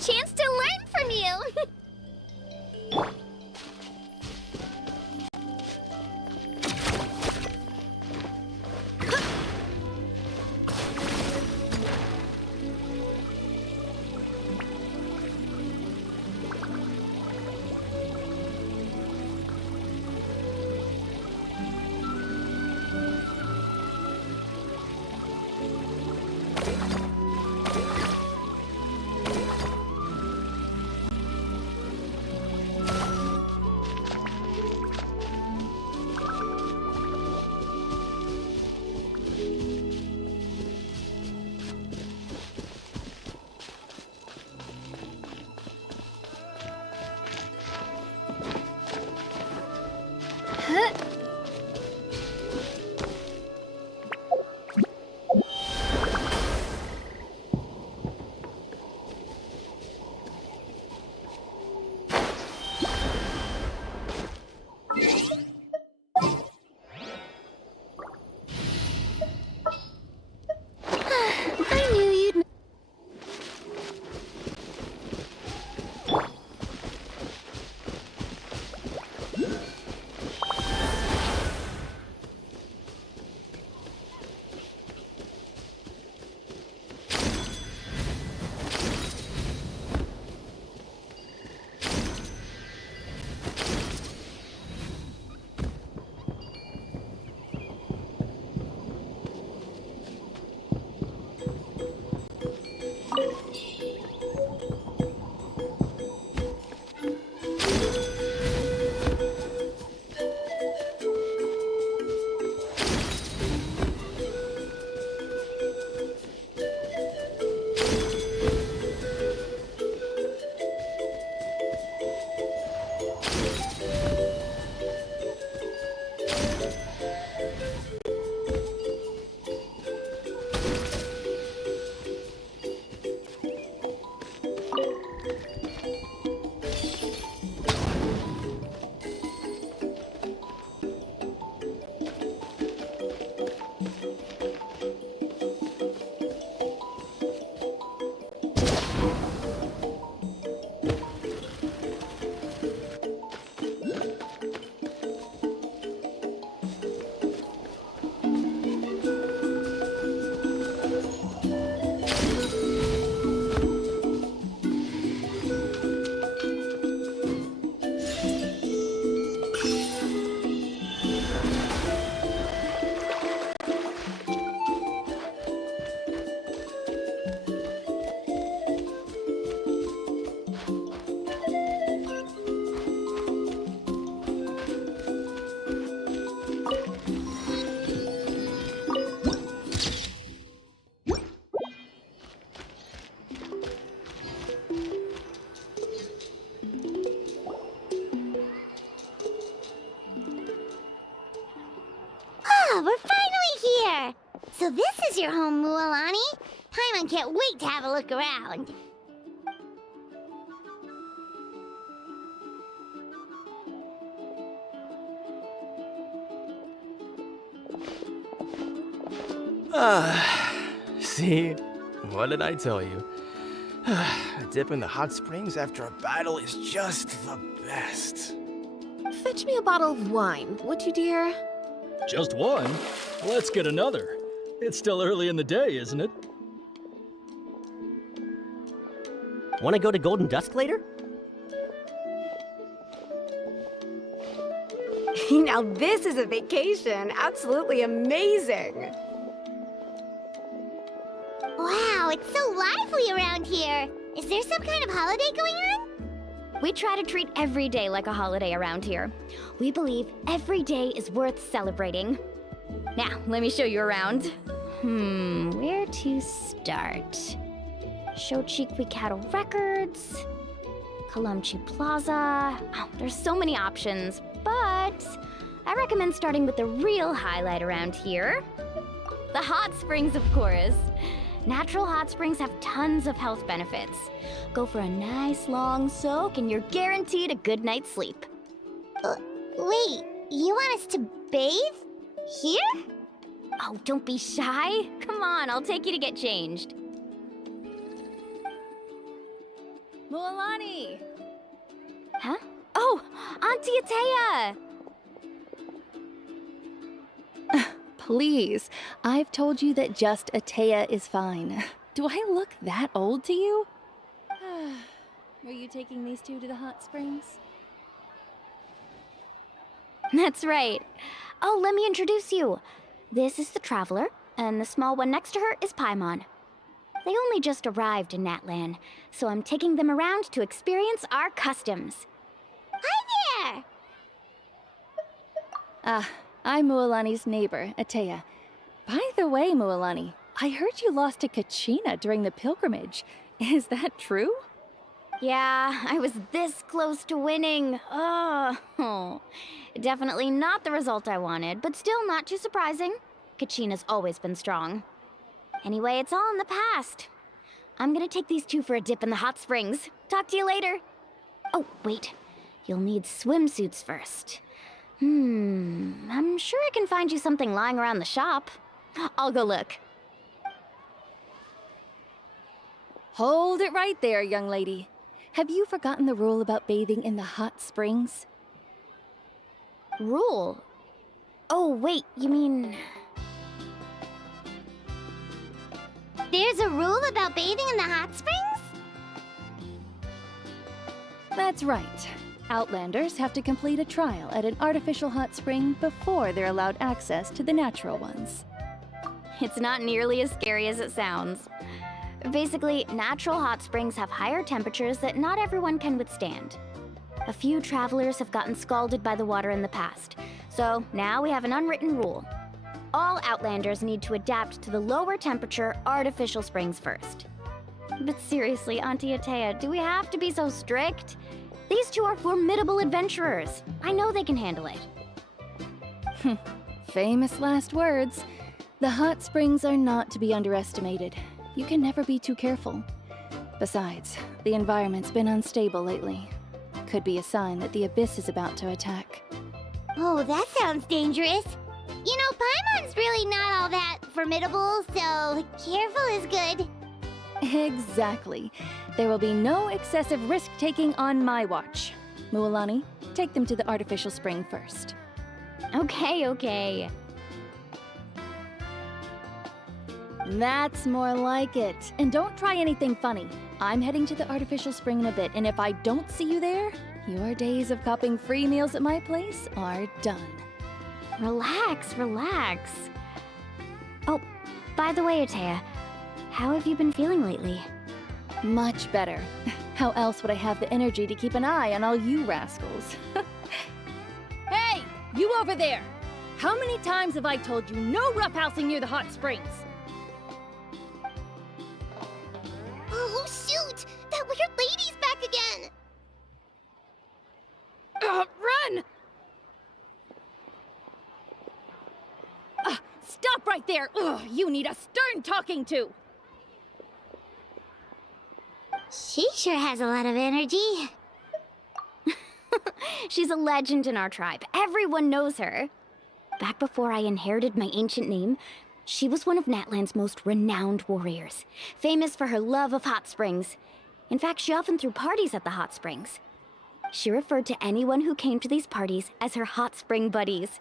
chance to learn from you! Oh, we're finally here! So this is your home, Mualani? Paimon can't wait to have a look around. See? What did I tell you? A dip in the hot springs after a battle is just the best. Fetch me a bottle of wine, would you, dear? Just one? Let's get another. It's still early in the day, isn't it? Want to go to Golden Dusk later? Now this is a vacation. Absolutely amazing. Wow, it's so lively around here. Is there some kind of holiday going on? We try to treat every day like a holiday around here. We believe every day is worth celebrating. Now, let me show you around. Where to start? Shochikwi Cattle Records, Kalumchi Plaza. Oh, there's so many options, but I recommend starting with the real highlight around here. The hot springs, of course. Natural hot springs have tons of health benefits. Go for a nice long soak and you're guaranteed a good night's sleep. Wait, you want us to bathe? Here? Oh, don't be shy. Come on, I'll take you to get changed. Mualani! Huh? Oh, Auntie Atea! Please, I've told you that just Atea is fine. Do I look that old to you? Were you taking these two to the hot springs? That's right. Oh, let me introduce you. This is the Traveler, and the small one next to her is Paimon. They only just arrived in Natlan, so I'm taking them around to experience our customs. Hi there! I'm Mualani's neighbor, Atea. By the way, Mualani, I heard you lost to Kachina during the pilgrimage. Is that true? Yeah, I was this close to winning. Oh, definitely not the result I wanted, but still not too surprising. Kachina's always been strong. Anyway, it's all in the past. I'm gonna take these two for a dip in the hot springs. Talk to you later. Oh, wait. You'll need swimsuits first. I'm sure I can find you something lying around the shop. I'll go look. Hold it right there, young lady. Have you forgotten the rule about bathing in the hot springs? Rule? Oh, wait, you mean... There's a rule about bathing in the hot springs? That's right. Outlanders have to complete a trial at an artificial hot spring before they're allowed access to the natural ones. It's not nearly as scary as it sounds. Basically, natural hot springs have higher temperatures that not everyone can withstand. A few travelers have gotten scalded by the water in the past, so now we have an unwritten rule. All Outlanders need to adapt to the lower temperature artificial springs first. But seriously, Auntie Atea, do we have to be so strict? These two are formidable adventurers. I know they can handle it. Famous last words. The hot springs are not to be underestimated. You can never be too careful. Besides, the environment's been unstable lately. Could be a sign that the Abyss is about to attack. Oh, that sounds dangerous. You know, Paimon's really not all that formidable, so careful is good. Exactly. There will be no excessive risk-taking on my watch. Mualani, take them to the artificial spring first. Okay. That's more like it. And don't try anything funny. I'm heading to the artificial spring in a bit, and if I don't see you there, your days of copping free meals at my place are done. Relax. Oh, by the way, Atea, how have you been feeling lately? Much better. How else would I have the energy to keep an eye on all you rascals? Hey, you over there! How many times have I told you no roughhousing near the hot springs? Oh, shoot! That weird lady's back again! Run! Stop right there! Ugh, you need a stern talking to! She sure has a lot of energy. She's a legend in our tribe. Everyone knows her. Back before I inherited my ancient name, she was one of Natlan's most renowned warriors, famous for her love of hot springs. In fact, she often threw parties at the hot springs. She referred to anyone who came to these parties as her hot spring buddies.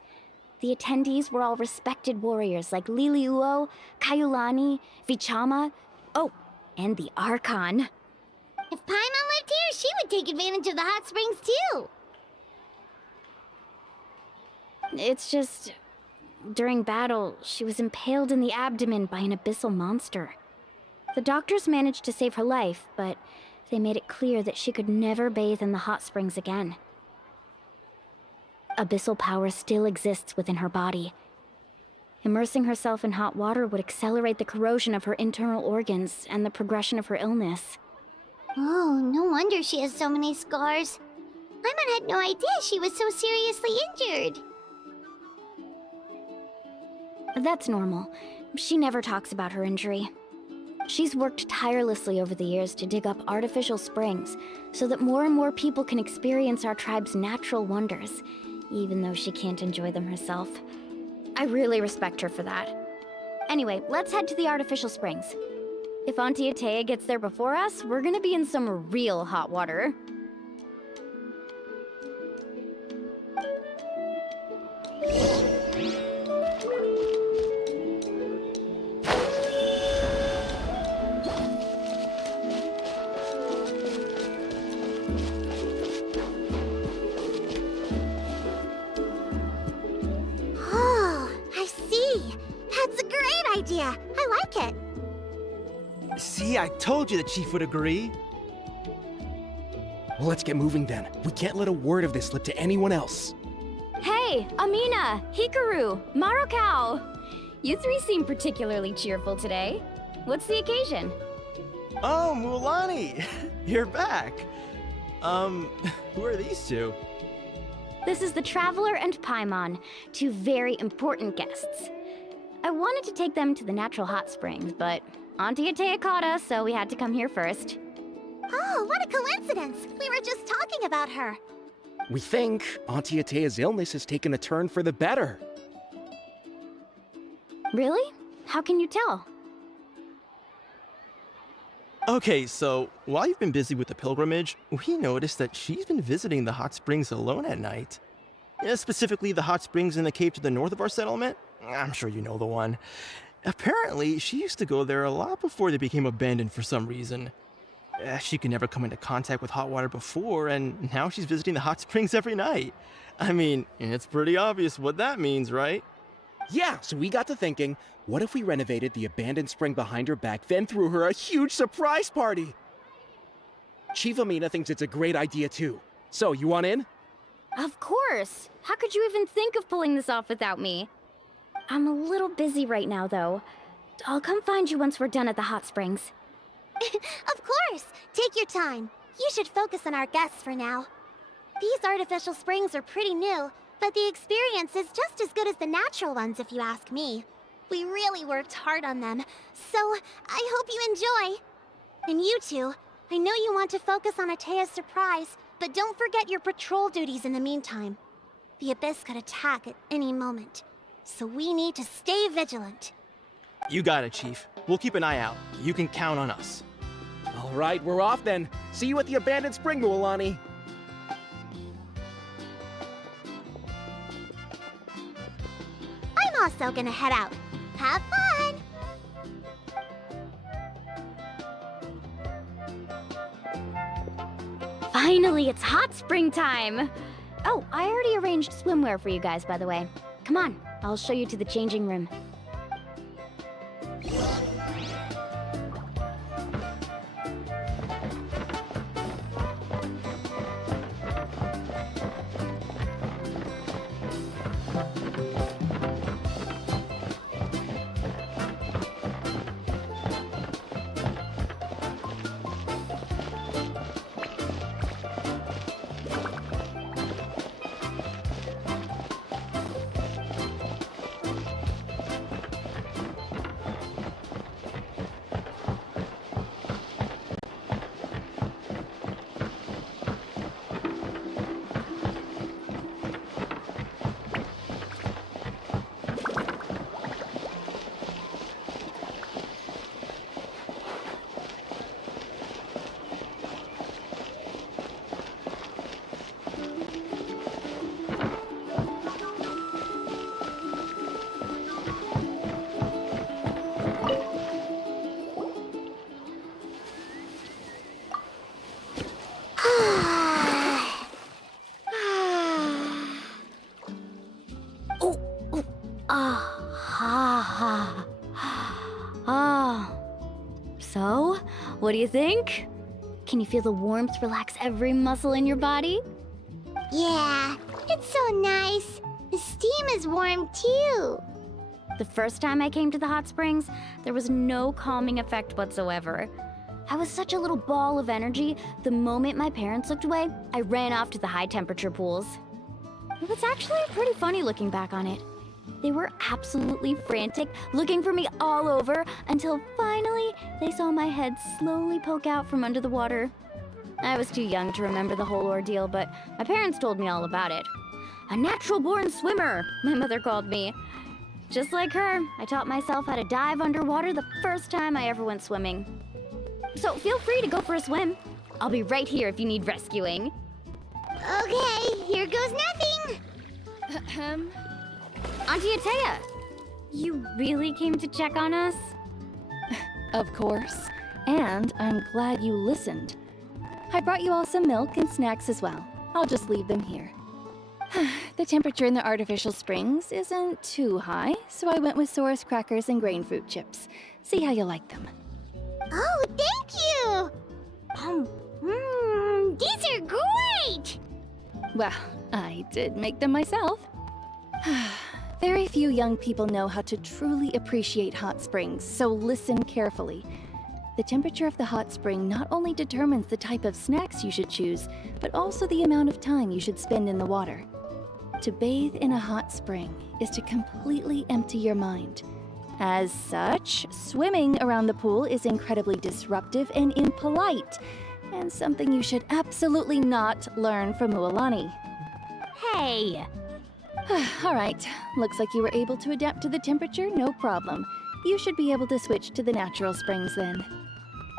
The attendees were all respected warriors like Liliuo, Kaiulani, Vichama, oh, and the Archon. If Paimon lived here, she would take advantage of the hot springs too. It's just... during battle, she was impaled in the abdomen by an abyssal monster. The doctors managed to save her life, but they made it clear that she could never bathe in the hot springs again. Abyssal power still exists within her body. Immersing herself in hot water would accelerate the corrosion of her internal organs and the progression of her illness. Oh, no wonder she has so many scars. Paimon had no idea she was so seriously injured. That's normal. She never talks about her injury. She's worked tirelessly over the years to dig up artificial springs so that more and more people can experience our tribe's natural wonders, even though she can't enjoy them herself. I really respect her for that. Anyway, let's head to the artificial springs. If Auntie Atea gets there before us, we're gonna be in some real hot water. Oh, I see. That's a great idea. I like it. See, I told you the chief would agree. Well, let's get moving then. We can't let a word of this slip to anyone else. Hey, Amina, Hikaru, Marukao! You three seem particularly cheerful today. What's the occasion? Oh, Mulani! You're back. Who are these two? This is the Traveler and Paimon, two very important guests. I wanted to take them to the natural hot springs, but Auntie Atea caught us, so we had to come here first. Oh, what a coincidence! We were just talking about her. We think Auntie Atea's illness has taken a turn for the better. Really? How can you tell? Okay, so while you've been busy with the pilgrimage, we noticed that she's been visiting the hot springs alone at night. Specifically, the hot springs in the cave to the north of our settlement. I'm sure you know the one. Apparently, she used to go there a lot before they became abandoned for some reason. She could never come into contact with hot water before, and now she's visiting the hot springs every night. I mean, it's pretty obvious what that means, right? Yeah, so we got to thinking, what if we renovated the abandoned spring behind her back, then threw her a huge surprise party? Chief Amina thinks it's a great idea too. So, you want in? Of course! How could you even think of pulling this off without me? I'm a little busy right now, though. I'll come find you once we're done at the hot springs. Of course! Take your time. You should focus on our guests for now. These artificial springs are pretty new, but the experience is just as good as the natural ones if you ask me. We really worked hard on them, so I hope you enjoy. And you two, I know you want to focus on Atea's surprise, but don't forget your patrol duties in the meantime. The Abyss could attack at any moment, so we need to stay vigilant. You got it, Chief. We'll keep an eye out. You can count on us. All right, we're off then. See you at the abandoned spring, Mualani. I'm also gonna head out. Have fun! Finally, it's hot spring time! Oh, I already arranged swimwear for you guys, by the way. Come on, I'll show you to the changing room. So, what do you think? Can you feel the warmth relax every muscle in your body? Yeah, it's so nice. The steam is warm too. The first time I came to the hot springs, there was no calming effect whatsoever. I was such a little ball of energy, the moment my parents looked away, I ran off to the high temperature pools. It was actually pretty funny looking back on it. They were absolutely frantic, looking for me all over, until finally they saw my head slowly poke out from under the water. I was too young to remember the whole ordeal, but my parents told me all about it. A natural-born swimmer, my mother called me. Just like her, I taught myself how to dive underwater the first time I ever went swimming. So feel free to go for a swim. I'll be right here if you need rescuing. Okay, here goes nothing. Auntie Atea, you really came to check on us? Of course. And I'm glad you listened. I brought you all some milk and snacks as well. I'll just leave them here. The temperature in the artificial springs isn't too high, so I went with Saurus crackers and grain fruit chips. See how you like them. Oh, thank you! These are great! Well, I did make them myself. Very few young people know how to truly appreciate hot springs, so listen carefully. The temperature of the hot spring not only determines the type of snacks you should choose, but also the amount of time you should spend in the water. To bathe in a hot spring is to completely empty your mind. As such, swimming around the pool is incredibly disruptive and impolite, and something you should absolutely not learn from Mualani. Hey! All right, looks like you were able to adapt to the temperature, no problem. You should be able to switch to the natural springs then.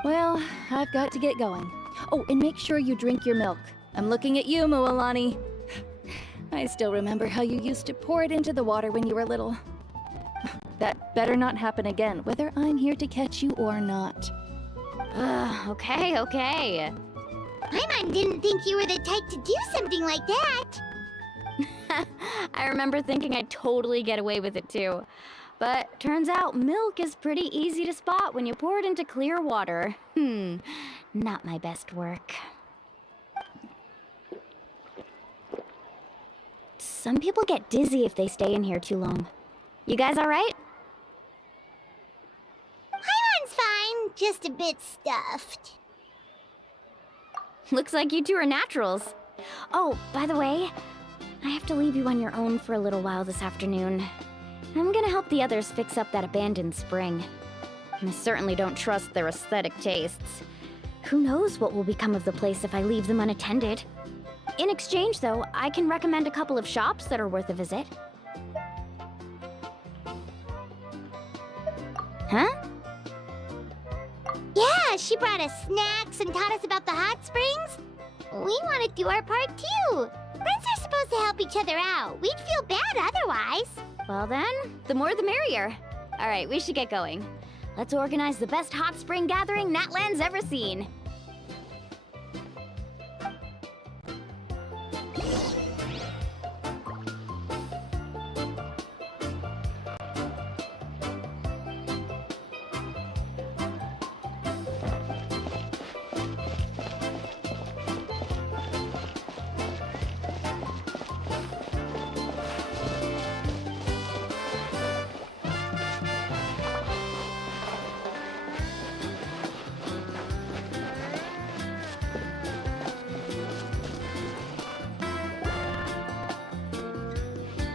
Well, I've got to get going. Oh, and make sure you drink your milk. I'm looking at you, Mualani. I still remember how you used to pour it into the water when you were little. That better not happen again, whether I'm here to catch you or not. Okay. My mom didn't think you were the type to do something like that. I remember thinking I'd totally get away with it too. But turns out milk is pretty easy to spot when you pour it into clear water. Not my best work. Some people get dizzy if they stay in here too long. You guys alright? Paimon's fine, just a bit stuffed. Looks like you two are naturals. Oh, by the way, I have to leave you on your own for a little while this afternoon. I'm gonna help the others fix up that abandoned spring. I certainly don't trust their aesthetic tastes. Who knows what will become of the place if I leave them unattended. In exchange, though, I can recommend a couple of shops that are worth a visit. Huh? Yeah, she brought us snacks and taught us about the hot springs. We want to do our part too. Friends are supposed to help each other out. We'd feel bad otherwise. Well then, the more the merrier. All right, we should get going. Let's organize the best hot spring gathering Natlan's ever seen.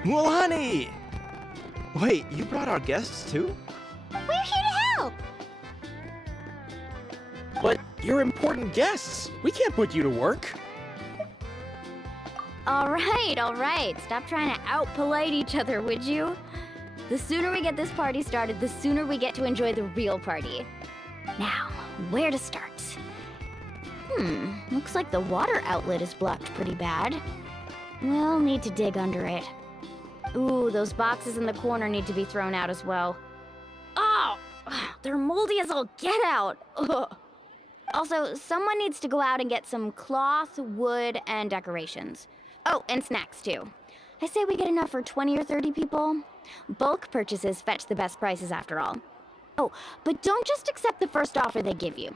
Mualani! Wait, you brought our guests too? We're here to help. But you're important guests. We can't put you to work. All right. Stop trying to out-polite each other, would you? The sooner we get this party started, the sooner we get to enjoy the real party. Now, where to start? Looks like the water outlet is blocked pretty bad. We'll need to dig under it. Ooh, those boxes in the corner need to be thrown out as well. Oh! They're moldy as all get out! Ugh. Also, someone needs to go out and get some cloth, wood, and decorations. Oh, and snacks too. I say we get enough for 20 or 30 people. Bulk purchases fetch the best prices after all. Oh, but don't just accept the first offer they give you.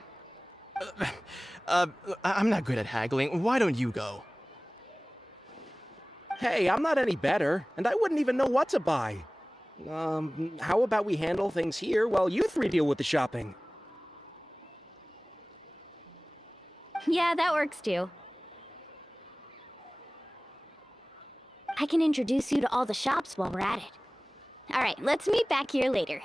I'm not good at haggling. Why don't you go? Hey, I'm not any better, and I wouldn't even know what to buy. How about we handle things here while you three deal with the shopping? Yeah, that works too. I can introduce you to all the shops while we're at it. All right, let's meet back here later.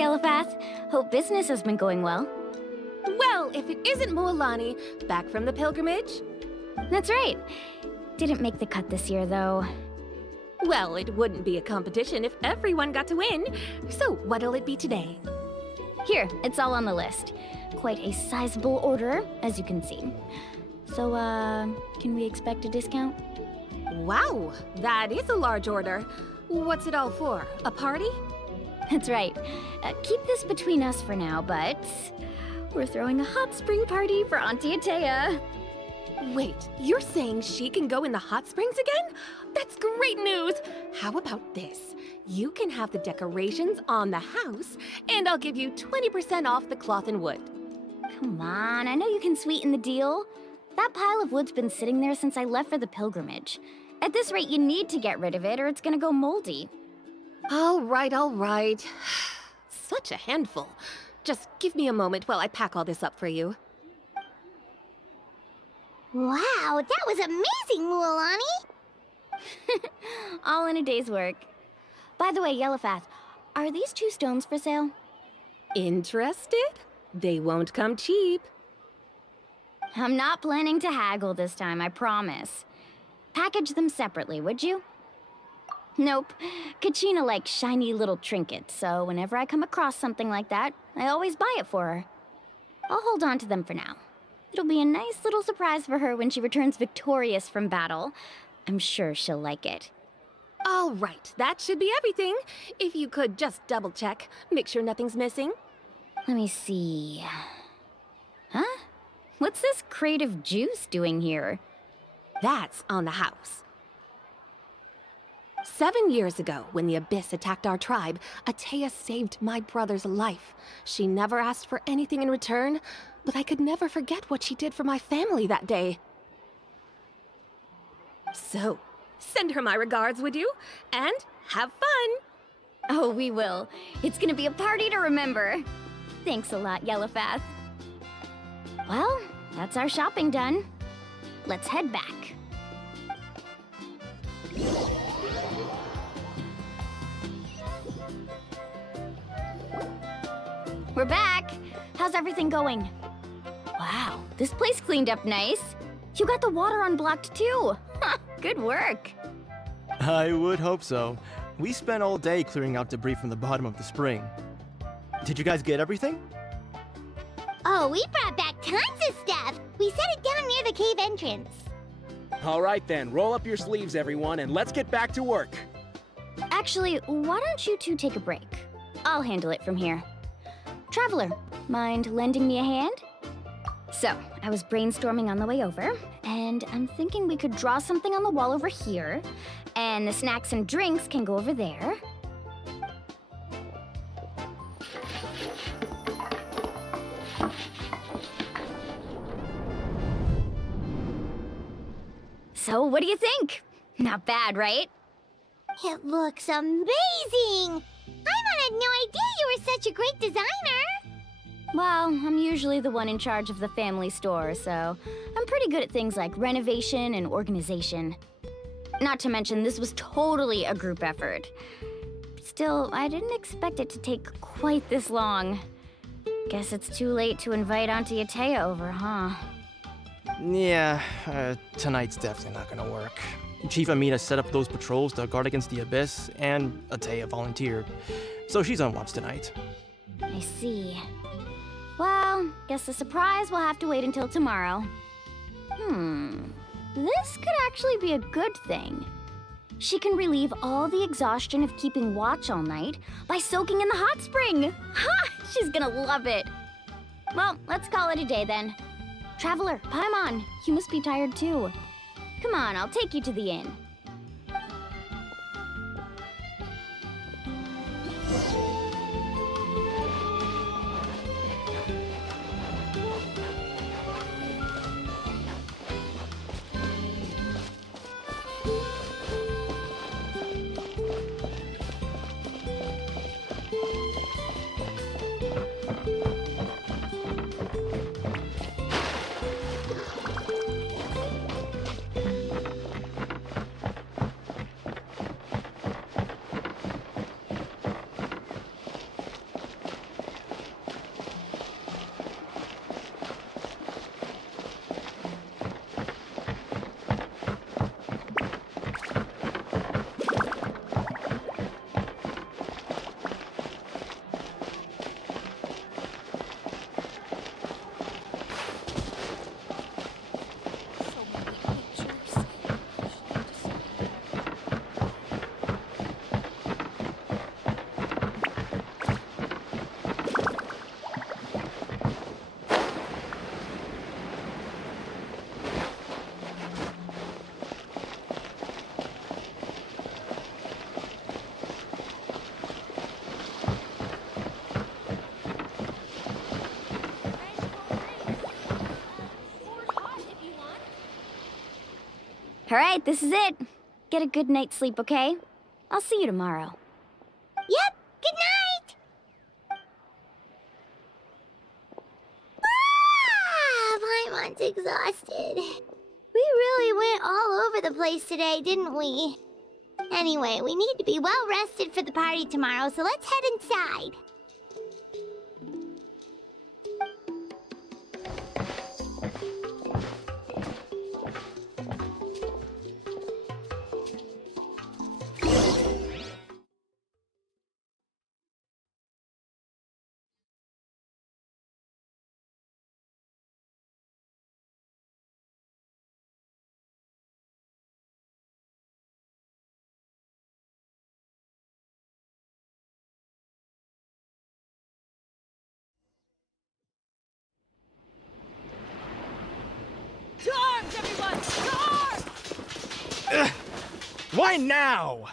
Elifath. Hope business has been going well. Well, if it isn't Mualani, back from the pilgrimage? That's right. Didn't make the cut this year, though. Well, it wouldn't be a competition if everyone got to win. So what'll it be today? Here, it's all on the list. Quite a sizable order, as you can see. So, can we expect a discount? Wow, that is a large order. What's it all for? A party? That's right. Keep this between us for now, but we're throwing a hot spring party for Auntie Atea. Wait, you're saying she can go in the hot springs again? That's great news! How about this? You can have the decorations on the house, and I'll give you 20% off the cloth and wood. Come on, I know you can sweeten the deal. That pile of wood's been sitting there since I left for the pilgrimage. At this rate, you need to get rid of it or it's gonna go moldy. All right. Such a handful. Just give me a moment while I pack all this up for you. Wow, that was amazing, Mualani! All in a day's work. By the way, Elifath, are these 2 stones for sale? Interested? They won't come cheap. I'm not planning to haggle this time, I promise. Package them separately, would you? Nope. Kachina likes shiny little trinkets, so whenever I come across something like that, I always buy it for her. I'll hold on to them for now. It'll be a nice little surprise for her when she returns victorious from battle. I'm sure she'll like it. All right, that should be everything. If you could just double check, make sure nothing's missing. Let me see. Huh? What's this crate of juice doing here? That's on the house. 7 years ago, when the Abyss attacked our tribe, Atea saved my brother's life. She never asked for anything in return, but I could never forget what she did for my family that day. So, send her my regards, would you? And have fun! Oh, we will. It's gonna be a party to remember. Thanks a lot, Elifath. Well, that's our shopping done. Let's head back. We're back! How's everything going? Wow, this place cleaned up nice. You got the water unblocked too. Good work. I would hope so. We spent all day clearing out debris from the bottom of the spring. Did you guys get everything? Oh, we brought back tons of stuff! We set it down near the cave entrance. All right then, roll up your sleeves, everyone, and let's get back to work. Actually, why don't you 2 take a break? I'll handle it from here. Traveler, mind lending me a hand? So, I was brainstorming on the way over, and I'm thinking we could draw something on the wall over here, and the snacks and drinks can go over there. So, what do you think? Not bad, right? It looks amazing! Paimon had no idea you were such a great designer! Well, I'm usually the one in charge of the family store, so I'm pretty good at things like renovation and organization. Not to mention, this was totally a group effort. Still, I didn't expect it to take quite this long. Guess it's too late to invite Auntie Atea over, huh? Yeah, tonight's definitely not gonna work. Chief Amina set up those patrols to guard against the Abyss, and Atea volunteered. So she's on watch tonight. I see. Well, guess the surprise will have to wait until tomorrow. This could actually be a good thing. She can relieve all the exhaustion of keeping watch all night by soaking in the hot spring. Ha! She's gonna love it. Well, let's call it a day then. Traveler, Paimon, you must be tired too. Come on, I'll take you to the inn. Alright, this is it. Get a good night's sleep, okay? I'll see you tomorrow. Yep, good night! Paimon's exhausted. We really went all over the place today, didn't we? Anyway, we need to be well rested for the party tomorrow, so let's head inside. To arms, everyone! To arms! Why now?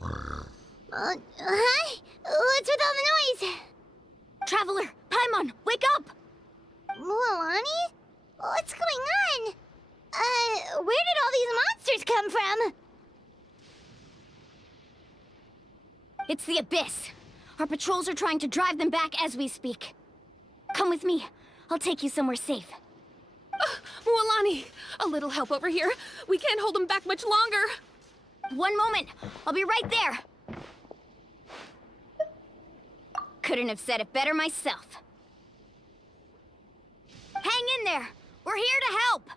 Hi? What's with all the noise? Traveler, Paimon, wake up! Mualani? What's going on? Where did all these monsters come from? It's the Abyss. Our patrols are trying to drive them back as we speak. Come with me. I'll take you somewhere safe. Mualani, a little help over here. We can't hold them back much longer. One moment. I'll be right there. Couldn't have said it better myself. Hang in there. We're here to help.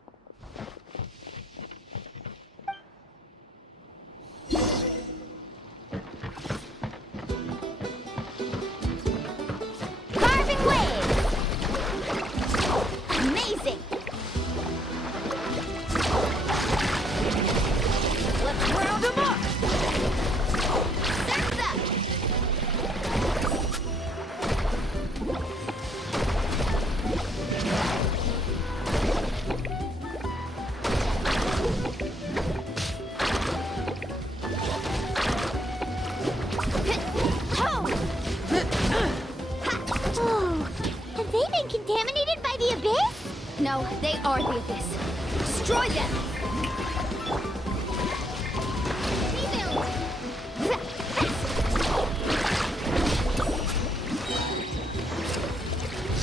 Carving waves! Amazing! Let's round them up! Surf's up! Oh, have they been contaminated by the Abyss? No, they are the Abyss. Destroy them!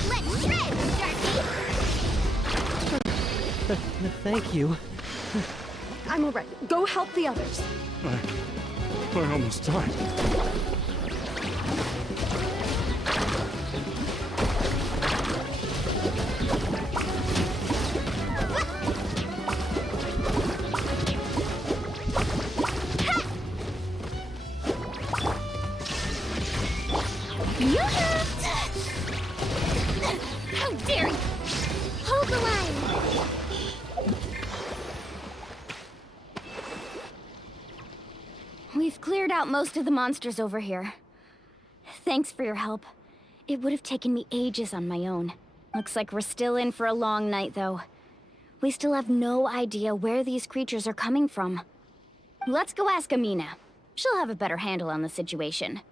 Let's shred, Starkey! Thank you. I'm alright. Go help the others. I almost died. How dare you! Hold the line! We've cleared out most of the monsters over here. Thanks for your help. It would have taken me ages on my own. Looks like we're still in for a long night, though. We still have no idea where these creatures are coming from. Let's go ask Amina. She'll have a better handle on the situation.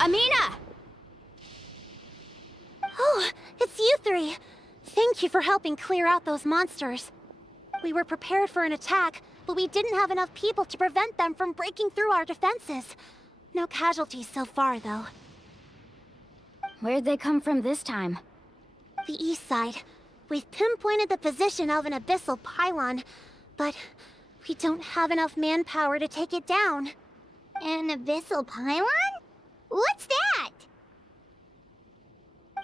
Amina! Oh, it's you three. Thank you for helping clear out those monsters. We were prepared for an attack, but we didn't have enough people to prevent them from breaking through our defenses. No casualties so far, though. Where'd they come from this time? The east side. We've pinpointed the position of an abyssal pylon, but we don't have enough manpower to take it down. An abyssal pylon? What's that?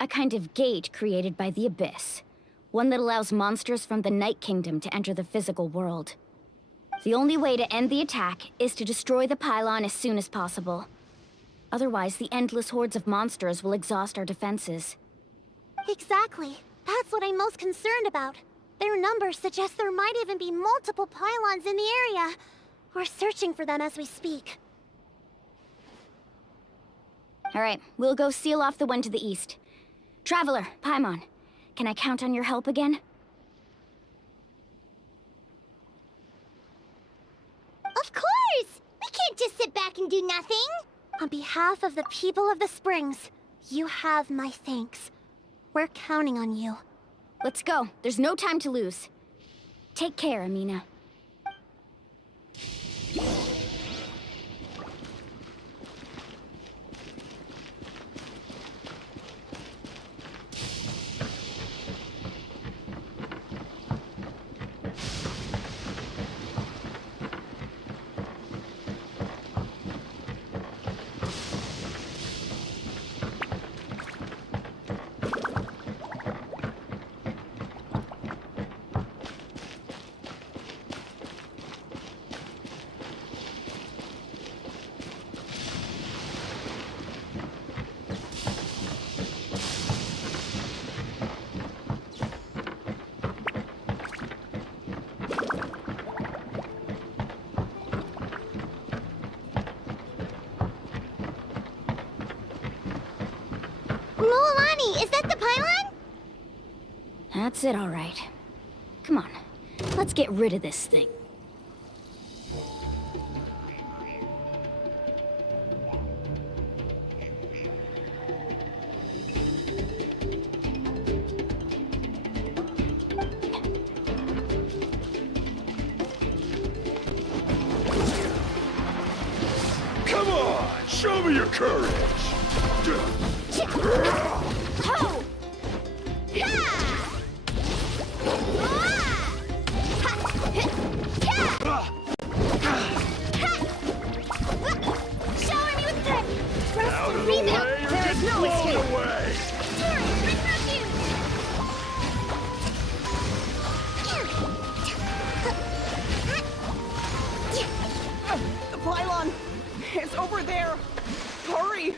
A kind of gate created by the Abyss. One that allows monsters from the Night Kingdom to enter the physical world. The only way to end the attack is to destroy the pylon as soon as possible. Otherwise, the endless hordes of monsters will exhaust our defenses. Exactly. That's what I'm most concerned about. Their numbers suggest there might even be multiple pylons in the area. We're searching for them as we speak. All right, we'll go seal off the one to the east. Traveler, Paimon, can I count on your help again? Of course! We can't just sit back and do nothing! On behalf of the people of the Springs, you have my thanks. We're counting on you. Let's go. There's no time to lose. Take care, Amina. Mualani, is that the pylon? That's it, all right. Come on, let's get rid of this thing. Come on, show me your courage. Ho! Shower me with threat! Rest Out and of the rebuild! way, you're There is getting no blown escape! away. Fury, bring refuge! The pylon is over there. Hurry!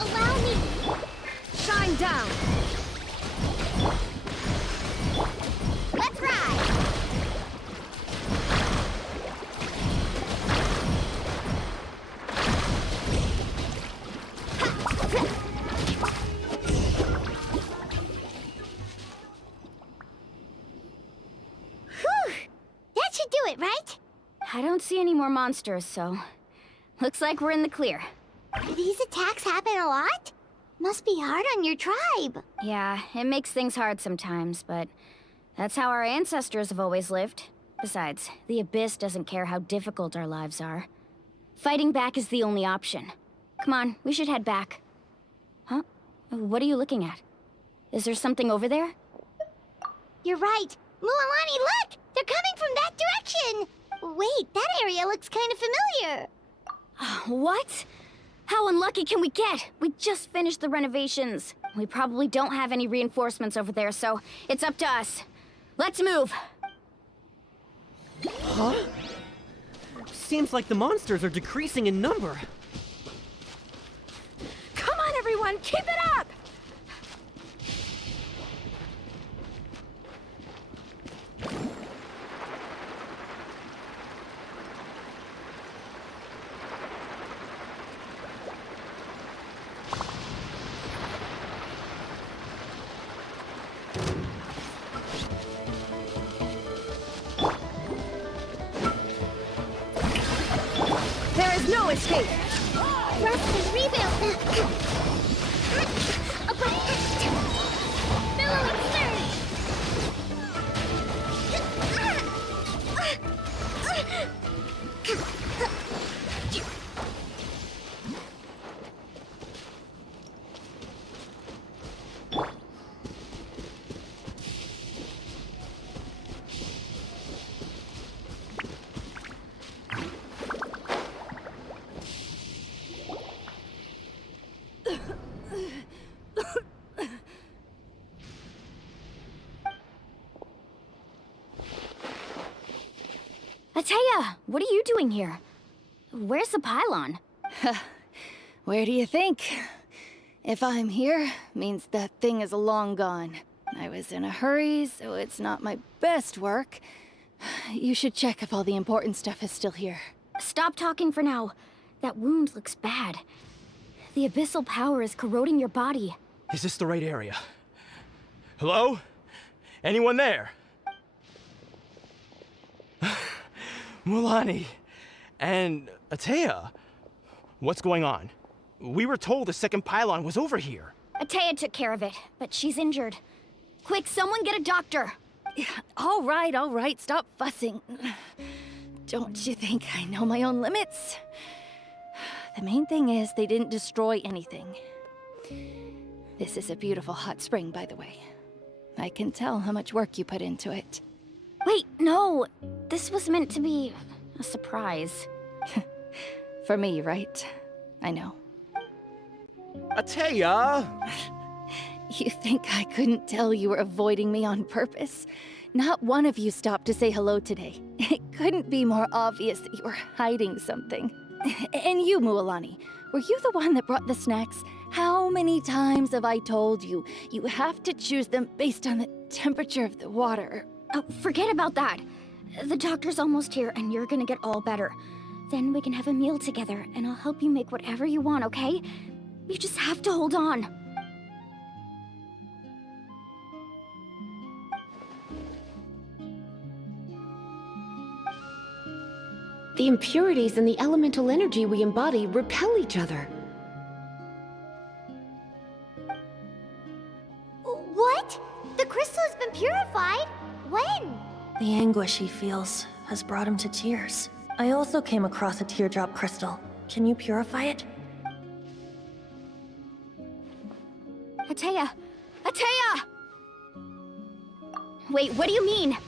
Allow me! Shine down! Let's ride! Whew! That should do it, right? I don't see any more monsters, so... Looks like we're in the clear. Do these attacks happen a lot? Must be hard on your tribe. Yeah, it makes things hard sometimes, but... That's how our ancestors have always lived. Besides, the Abyss doesn't care how difficult our lives are. Fighting back is the only option. Come on, we should head back. Huh? What are you looking at? Is there something over there? You're right. Mualani, look! They're coming from that direction! Wait, that area looks kind of familiar. What? How unlucky can we get? We just finished the renovations. We probably don't have any reinforcements over there, so it's up to us. Let's move! Huh? Seems like the monsters are decreasing in number. Come on, everyone! Keep it up! There is no escape! Rest and rebuild. Billowing surge. Atea, what are you doing here? Where's the pylon? Where do you think? If I'm here, means that thing is long gone. I was in a hurry, so it's not my best work. You should check if all the important stuff is still here. Stop talking for now. That wound looks bad. The abyssal power is corroding your body. Is this the right area? Hello? Anyone there? Mulani and Atea, what's going on? We were told the second pylon was over here. Atea took care of it, but she's injured. Quick, someone get a doctor! All right, stop fussing. Don't you think I know my own limits? The main thing is they didn't destroy anything. This is a beautiful hot spring, by the way. I can tell how much work you put into it. Wait, no! This was meant to be a surprise. For me, right? I know. Atea! You think I couldn't tell you were avoiding me on purpose? Not one of you stopped to say hello today. It couldn't be more obvious that you were hiding something. And you, Mualani, were you the one that brought the snacks? How many times have I told you, you have to choose them based on the temperature of the water? Oh, forget about that. The doctor's almost here and you're gonna get all better. Then we can have a meal together and I'll help you make whatever you want, okay? You just have to hold on. The impurities and the elemental energy we embody repel each other. What? The crystal has been purified? When? The anguish he feels has brought him to tears. I also came across a teardrop crystal. Can you purify it? Atea! Atea! Wait, what do you mean?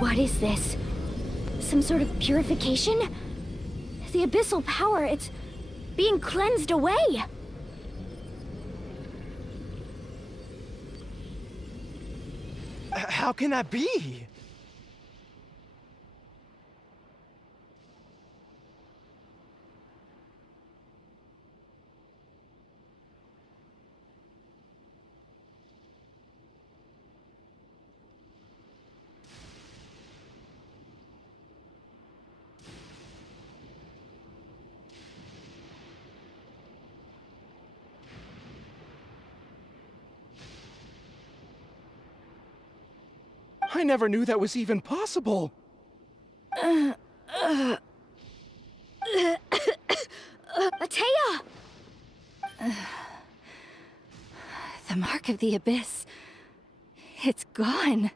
What is this? Some sort of purification? The abyssal power, it's being cleansed away! How can that be? I never knew that was even possible. Atea! The mark of the abyss. It's gone.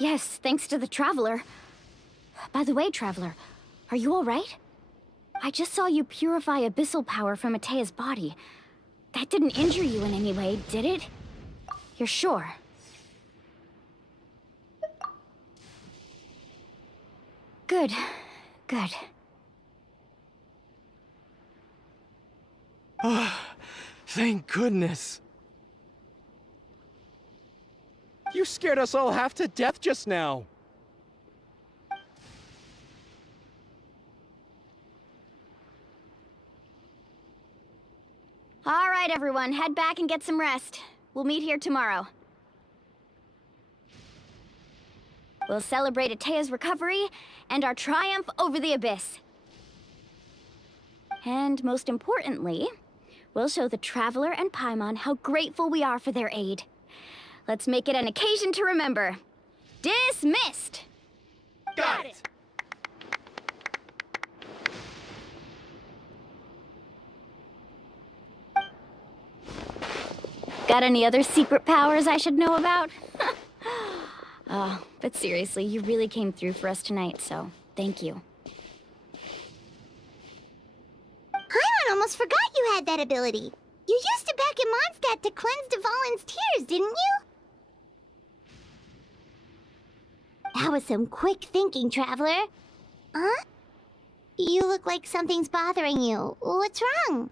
Yes, thanks to the Traveler. By the way, Traveler, are you alright? I just saw you purify abyssal power from Atea's body. That didn't injure you in any way, did it? You're sure? Good. Good. Thank goodness. You scared us all half to death just now. All right, everyone, head back and get some rest. We'll meet here tomorrow. We'll celebrate Atea's recovery and our triumph over the Abyss. And most importantly, we'll show the Traveler and Paimon how grateful we are for their aid. Let's make it an occasion to remember. Dismissed! Got it! Got any other secret powers I should know about? Oh, but seriously, you really came through for us tonight, so thank you. Paimon almost forgot you had that ability. You used it back in Mondstadt to cleanse Dvalin's tears, didn't you? That was some quick thinking, Traveler. Huh? You look like something's bothering you. What's wrong?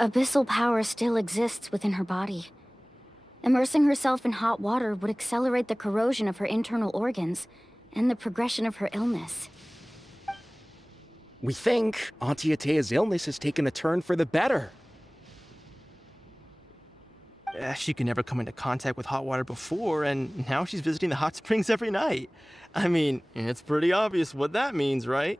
Abyssal power still exists within her body. Immersing herself in hot water would accelerate the corrosion of her internal organs and the progression of her illness. We think Auntie Atea's illness has taken a turn for the better. She could never come into contact with hot water before, and now she's visiting the hot springs every night. I mean, it's pretty obvious what that means, right?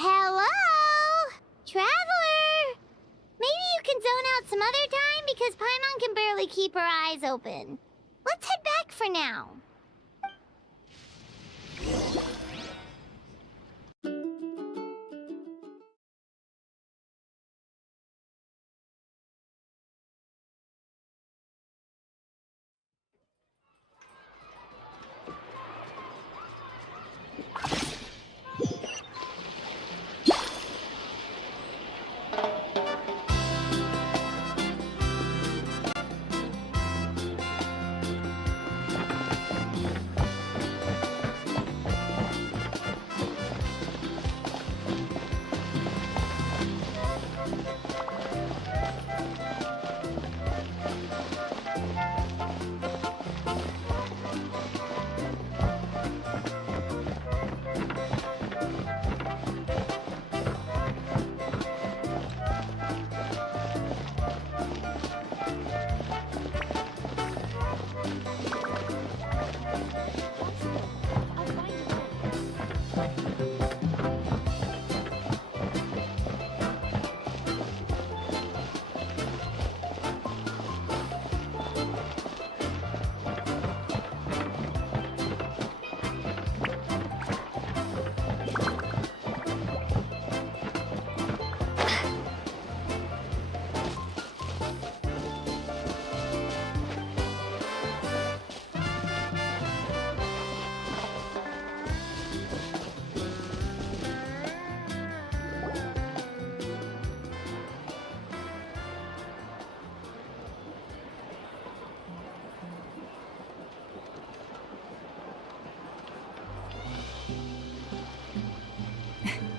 Hello? Traveler! Maybe you can zone out some other time because Paimon can barely keep her eyes open. Let's head back for now.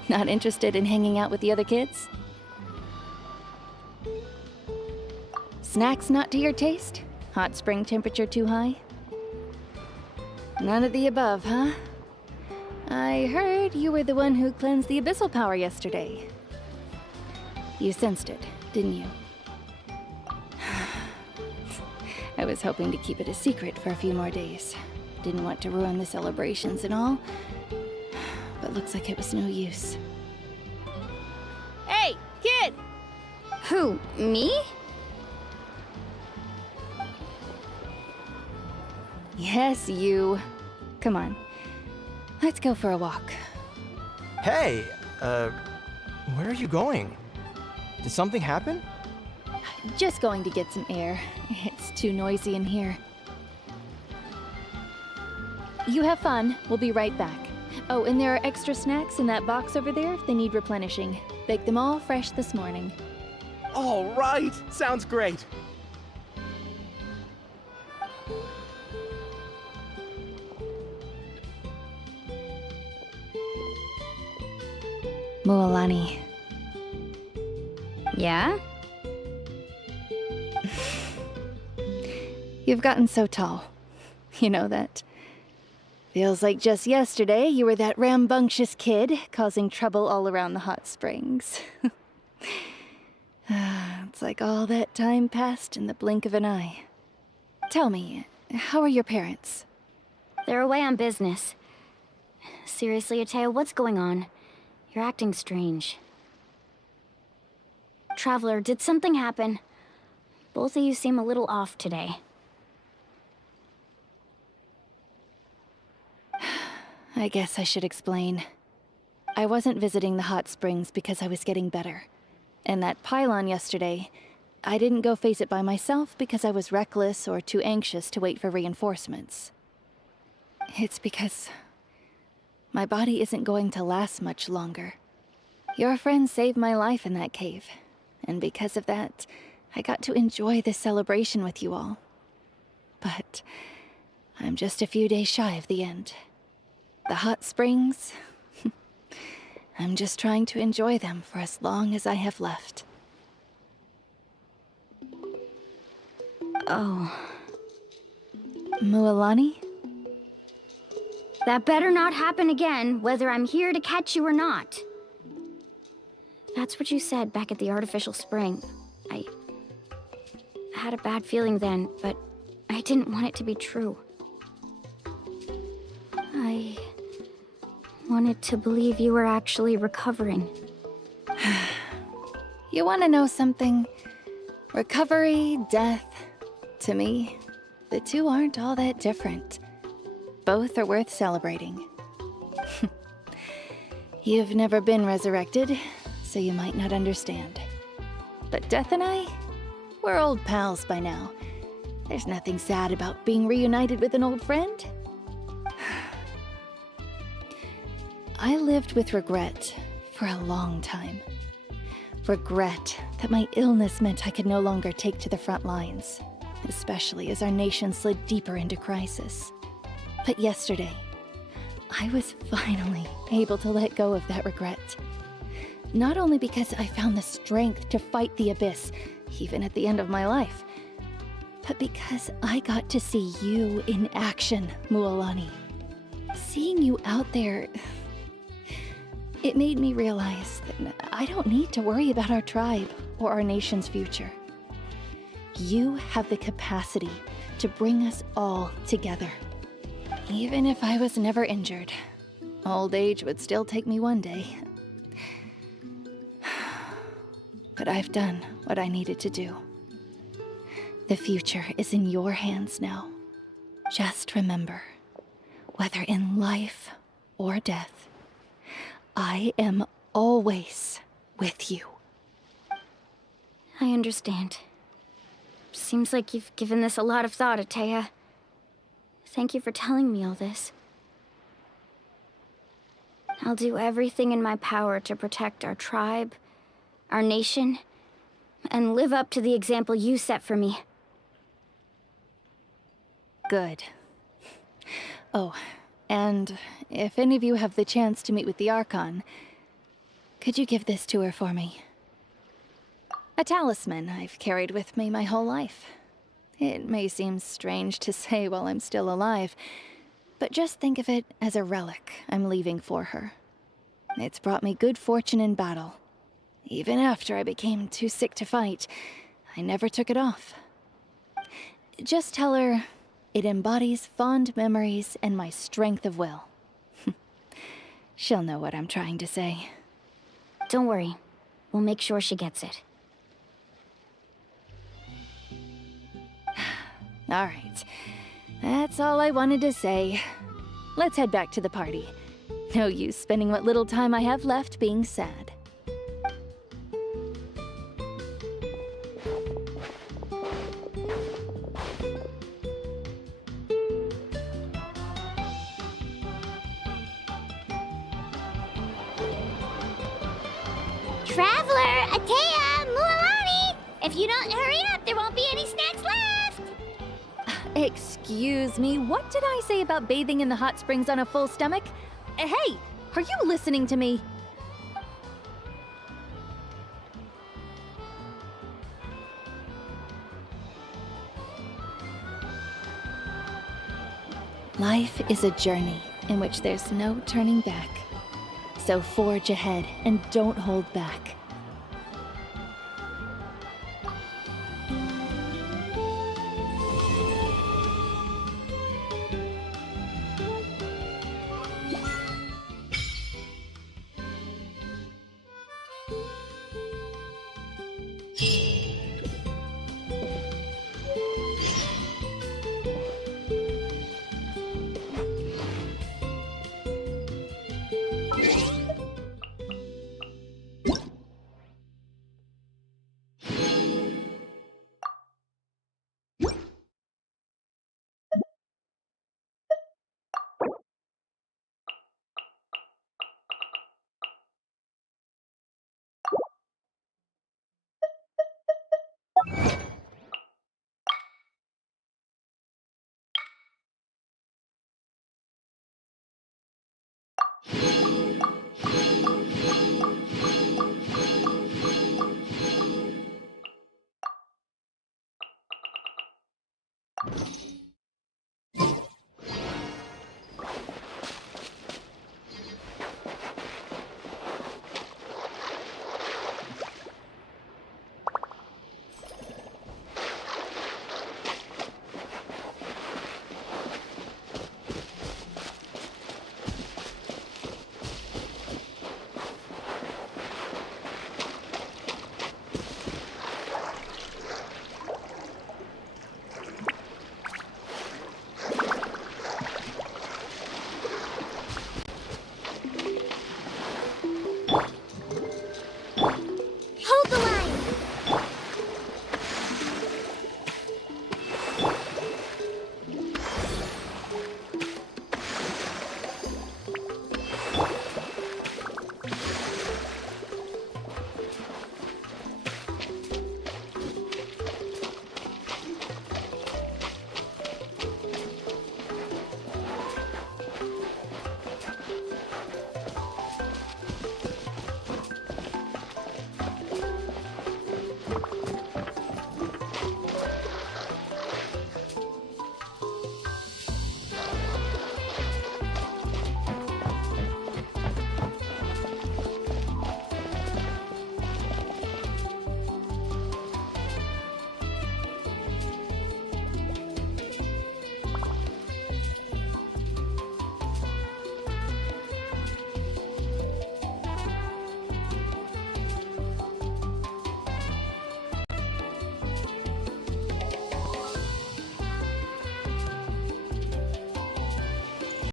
Not interested in hanging out with the other kids? Snacks not to your taste? Hot spring temperature too high? None of the above, huh? I heard you were the one who cleansed the abyssal power yesterday. You sensed it, didn't you? I was hoping to keep it a secret for a few more days. Didn't want to ruin the celebrations and all, but looks like it was no use. Hey, kid! Who, me? Yes, you. Come on. Let's go for a walk. Hey, where are you going? Did something happen? Just going to get some air. It's too noisy in here. You have fun. We'll be right back. Oh, and there are extra snacks in that box over there if they need replenishing. Baked them all fresh this morning. All right, sounds great. Mualani. Yeah? You've gotten so tall. You know that. Feels like just yesterday you were that rambunctious kid causing trouble all around the hot springs. It's like all that time passed in the blink of an eye. Tell me, how are your parents? They're away on business. Seriously, Atea, what's going on? You're acting strange. Traveler, did something happen? Both of you seem a little off today. I guess I should explain. I wasn't visiting the hot springs because I was getting better. And that pylon yesterday, I didn't go face it by myself because I was reckless or too anxious to wait for reinforcements. It's because my body isn't going to last much longer. Your friend saved my life in that cave, and because of that, I got to enjoy this celebration with you all. But I'm just a few days shy of the end. The hot springs, I'm just trying to enjoy them for as long as I have left. Oh. Mualani? That better not happen again, whether I'm here to catch you or not. That's what you said back at the artificial spring. I had a bad feeling then, but I didn't want it to be true. I wanted to believe you were actually recovering. You want to know something? Recovery, death, to me, the two aren't all that different. Both are worth celebrating. You've never been resurrected, so you might not understand. But Death and I, we're old pals by now. There's nothing sad about being reunited with an old friend. I lived with regret for a long time. Regret that my illness meant I could no longer take to the front lines, especially as our nation slid deeper into crisis. But yesterday, I was finally able to let go of that regret. Not only because I found the strength to fight the abyss, even at the end of my life, but because I got to see you in action, Mualani. Seeing you out there, it made me realize that I don't need to worry about our tribe or our nation's future. You have the capacity to bring us all together. Even if I was never injured, old age would still take me one day. But I've done what I needed to do. The future is in your hands now. Just remember, whether in life or death, I am always with you. I understand. Seems like you've given this a lot of thought, Atea. Thank you for telling me all this. I'll do everything in my power to protect our tribe, our nation, and live up to the example you set for me. Good. Oh, and if any of you have the chance to meet with the Archon, could you give this to her for me? A talisman I've carried with me my whole life. It may seem strange to say while I'm still alive, but just think of it as a relic I'm leaving for her. It's brought me good fortune in battle, Even after I became too sick to fight, I never took it off. Just tell her it embodies fond memories and my strength of will. She'll know what I'm trying to say. Don't worry. We'll make sure she gets it. All right. That's all I wanted to say. Let's head back to the party. No use spending what little time I have left being sad. Traveler, Atea, Mualani! If you don't hurry up, there won't be any snacks left! Excuse me, what did I say about bathing in the hot springs on a full stomach? Hey, are you listening to me? Life is a journey in which there's no turning back. So forge ahead and don't hold back.